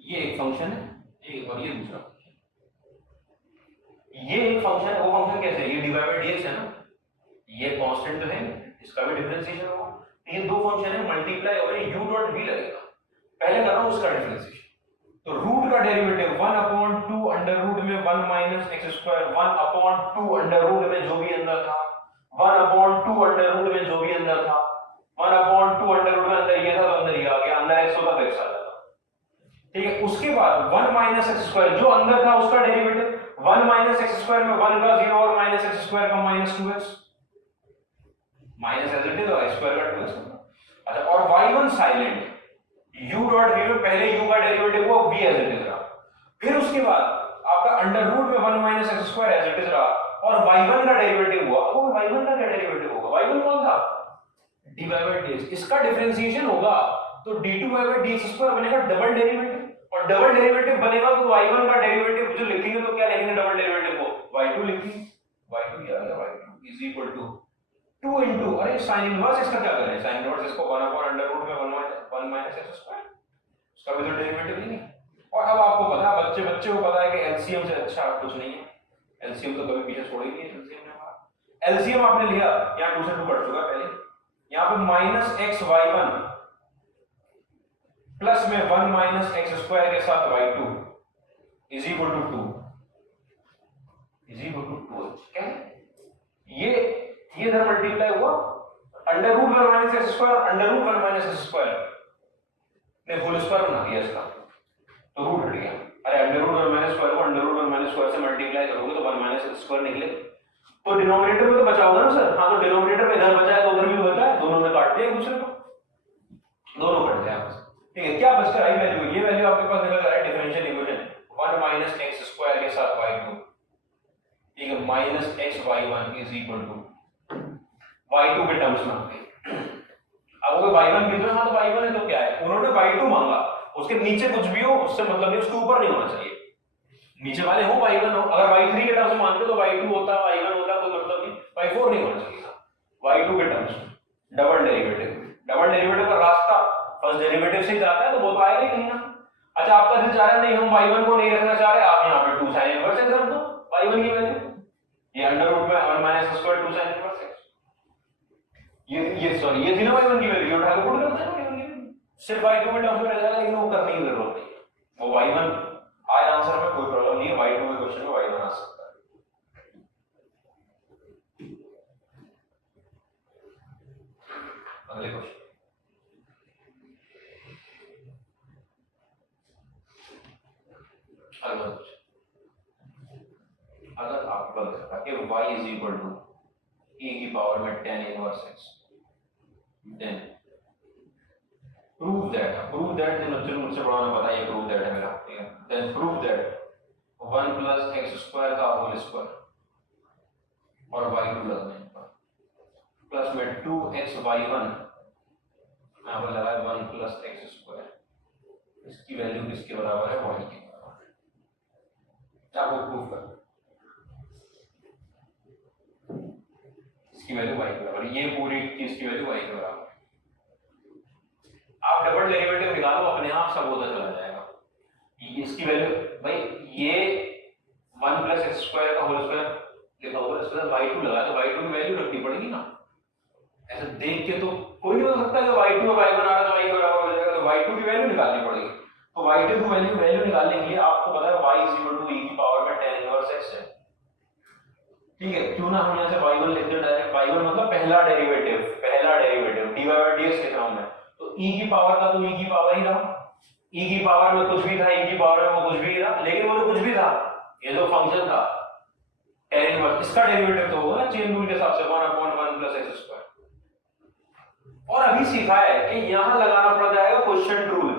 ये एक फंक्शन है एक, और ये दूसरा फंक्शन। ये एक फंक्शन है, वो फंक्शन कैसे है? ये dy बाई dx है ना, ये कांस्टेंट तो है, इसका भी डिफरेंशिएशन होगा। ये दो फंक्शन है, मल्टीप्लाई हो रहे, u डॉट v लगेगा। पहले कर रहा हूं उसका डिफरेंशिएशन, तो रूट का डेरिवेटिव 1/2 अंडर रूट में 1 minus x square, 1/2 under root में जो भी अंदर था, 1/2 अंडर रूट में जो भी अंदर था, 1/2 अंडर रूट में अंदर ये था तो अंदर ये आ गया, अंदर x होता तो x आ जाता। ठीक है, उसके बाद 1 माइनस एक्स स्क्वायर जो अंदर था उसका डेरिवेटिव, 1 माइनस एक्स स्क्वायर में 1 का 0 और माइनस एक्स स्क्वायर का minus 2x, minus as it is और x स्क्वायर का 2x। अच्छा, और y1 silent, u dot v में पहले u का डेरिवेटिव वो v एज इट इज रहा, फिर उसके बाद आपका अंडर रूट में 1 minus x square as it is रहा, और y1 का डेरिवेटिव हुआ। वो y1 का क्या डेरिवेटिव होगा? y1 कौन था? dy by dx। इसका डिफरेंशिएशन होगा तो d2 बाई dx स्क्वायर बनेगा डबल डेरिवेटिव, और डबल डेरिवेटिव बनेगा तो y1 का डेरिवेटिव जो लिखेंगे तो क्या लिखेंगे डबल डेरिवेटिव को? y2 लिखेंगे। y2 क्या आएगा? y2 is equal to 2 into, अरे साइन इनवर्स इसका क्या करें? साइन इनवर्स इसको 1 अपॉन अंडर रूट में 1 माइनस एक्स स्क्वायर, उसका भी तो डेरिवेटिव नहीं है। और अब आपको पता है, बच्चे को पता है कि एलसीएम से अच्छा कुछ नहीं है, एलसीएम तो कभी पीछे छोड़ ही नहीं है। एलसीएम ने हमारा, एलसीएम आपने लिया, यहां 2 से 2 कट चुका है पहले, यहां पे माइनस एक्स y1 प्लस में 1 माइनस एक्स स्क्वायर के साथ y2 इज इक्वल टू 2 क्या है? ये इधर मल्टीप्लाई हुआ, under root 1 minus x square, under root 1 minus x square ने होल स्क्वायर बना दिया इसका, तो रूट हट गया। अरे अंडर रूट 1 माइनस स्क्वायर को अंडर रूट 1 माइनस स्क्वायर से मल्टीप्लाई करोगे तो 1 माइनस एक्स स्क्वायर निकले, तो डिनोमिनेटर में तो बचा होगा ना सर? हाँ, तो डिनोमिनेटर में इधर बचा है तो उधर भी बचा है, दोनों में काट दिया एक दूसरे को, दोनों कट गया। ठीक है, क्या बचकर आई वैल्यू? ये वैल्यू आपके पास निकल रहा है differential equation 1 minus x square के साथ y2, ठीक है, minus x y1 is equal to y2 के टर्म्स में। अब वो y1 कितना था? तो y1 है तो क्या है? उन्होंने y2 मांगा, उसके नीचे कुछ भी हो उससे मतलब नहीं, उसके ऊपर नहीं होना चाहिए, नीचे वाले हो y1 हो। अगर y3 के टर्म्स में मानते तो y2 होता, y1 होता, तो मतलब नहीं, y4 नहीं होना चाहिए था। y2 के टर्म्स में डबल डेरिवेटिव का रास्ता फर्स्ट डेरिवेटिव से ही जाता है, तो वो तो आएगा ही नहीं ना। अच्छा, आपका दिल चाह रहा है नहीं हम y1 को नहीं रखना चाह रहे, आप यहाँ पे 2 sin इनवर्स x रख दो, y1 की वैल्यू ये अंडर रूट में 1 minus square 2 sin inverse x, ये सॉरी ये थी ना y1 की वैल्यू, उठा के पुट कर देना y1 की वैल्यू, सिर्फ y2 में टर्म्स में रह जाएगा, लेकिन वो करने की जरूरत नहीं है। वो y1 आए आंसर में कोई प्रॉब्लम नहीं है, y2 के क्वेश्चन में y1 आ सकता है। अगले क्वेश्चन, अगर आपको पता है कि y is equal to e की पावर में 10 inverse x, then prove that जिन बच्चों को मुझसे पढ़ाना पता है, ये प्रूव दैट है मेरा, ठीक है। Then prove that 1 plus x square का होल स्क्वायर और y2 लगने पर प्लस में 2x y1 यहाँ पर लगा है 1 प्लस एक्स स्क्वायर, इसकी वैल्यू किसके बराबर है? y के बराबर है। आपको प्रूव करना, इसकी वैल्यू y के बराबर, ये पूरी चीज की वैल्यू y के बराबर। आप डबल डेरिवेटिव निकालो, अपने आप सब होता चला जाएगा। इसकी वैल्यू भाई ये 1 प्लस एक्स स्क्वायर का होल स्क्वायर लिखा होगा, इसके साथ y2 लगा तो y2 की वैल्यू रखनी पड़ेगी ना। ऐसे देख के तो कोई नहीं हो सकता कि y2 और y1 आ रहा है तो y के बराबर हो जाएगा, तो y2 की वैल्यू निकालनी पड़ेगी। तो y2 की वैल्यू निकालने के लिए आपको पता है y e की पावर में 10 इनवर्स x है, ठीक है। क्यों ना हम यहाँ से y1 लिख दें डायरेक्ट, y1 मतलब पहला पहला डेरिवेटिव dy बाय dx लिख रहा हूं मैं, तो e की पावर का तो e की पावर ही रहा, e की पावर में कुछ भी था, e की पावर में वो कुछ भी रहा, लेकिन वो जो कुछ भी था ये जो फंक्शन था tan इनवर्स, इसका डेरिवेटिव तो होगा ना चेन रूल के हिसाब से 1/1 + x²। और अभी सीखा है कि यहां लगाना पड़ जाएगा क्वेश्चन रूल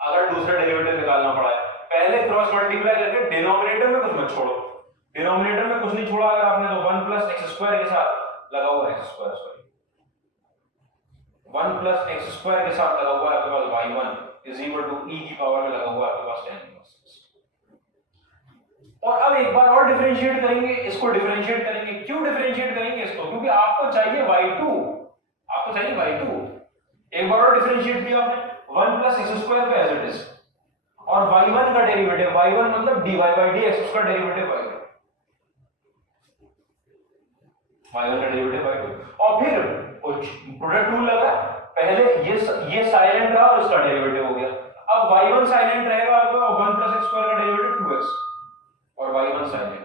अगर दूसरा डेरिवेटिव निकालना पड़ा है। पहले क्रॉस मल्टीप्लाई करके डिनोमिनेटर में कुछ मत छोड़ो, डिनोमिनेटर में कुछ नहीं छोड़ा अगर आपने तो 1 + x² के साथ लगा हुआ x² सॉरी 1 + x² के साथ लगा हुआ है आपके पास y1 = e की पावर में लगा हुआ है आपके पास tan इनवर्स। और अब एक बार और डिफरेंशिएट करेंगे इसको, डिफरेंशिएट करेंगे, क्यों डिफरेंशिएट करेंगे इसको, क्योंकि आपको चाहिए y2, आपको चाहिए y2। एक बार और डिफरेंशिएट किया आपने 1 + x² को एज इट इज, और y1 का डेरिवेटिव, y1 मतलब dy बाय dx, उसका डेरिवेटिव y1 का डेरिवेटिव y2, और फिर प्रोडक्ट रूल लगा, पहले ये साइलेंट रहा और इसका डेरिवेटिव हो गया, अब y1 साइलेंट रहेगा और 1 + x² का डेरिवेटिव 2x और y1 साइलेंट,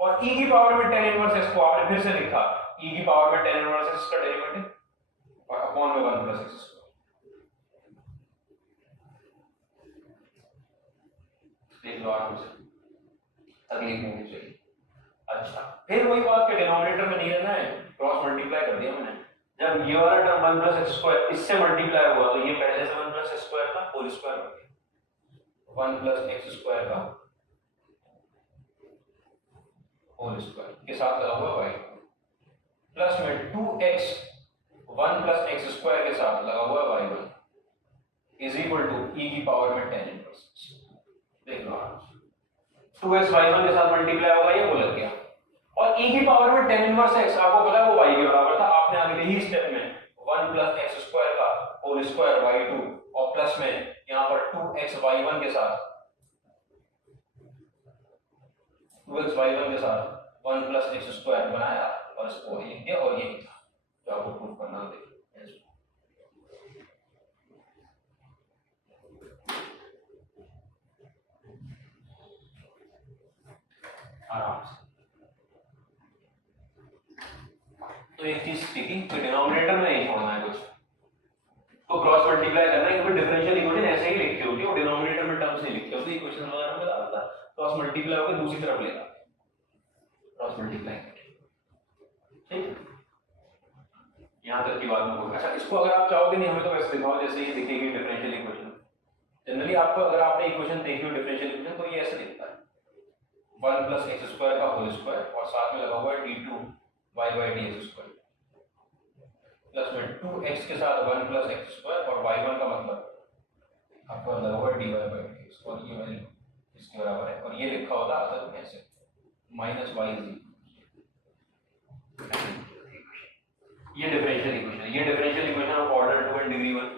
और e की पावर में tan इनवर्स x को आपने फिर से लिखा, e की पावर में tan इनवर्स x का डेरिवेटिव और अपॉन में 1 + x²। देख लो आराम से, तकलीफ नहीं होनी चाहिए। अच्छा, फिर वही बात के डिनोमिनेटर में नहीं रहना है, क्रॉस मल्टीप्लाई कर दिया मैंने, जब ये वाला टर्म 1 + x² इससे मल्टीप्लाई हुआ तो ये पहले से 1 + x² का होल स्क्वायर हो गया, 1 + x² का होल स्क्वायर के साथ लगा हुआ y प्लस में 2x 1 + x² के साथ लगा हुआ y1 = e की पावर में tan इनवर्स। देख लो 2x y1 के साथ मल्टीप्लाई होगा, ये वो लग गया, और e की पावर में tan इनवर्स x आपको पता है वो y के बराबर था, आपने आगे यही स्टेप में 1 + x² का होल स्क्वायर y2 और प्लस में यहां पर 2x y1 के साथ 2x y1 के साथ 1 + x² बनाया और इसको लिख दिया, और यही था जो आपको प्रूव करना है। आराम से तो एक चीज सीखी कि डिनोमिनेटर में नहीं छोड़ना है कुछ, तो क्रॉस मल्टीप्लाई करना है, क्योंकि डिफरेंशियल इक्वेशन ऐसे ही लिखी होती है, वो डिनोमिनेटर में टर्म्स नहीं लिखी होती, इक्वेशन वगैरह में डालता क्रॉस मल्टीप्लाई होकर दूसरी तरफ लेगा क्रॉस मल्टीप्लाई करके, ठीक। यहां तक की बात में अच्छा, इसको अगर आप चाहोगे नहीं हमें तो वैसे दिखाओ जैसे ये दिखेगी डिफरेंशियल इक्वेशन। जनरली आपको अगर आपने इक्वेशन देखी हो डिफरेंशियल इक्वेशन तो ये ऐसे दिखता है 1 + x² का होल स्क्वायर और साथ में लगा हुआ है d2 y bye dx² plus में 2x के साथ 1 + x² और y1 का मतलब आपको लगा हुआ है dy बाय dx और ये वैल्यू इसके बराबर है, और ये लिखा होता असल में ऐसे -y। ये डिफरेंशियल इक्वेशन, ये differential equation of order 2 and degree 1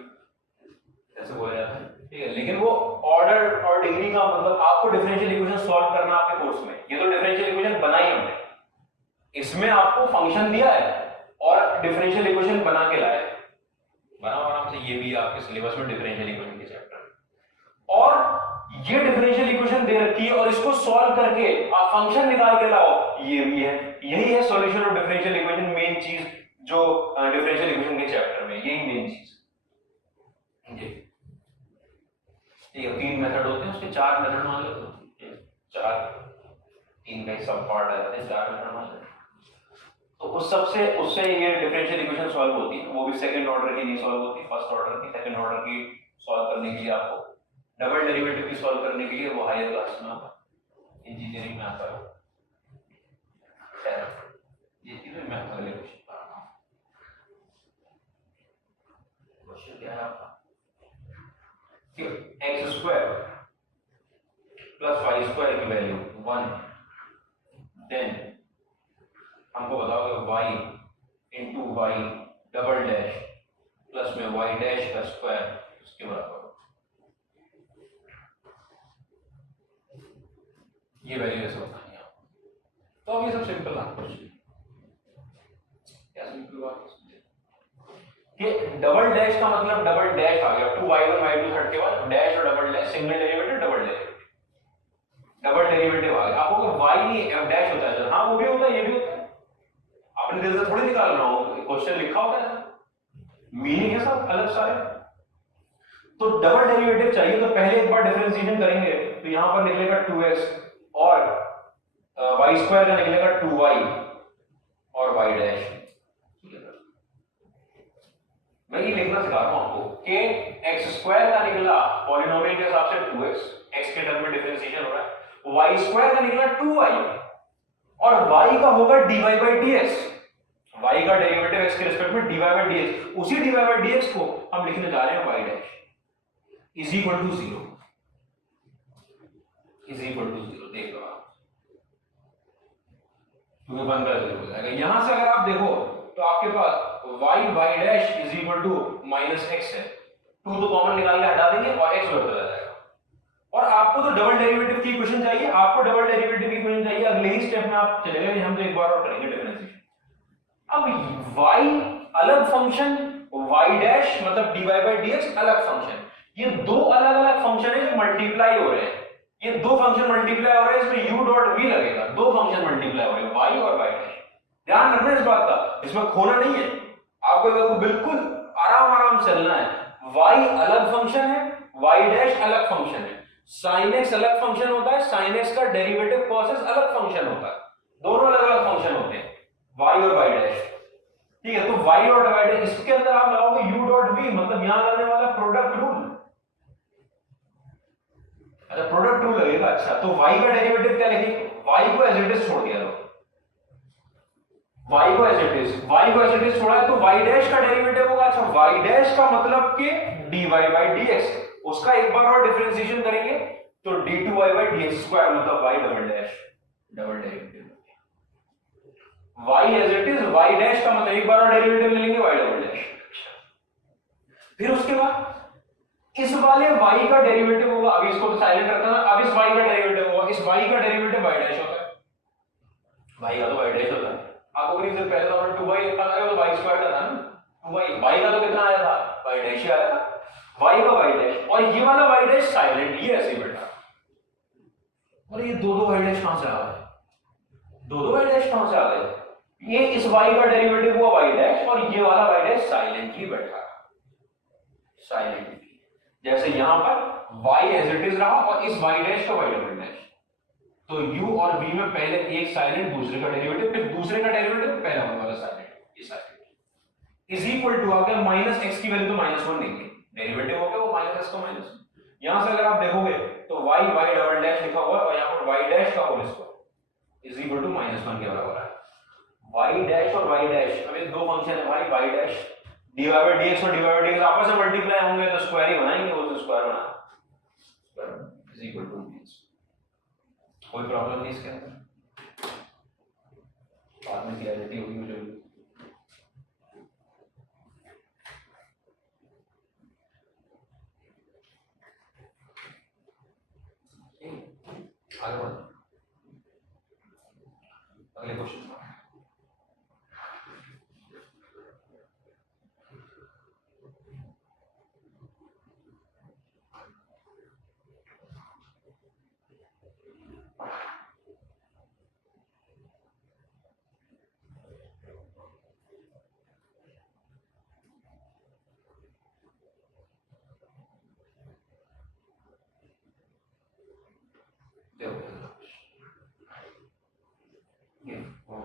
ऐसे बोला जाता है, ठीक है। लेकिन वो ऑर्डर और डिग्री का मतलब आपको डिफरेंशियल इक्वेशन सॉल्व करना आपके कोर्स में, ये तो डिफरेंशियल इक्वेशन बनाई हमने, इसमें आपको फंक्शन दिया है और डिफरेंशियल इक्वेशन बना के लाया है, बनाओ आराम से, ये भी आपके सिलेबस में डिफरेंशियल इक्वेशन के चैप्टर, और ये डिफरेंशियल इक्वेशन दे रखी है और इसको सॉल्व करके आप फंक्शन निकाल के लाओ, ये भी है, यही है solution of differential equation, main चीज जो डिफरेंशियल इक्वेशन के चैप्टर में, यही मेन चीज ये, ठीक है। 3 मेथड होते हैं, उसके 4 मेथड मान लो, 3 का सब पार्ट आ जाते हैं, 4 मेथड मान लो, तो उस सबसे उससे ये डिफरेंशियल इक्वेशन सॉल्व होती है, वो भी सेकंड ऑर्डर की नहीं सॉल्व होती, फर्स्ट ऑर्डर की, सेकंड ऑर्डर की सॉल्व करने के लिए आपको डबल डेरिवेटिव की सॉल्व करने के लिए वो हायर क्लास में आता है, इंजीनियरिंग में आता है, ये चीजें मैं अगले क्वेश्चन पर आता हूं। क्वेश्चन क्या है आपका, x² + y² की वैल्यू 1, देन हमको बताओगे y × y double dash plus में y डैश का स्क्वायर उसके बराबर, ये वैल्यू ऐसे बतानी है आपको। तो अब ये सब सिंपल है क्वेश्चन, क्या सिंपल बात है कि डबल डैश का मतलब डबल डैश आ गया, 2y1 y2 हट के बाद डैश और double dash, single derivative double derivative, double derivative आ गया, आपको y नहीं f डैश होता है, हाँ वो भी होता है, ये भी होता है, आपने दिल से थोड़ी निकालना हो, क्वेश्चन लिखा होता है मीनिंग है सब अलग सारे। तो डबल डेरिवेटिव चाहिए तो पहले एक बार डिफरेंशिएशन करेंगे, तो यहां पर निकलेगा 2x और y स्क्वायर का निकलेगा 2y और y डैश। मैं ये लिखना सिखा रहा हूं आपको कि x स्क्वायर का निकला पॉलिनोमियल के हिसाब से 2x, x के टर्म में डिफरेंशिएशन हो रहा है, y स्क्वायर का निकला 2y और y का होगा dy by dx। y का डेरिवेटिव x के रिस्पेक्ट में dy by dx, उसी dy by dx को हम लिखने जा रहे हैं y dash is equal to 0, is equal to 0। देख लो आप, क्योंकि बन कर 0 हो जाएगा। यहां से अगर आप देखो तो आपके पास y dash is equal to minus x है, 2 तो कॉमन निकाल के हटा देंगे और x उधर चला जाएगा। और आपको तो डबल डेरिवेटिव की इक्वेशन चाहिए, आपको डबल डेरिवेटिव की इक्वेशन चाहिए, अगले ही स्टेप में आप चले गए, हम तो एक बार और करेंगे डिफरेंशिएशन। अब y अलग फंक्शन, y डैश मतलब dy by dx अलग फंक्शन, ये दो अलग अलग फंक्शन है जो मल्टीप्लाई हो रहे हैं। ये दो फंक्शन मल्टीप्लाई हो रहे हैं, इसमें u डॉट v लगेगा, दो फंक्शन मल्टीप्लाई हो रहे हैं y और y डैश। ध्यान रखना इस बात का, इसमें खोना नहीं है आपको, बिल्कुल आराम आराम चलना है। y अलग फंक्शन है, y डैश अलग फंक्शन है, sin x अलग फंक्शन होता है, sin x का डेरिवेटिव cos x अलग फंक्शन होता है, दोनों अलग अलग फंक्शन होते हैं y और y डैश। ठीक है, तो y और y डैश, इसके अंदर आप लगाओगे u डॉट v, मतलब यहां लगने वाला प्रोडक्ट रूल। अच्छा, प्रोडक्ट रूल लगेगा। अच्छा, तो y का डेरिवेटिव क्या लिखेंगे, y को एज इट इज छोड़ दिया, y को एज इट इज, y को एज इट इज छोड़ा है, तो y डैश का डेरिवेटिव होगा। अच्छा, y डैश का मतलब कि dy by dx, उसका एक बार और डिफरेंशिएशन करेंगे तो d2y by dx स्क्वायर मतलब y double dash, double derivative y as it is, y dash का मतलब एक बार और डेरिवेटिव ले लेंगे y डबल डैश। फिर उसके बाद इस वाले y का डेरिवेटिव होगा, अभी इसको तो साइलेंट रखना, अब इस y का डेरिवेटिव होगा, इस y का डेरिवेटिव y डैश होता है, y का तो y डैश होता है। आपको नहीं, सिर्फ पहले तो 2y लिखा था, तो y स्क्वायर का था ना 2y, y का तो कितना आया था, y डैश ही आया था, y का y डैश, और ये वाला y डैश साइलेंट, ये ऐसे ही बैठा। और ये दो y डैश कहां से आ गए, दो y डैश कहां से आ गए, ये इस y का डेरिवेटिव हुआ y डैश और ये वाला y डैश साइलेंटली बैठा, साइलेंटली। जैसे यहां पर y एज इट इज रहा और इस y डैश का y डबल डैश, तो u और v में पहले एक साइलेंट, दूसरे का डेरिवेटिव, फिर दूसरे का डेरिवेटिव, पहला वाला साइलेंट, ये साइलेंट इज इक्वल टू आ गया माइनस x की वैल्यू तो -1 लेंगे, डेरिवेटिव हो गया वो माइनस x का माइनस। यहां से अगर आप देखोगे तो y डबल डैश लिखा हुआ है और यहां पर y डैश का whole square is equal to -1 के बराबर है। y डैश और y डैश, अब ये दो फंक्शन है भाई, y dash dy by dx और dy by dx आपस में मल्टीप्लाई होंगे तो स्क्वायर ही बनाएंगे, वो तो स्क्वायर बना स्क्वायर इज इक्वल टू, कोई प्रॉब्लम नहीं इसके अंदर, बाद में क्लैरिटी होगी मुझे। आगे बढ़ो, अगले question.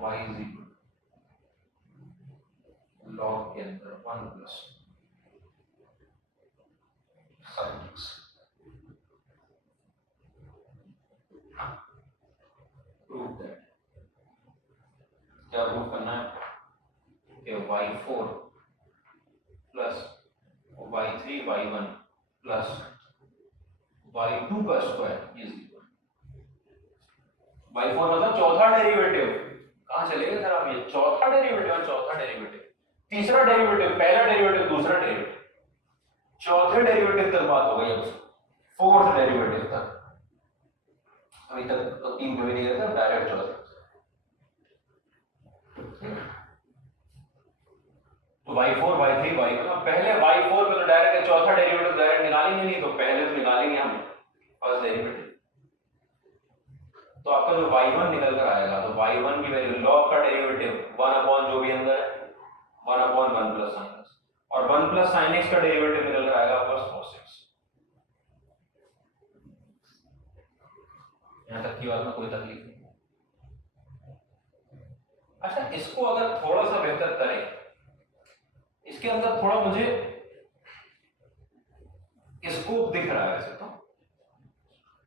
y is equal log के अंदर 1 plus sin x, prove that, क्या प्रूव करना है कि y4 plus y3 y1 plus y2 का स्क्वायर इज इक्वल, y4 मतलब चौथा डेरिवेटिव, कहां चले गए सर आप, ये चौथा डेरिवेटिव और चौथा डेरिवेटिव, तीसरा डेरिवेटिव, पहला डेरिवेटिव, दूसरा डेरिवेटिव, चौथे डेरिवेटिव तक बात हो गई, अब फोर्थ डेरिवेटिव तक, अभी तक तो तीन कभी नहीं रहता, डायरेक्ट चौथे। तो y4 y3 y1, पहले y4 पे तो डायरेक्ट चौथा डेरिवेटिव डायरेक्ट निकालेंगे नहीं, तो पहले तो निकालेंगे हम फर्स्ट डेरिवेटिव, तो आपका जो y1 निकल कर आएगा, तो y1 की वैल्यू लॉग का डेरिवेटिव 1 अपॉन जो भी अंदर है 1 अपॉन 1 प्लस sin x, और 1 प्लस साइन एक्स का डेरिवेटिव निकल कर आएगा प्लस cos x। यहां तक की बात में कोई तकलीफ नहीं। अच्छा, इसको अगर थोड़ा सा बेहतर करें, इसके अंदर थोड़ा मुझे स्कोप दिख रहा है वैसे तो,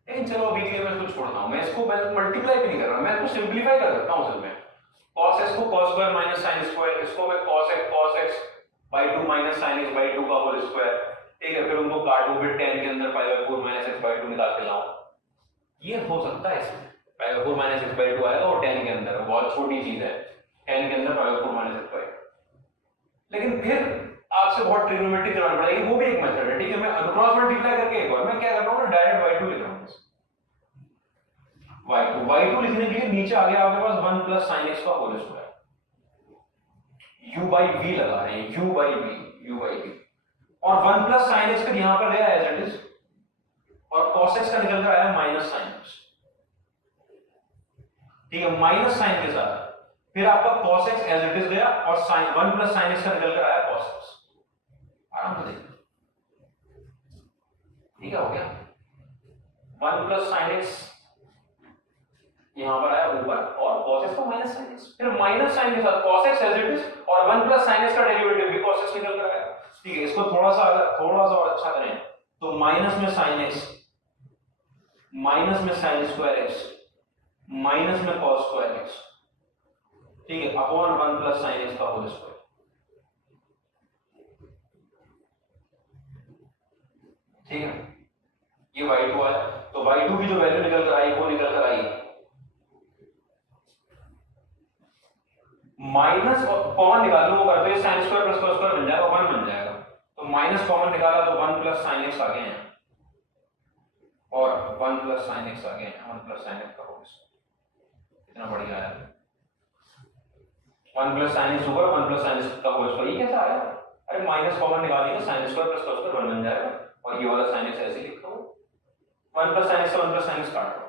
लेकिन चलो अभी के लिए मैं इसको छोड़ता हूं। मैं इसको मल्टीप्लाई भी नहीं कर रहा, मैं इसको सिंप्लीफाई कर सकता हूं। इसमें cos x को cos square minus sin square, इसको मैं cos x by 2 minus sin x by 2 का होल स्क्वायर, ठीक है, फिर उनको काटूं, फिर tan के अंदर pi by 4 minus x by 2 निकाल के लाऊं। ये हो सकता है, इसमें pi by 4 minus x by 2 आएगा और tan के अंदर बहुत छोटी चीज है, tan के अंदर pi by 4 minus x by 2। लेकिन फिर आपसे बहुत ट्रिग्नोमेट्री करना पड़ेगी, वो भी एक मेथड है, ठीक है। मैं क्रॉस मल्टीप्लाई करके एक बार मैं क्या कर रहा हूं ना, डायरेक्ट y2 लिख रहा हूं। y2 लिखने के लिए नीचे आ गया आपके पास 1 प्लस sin x का whole square, u by v लगा है, u by v, और 1 प्लस sin x फिर यहां पर गया एज इट इज, और cos x का निकल कर आया माइनस sin x, ठीक है, माइनस साइन के साथ फिर आपका cos x as it is गया, और sin 1 प्लस sin x का निकल कर आया cos x। आराम से देखिए, ठीक है, हो गया 1 प्लस sin x यहां पर आया ऊपर, और cos x का माइनस sin x, फिर माइनस sin के साथ cos x as it is, और 1 प्लस sin x का डेरिवेटिव भी cos x निकल कर आया, ठीक है। इसको थोड़ा सा और अच्छा करें तो माइनस में sin x, माइनस में sin स्क्वायर x, माइनस में cos स्क्वायर x, ठीक है, अपॉन 1 प्लस sin x का होल स्क्वायर, ठीक है। ये y2 आया, तो y2 की जो वैल्यू निकल कर आई वो निकल कर आई माइनस, और कॉमन निकाल लो, वो करते हैं sin square plus cos square बन जाएगा 1 बन जाएगा, तो माइनस कॉमन निकाला तो 1 प्लस sin x आ गए हैं, और 1 प्लस sin x आ गए हैं, 1 प्लस sin x का होल स्क्वायर। कितना बढ़िया आया, 1 प्लस sin x ऊपर, 1 प्लस sin x का होल स्क्वायर। ये कैसा आया? अरे माइनस कॉमन निकालिएगा, sin square plus cos square 1 बन जाएगा, और ये वाला sin x ऐसे लिखता हूं, 1 प्लस sin x से 1 प्लस sin x काट लो,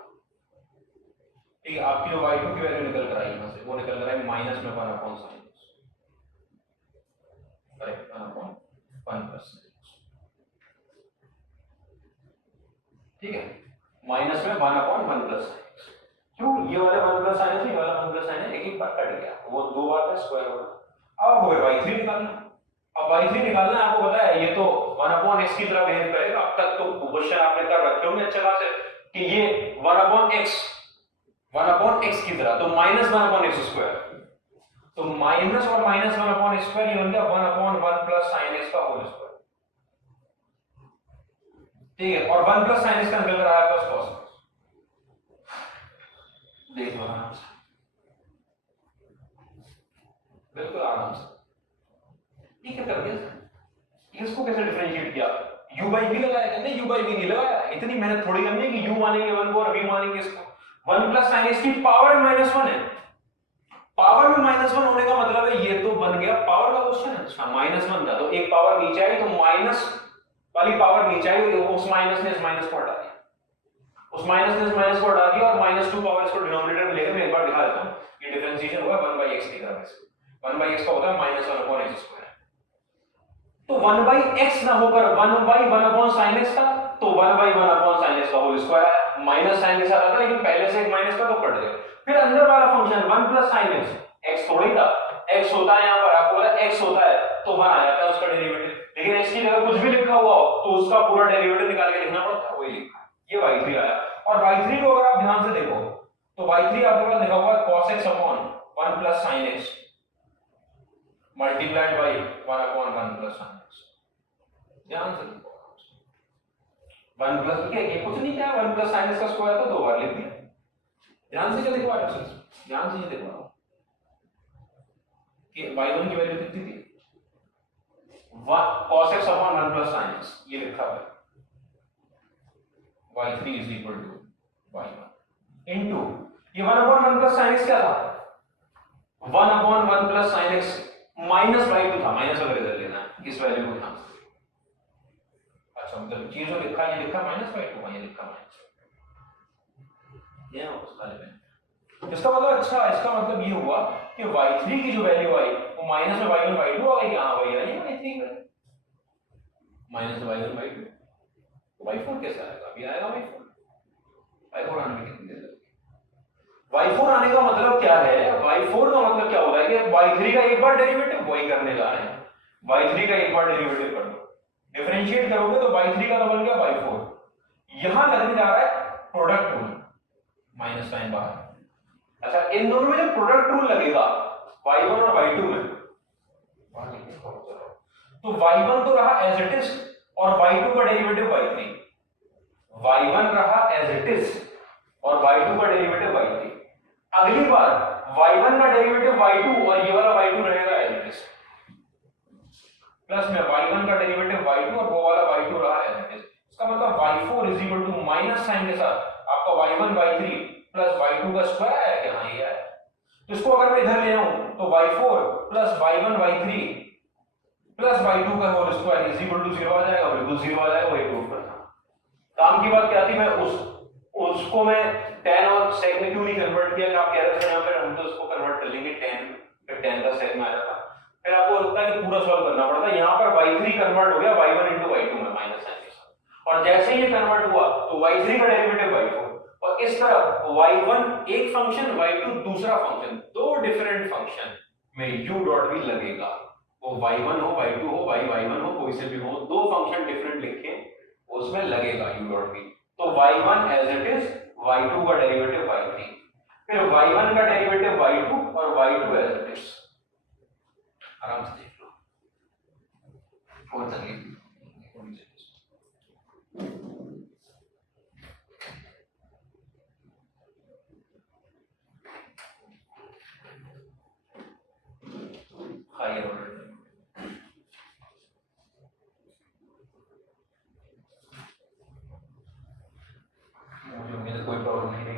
ठीक है। आपकी जो y2 की वैल्यू निकल कर आई यहां से, वो निकल कर आई माइनस में 1 upon sin x, correct, 1 upon 1 plus sin x, ठीक है, माइनस में 1 अपॉन 1 प्लस sin x। क्यों? ये वाले 1 प्लस sin x, ये वाला 1 प्लस sin x एक बार कट गया, वो दो बार का स्क्वायर होगा। अब हो y3 निकालना, अब y3 निकालना आपको पता है, ये तो 1 अपॉन x की तरह बिहेव करेगा। अब तक तो क्वेश्चन आपने कर रखे होंगे अच्छे खासे कि ये 1 अपॉन x की तरह, तो माइनस 1 अपॉन x स्क्वायर, तो माइनस और माइनस 1 अपॉन x स्क्वायर, ये बन गया 1 अपॉन 1 प्लस sin x का होल स्क्वायर, ठीक है, और 1 प्लस sin x का निकल कर आया प्लस cos x। देख लो आराम से, बिल्कुल आराम से, ठीक है, कर दिया। इसको कैसे डिफरेंशिएट किया? u by v लगाया, कहते u by v नहीं लगाया, इतनी मेहनत थोड़ी करनी है कि u मानेंगे 1 को और v मानेंगे इसको। 1 प्लस sin x की पावर में माइनस 1 है, पावर में माइनस 1 होने का मतलब है ये तो बन गया पावर का क्वेश्चन है। अच्छा, माइनस 1 था तो एक पावर नीचे आई, तो माइनस वाली पावर नीचे आई, उस माइनस ने इस माइनस को हटा दिया, उस माइनस ने इस माइनस को हटा दिया, और -2 पावर इसको डिनोमिनेटर में लेकर मैं एक बार दिखा देता हूं। ये डिफरेंशिएशन हुआ 1/x की तरह से, 1/x का होता है -1/x²। तो 1/x ना होकर 1/1/sin x था, तो 1/1/sin x का होल स्क्वायर आया, माइनस साइन के साथ आता, लेकिन पहले से एक माइनस था तो कट गया। फिर अंदर वाला function 1 plus sin x, x थोड़ी था, x होता है, यहां पर आपको बोला x होता है तो 1 आ जाता है उसका डेरिवेटिव, लेकिन x की जगह कुछ भी लिखा हुआ हो तो उसका पूरा डेरिवेटिव निकाल के लिखना पड़ता है, वही लिखा। ये y3 आया, और y3 को अगर आप ध्यान से देखो तो y3 आपके पास लिखा हुआ है cos x upon 1 plus sin x multiplied by 1 upon 1 plus sin x। ध्यान से देखो, 1 प्लस क्या है, कुछ नहीं क्या है, 1 प्लस sin x का स्क्वायर तो दो बार लिख दिया। ध्यान से क्या लिखवा रहा है, ध्यान से ये देखो कि y1 की वैल्यू कितनी थी, cos x upon 1 plus sin x, ये लिखा है y3 is equal to y1 into ये 1 अपॉन 1 प्लस sin x क्या था, 1 upon 1 plus sin x minus y2 था, माइनस वगैरह कर लेना इस वैल्यू को ध्यान से। अच्छा, मतलब चीज जो लिखा, ये लिखा -y2, ये लिखा -y2, ये उसका लेवल। इसका मतलब, अच्छा, इसका मतलब ये हुआ कि y3 की जो वैल्यू आई वो माइनस में y1 y2 आ गई, हां वही आई y3 की value. Minus y1 y2, y4 कैसे आएगा? अभी आएगा y4 आने में कितनी देर लगेगी? y4 आने का मतलब क्या है? y4 का मतलब क्या होता है कि y3 का एक बार डेरिवेटिव वही करने जा रहे हैं, y3 का एक बार डेरिवेटिव कर दो, डिफरेंशिएट करोगे तो y3 का तो बन गया y4, यहां लगने जा रहा है प्रोडक्ट रूल, माइनस साइन बाहर। अच्छा, इन दोनों में जब प्रोडक्ट रूल लगेगा y1 और y2 में, तो y1 तो रहा एज इट इज और y2 का डेरिवेटिव y3, y1 रहा एज इट इज और y2 का डेरिवेटिव y3। अगली बार y1 का डेरिवेटिव y2 और ये वाला y2 रहेगा एज इट इज, प्लस में y1 का डेरिवेटिव y2 और वो वाला y2 रहा एज इट इज। इसका मतलब y4 is equal to minus sine के साथ आपका y1 y3 प्लस y2 का स्क्वायर आया कि हाँ ये आया। तो इसको अगर मैं इधर ले आऊं तो y4 plus y1 y3 plus y2 का whole square is equal to 0 आ जाएगा, बिल्कुल 0 आ जाएगा, वही प्रूव करना। काम की बात क्या थी, मैं उसको मैं tan और sec में क्यों नहीं कन्वर्ट किया, कि आप कह रहे थे यहाँ पे हम तो उसको कन्वर्ट कर लेंगे tan, फिर tan का sec में आया था, फिर आपको लगता है कि पूरा सॉल्व करना पड़ता है। यहाँ पर y3 कन्वर्ट हो गया y1 into y2 में माइनस साइन के साथ, और जैसे ही ये कन्वर्ट हुआ तो y3 का डेरिवेटिव y4, और इस तरफ y1 एक फंक्शन y2 दूसरा फंक्शन, दो डिफरेंट फंक्शन में u डॉट भी लगेगा, वो y1 हो y2 हो y1 हो कोई से भी हो, दो फंक्शन डिफरेंट लिखे उसमें लगेगा u डॉट भी। तो y1 as it is, y2 का डेरिवेटिव y3, फिर y1 का डेरिवेटिव y2 और y2 एज इट इज। आराम से देख लो और तकलीफ हायर ऑर्डर मुझे कोई प्रॉब्लम नहीं है।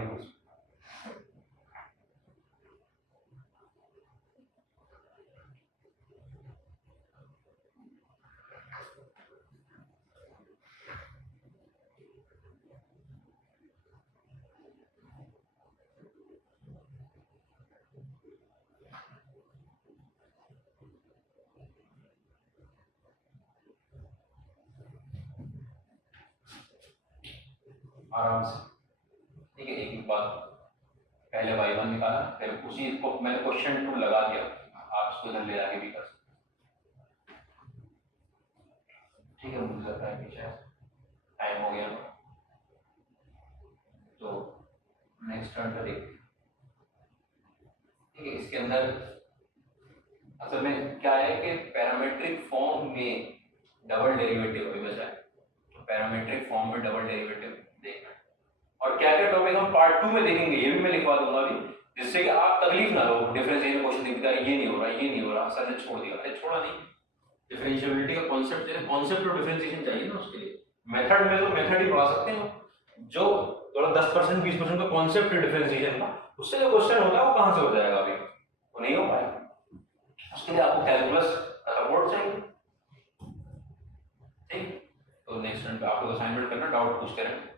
आराम से, ठीक है। एक बात, पहले y1 निकाला, फिर उसी को मैंने क्वेश्चन 2 लगा दिया, आप इसको इधर ले जाके भी कर सकते, ठीक है। मुझे लगता है पीछे टाइम हो गया, तो नेक्स्ट टर्न पर देखते हैं, ठीक है। इसके अंदर असल में क्या है कि पैरामीट्रिक फॉर्म में डबल डेरिवेटिव अभी बचा है, तो पैरामीट्रिक फॉर्म में डबल डेरिवेटिव देखना है, और क्या क्या टॉपिक हम पार्ट 2 में देखेंगे, ये भी मैं लिखवा दूंगा अभी, जिससे कि आप तकलीफ ना लो। डिफरेंशिएशन क्वेश्चन दिखता है, ये नहीं हो रहा, ये नहीं हो रहा, सर ने छोड़ दिया, अरे छोड़ा नहीं, डिफरेंशिएबिलिटी का कॉन्सेप्ट है, कॉन्सेप्ट और डिफरेंशिएशन चाहिए ना उसके लिए। मेथड में तो मेथड ही पढ़ा सकते हैं, जो थोड़ा 10% 20% का कॉन्सेप्ट है डिफरेंशिएशन का, उससे जो क्वेश्चन होता है वो कहां से हो जाएगा, अभी वो नहीं हो पाएगा। उसके लिए आपको कैलकुलस का सपोर्ट चाहिए, ठीक। तो नेक्स्ट टर्न पे आप लोग असाइनमेंट करना, डाउट पूछते रहें।